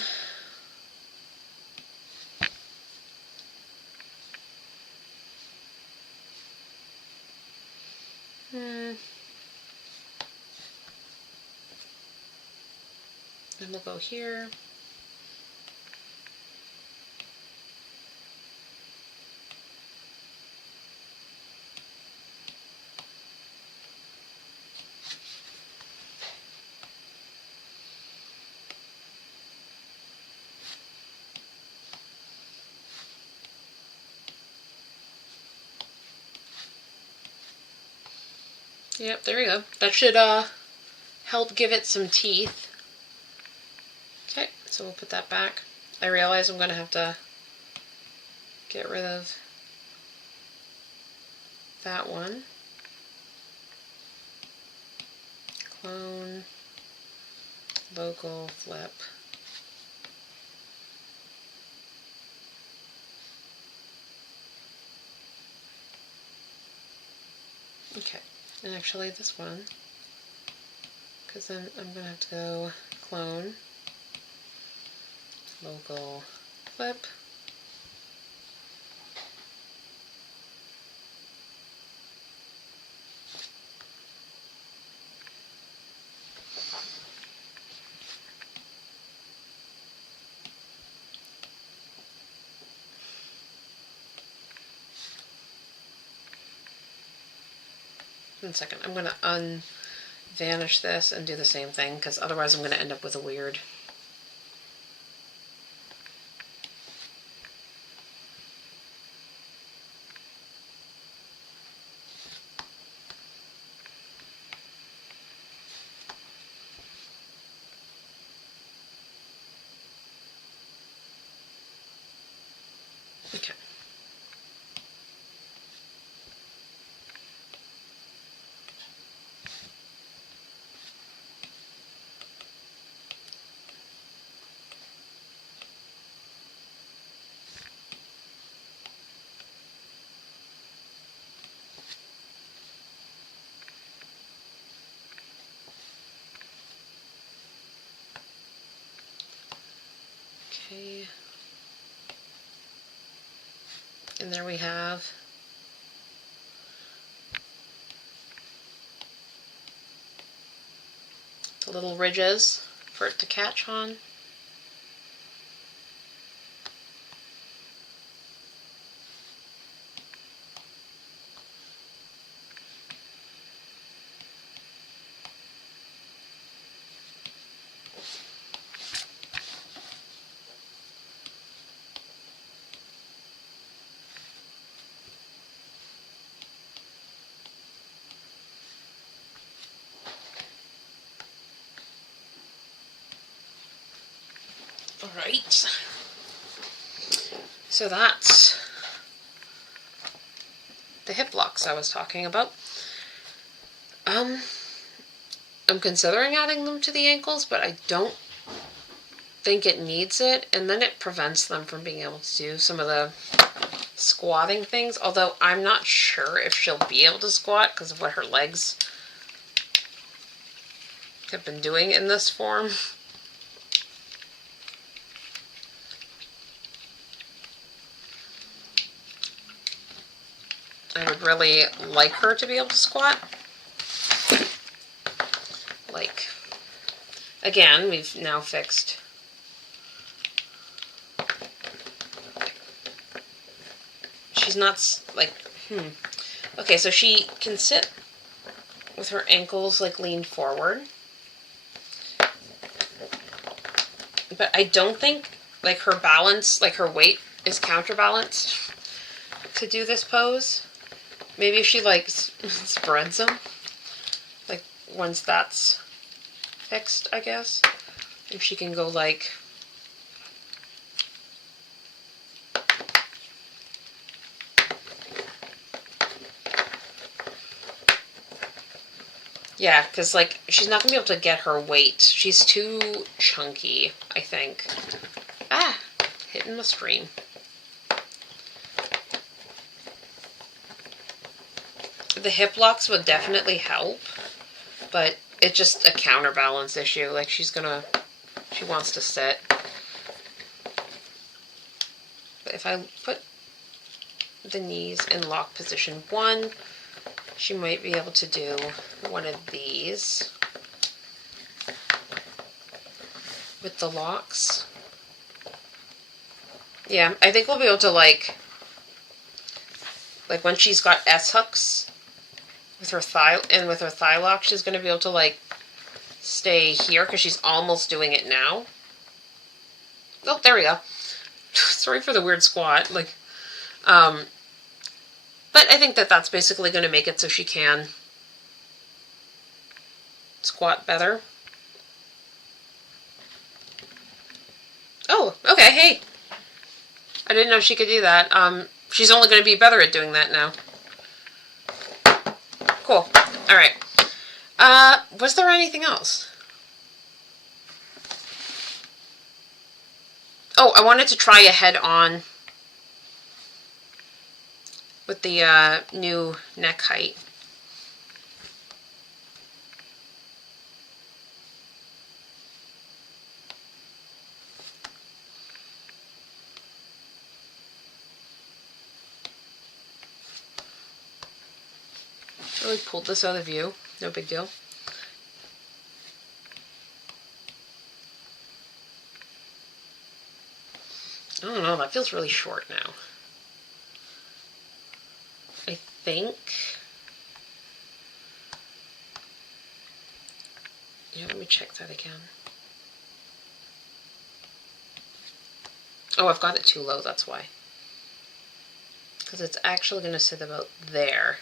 Then we'll go here. Yep, there we go. That should help give it some teeth. Okay, so we'll put that back. I realize I'm going to have to get rid of that one. Clone, local, flip. Okay, and actually this one, because then I'm going to have to go clone, local, flip. One second, I'm going to unvanish this and do the same thing, because otherwise I'm going to end up with a weird. Okay. Okay. And there we have the little ridges for it to catch on. Alright, so that's the hip blocks I was talking about. I'm considering adding them to the ankles, but I don't think it needs it, and then it prevents them from being able to do some of the squatting things, although I'm not sure if she'll be able to squat because of what her legs have been doing in this form. I would really like her to be able to squat. Like, again, we've now fixed she's not, like, Okay, so she can sit with her ankles, like, leaned forward. But I don't think, like, her balance, like, her weight is counterbalanced to do this pose. Maybe if she, like, spreads them, like, once that's fixed, I guess. If she can go, like, yeah, because, like, she's not going to be able to get her weight. She's too chunky, I think. Ah, hitting the screen. The hip locks would definitely help, but it's just a counterbalance issue. Like, she wants to sit. But if I put the knees in lock position 1, she might be able to do one of these with the locks. Yeah, I think we'll be able to like when she's got S-hooks with her thigh, and with her thigh lock, she's going to be able to like stay here because she's almost doing it now. Oh, there we go. Sorry for the weird squat. Like, but I think that that's basically going to make it so she can squat better. Oh, okay, hey. I didn't know she could do that. She's only going to be better at doing that now. Cool. Alright. Was there anything else? Oh, I wanted to try a head-on with the new neck height. I really pulled this out of view. No big deal. I don't know, that feels really short now. I think... Yeah, let me check that again. Oh, I've got it too low, that's why. Because it's actually going to sit about there.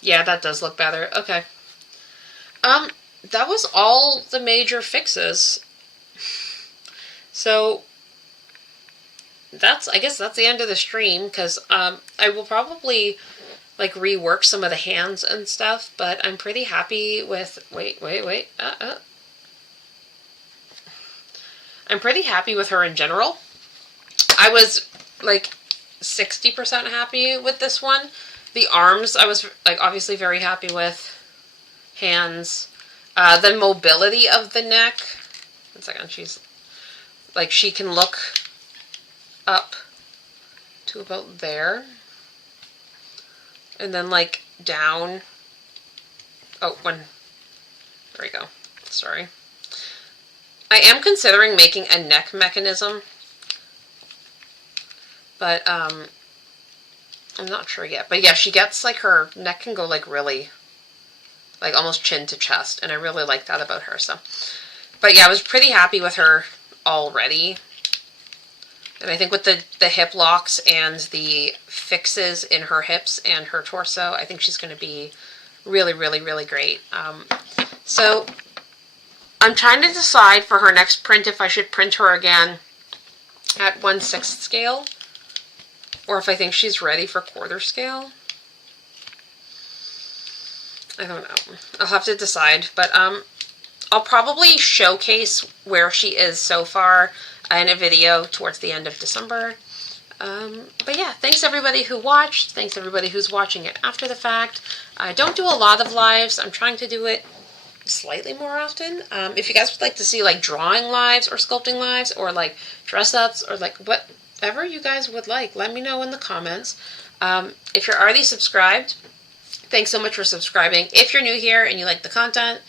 Yeah, that does look better. Okay. That was all the major fixes. So, I guess that's the end of the stream, because I will probably, like, rework some of the hands and stuff, but I'm pretty happy with... Wait. I'm pretty happy with her in general. I was, like, 60% happy with this one. The arms, I was, like, obviously very happy with. Hands. The mobility of the neck. 1 second, she's, like, she can look up to about there. And then, like, down. Oh, there we go. Sorry. I am considering making a neck mechanism. But, I'm not sure yet. But yeah, she gets, like, her neck can go, like, really, like, almost chin to chest. And I really like that about her, so. But yeah, I was pretty happy with her already. And I think with the hip locks and the fixes in her hips and her torso, I think she's going to be really, really, really great. So, I'm trying to decide for her next print if I should print her again at 1/6 scale. Or if I think she's ready for quarter scale. I don't know. I'll have to decide. But I'll probably showcase where she is so far in a video towards the end of December. But yeah, thanks everybody who watched. Thanks everybody who's watching it after the fact. I don't do a lot of lives. I'm trying to do it slightly more often. If you guys would like to see like drawing lives or sculpting lives or like dress ups or like whatever you guys would like, let me know in the comments. If you're already subscribed, thanks so much for subscribing. If you're new here and you like the content,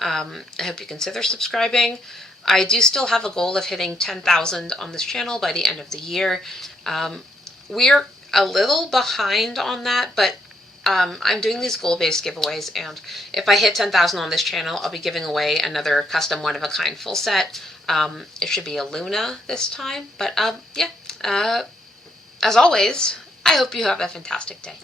I hope you consider subscribing. I do still have a goal of hitting 10,000 on this channel by the end of the year. We're a little behind on that, but I'm doing these goal-based giveaways, and if I hit 10,000 on this channel, I'll be giving away another custom one-of-a-kind full set. It should be a Luna this time, but yeah. As always, I hope you have a fantastic day.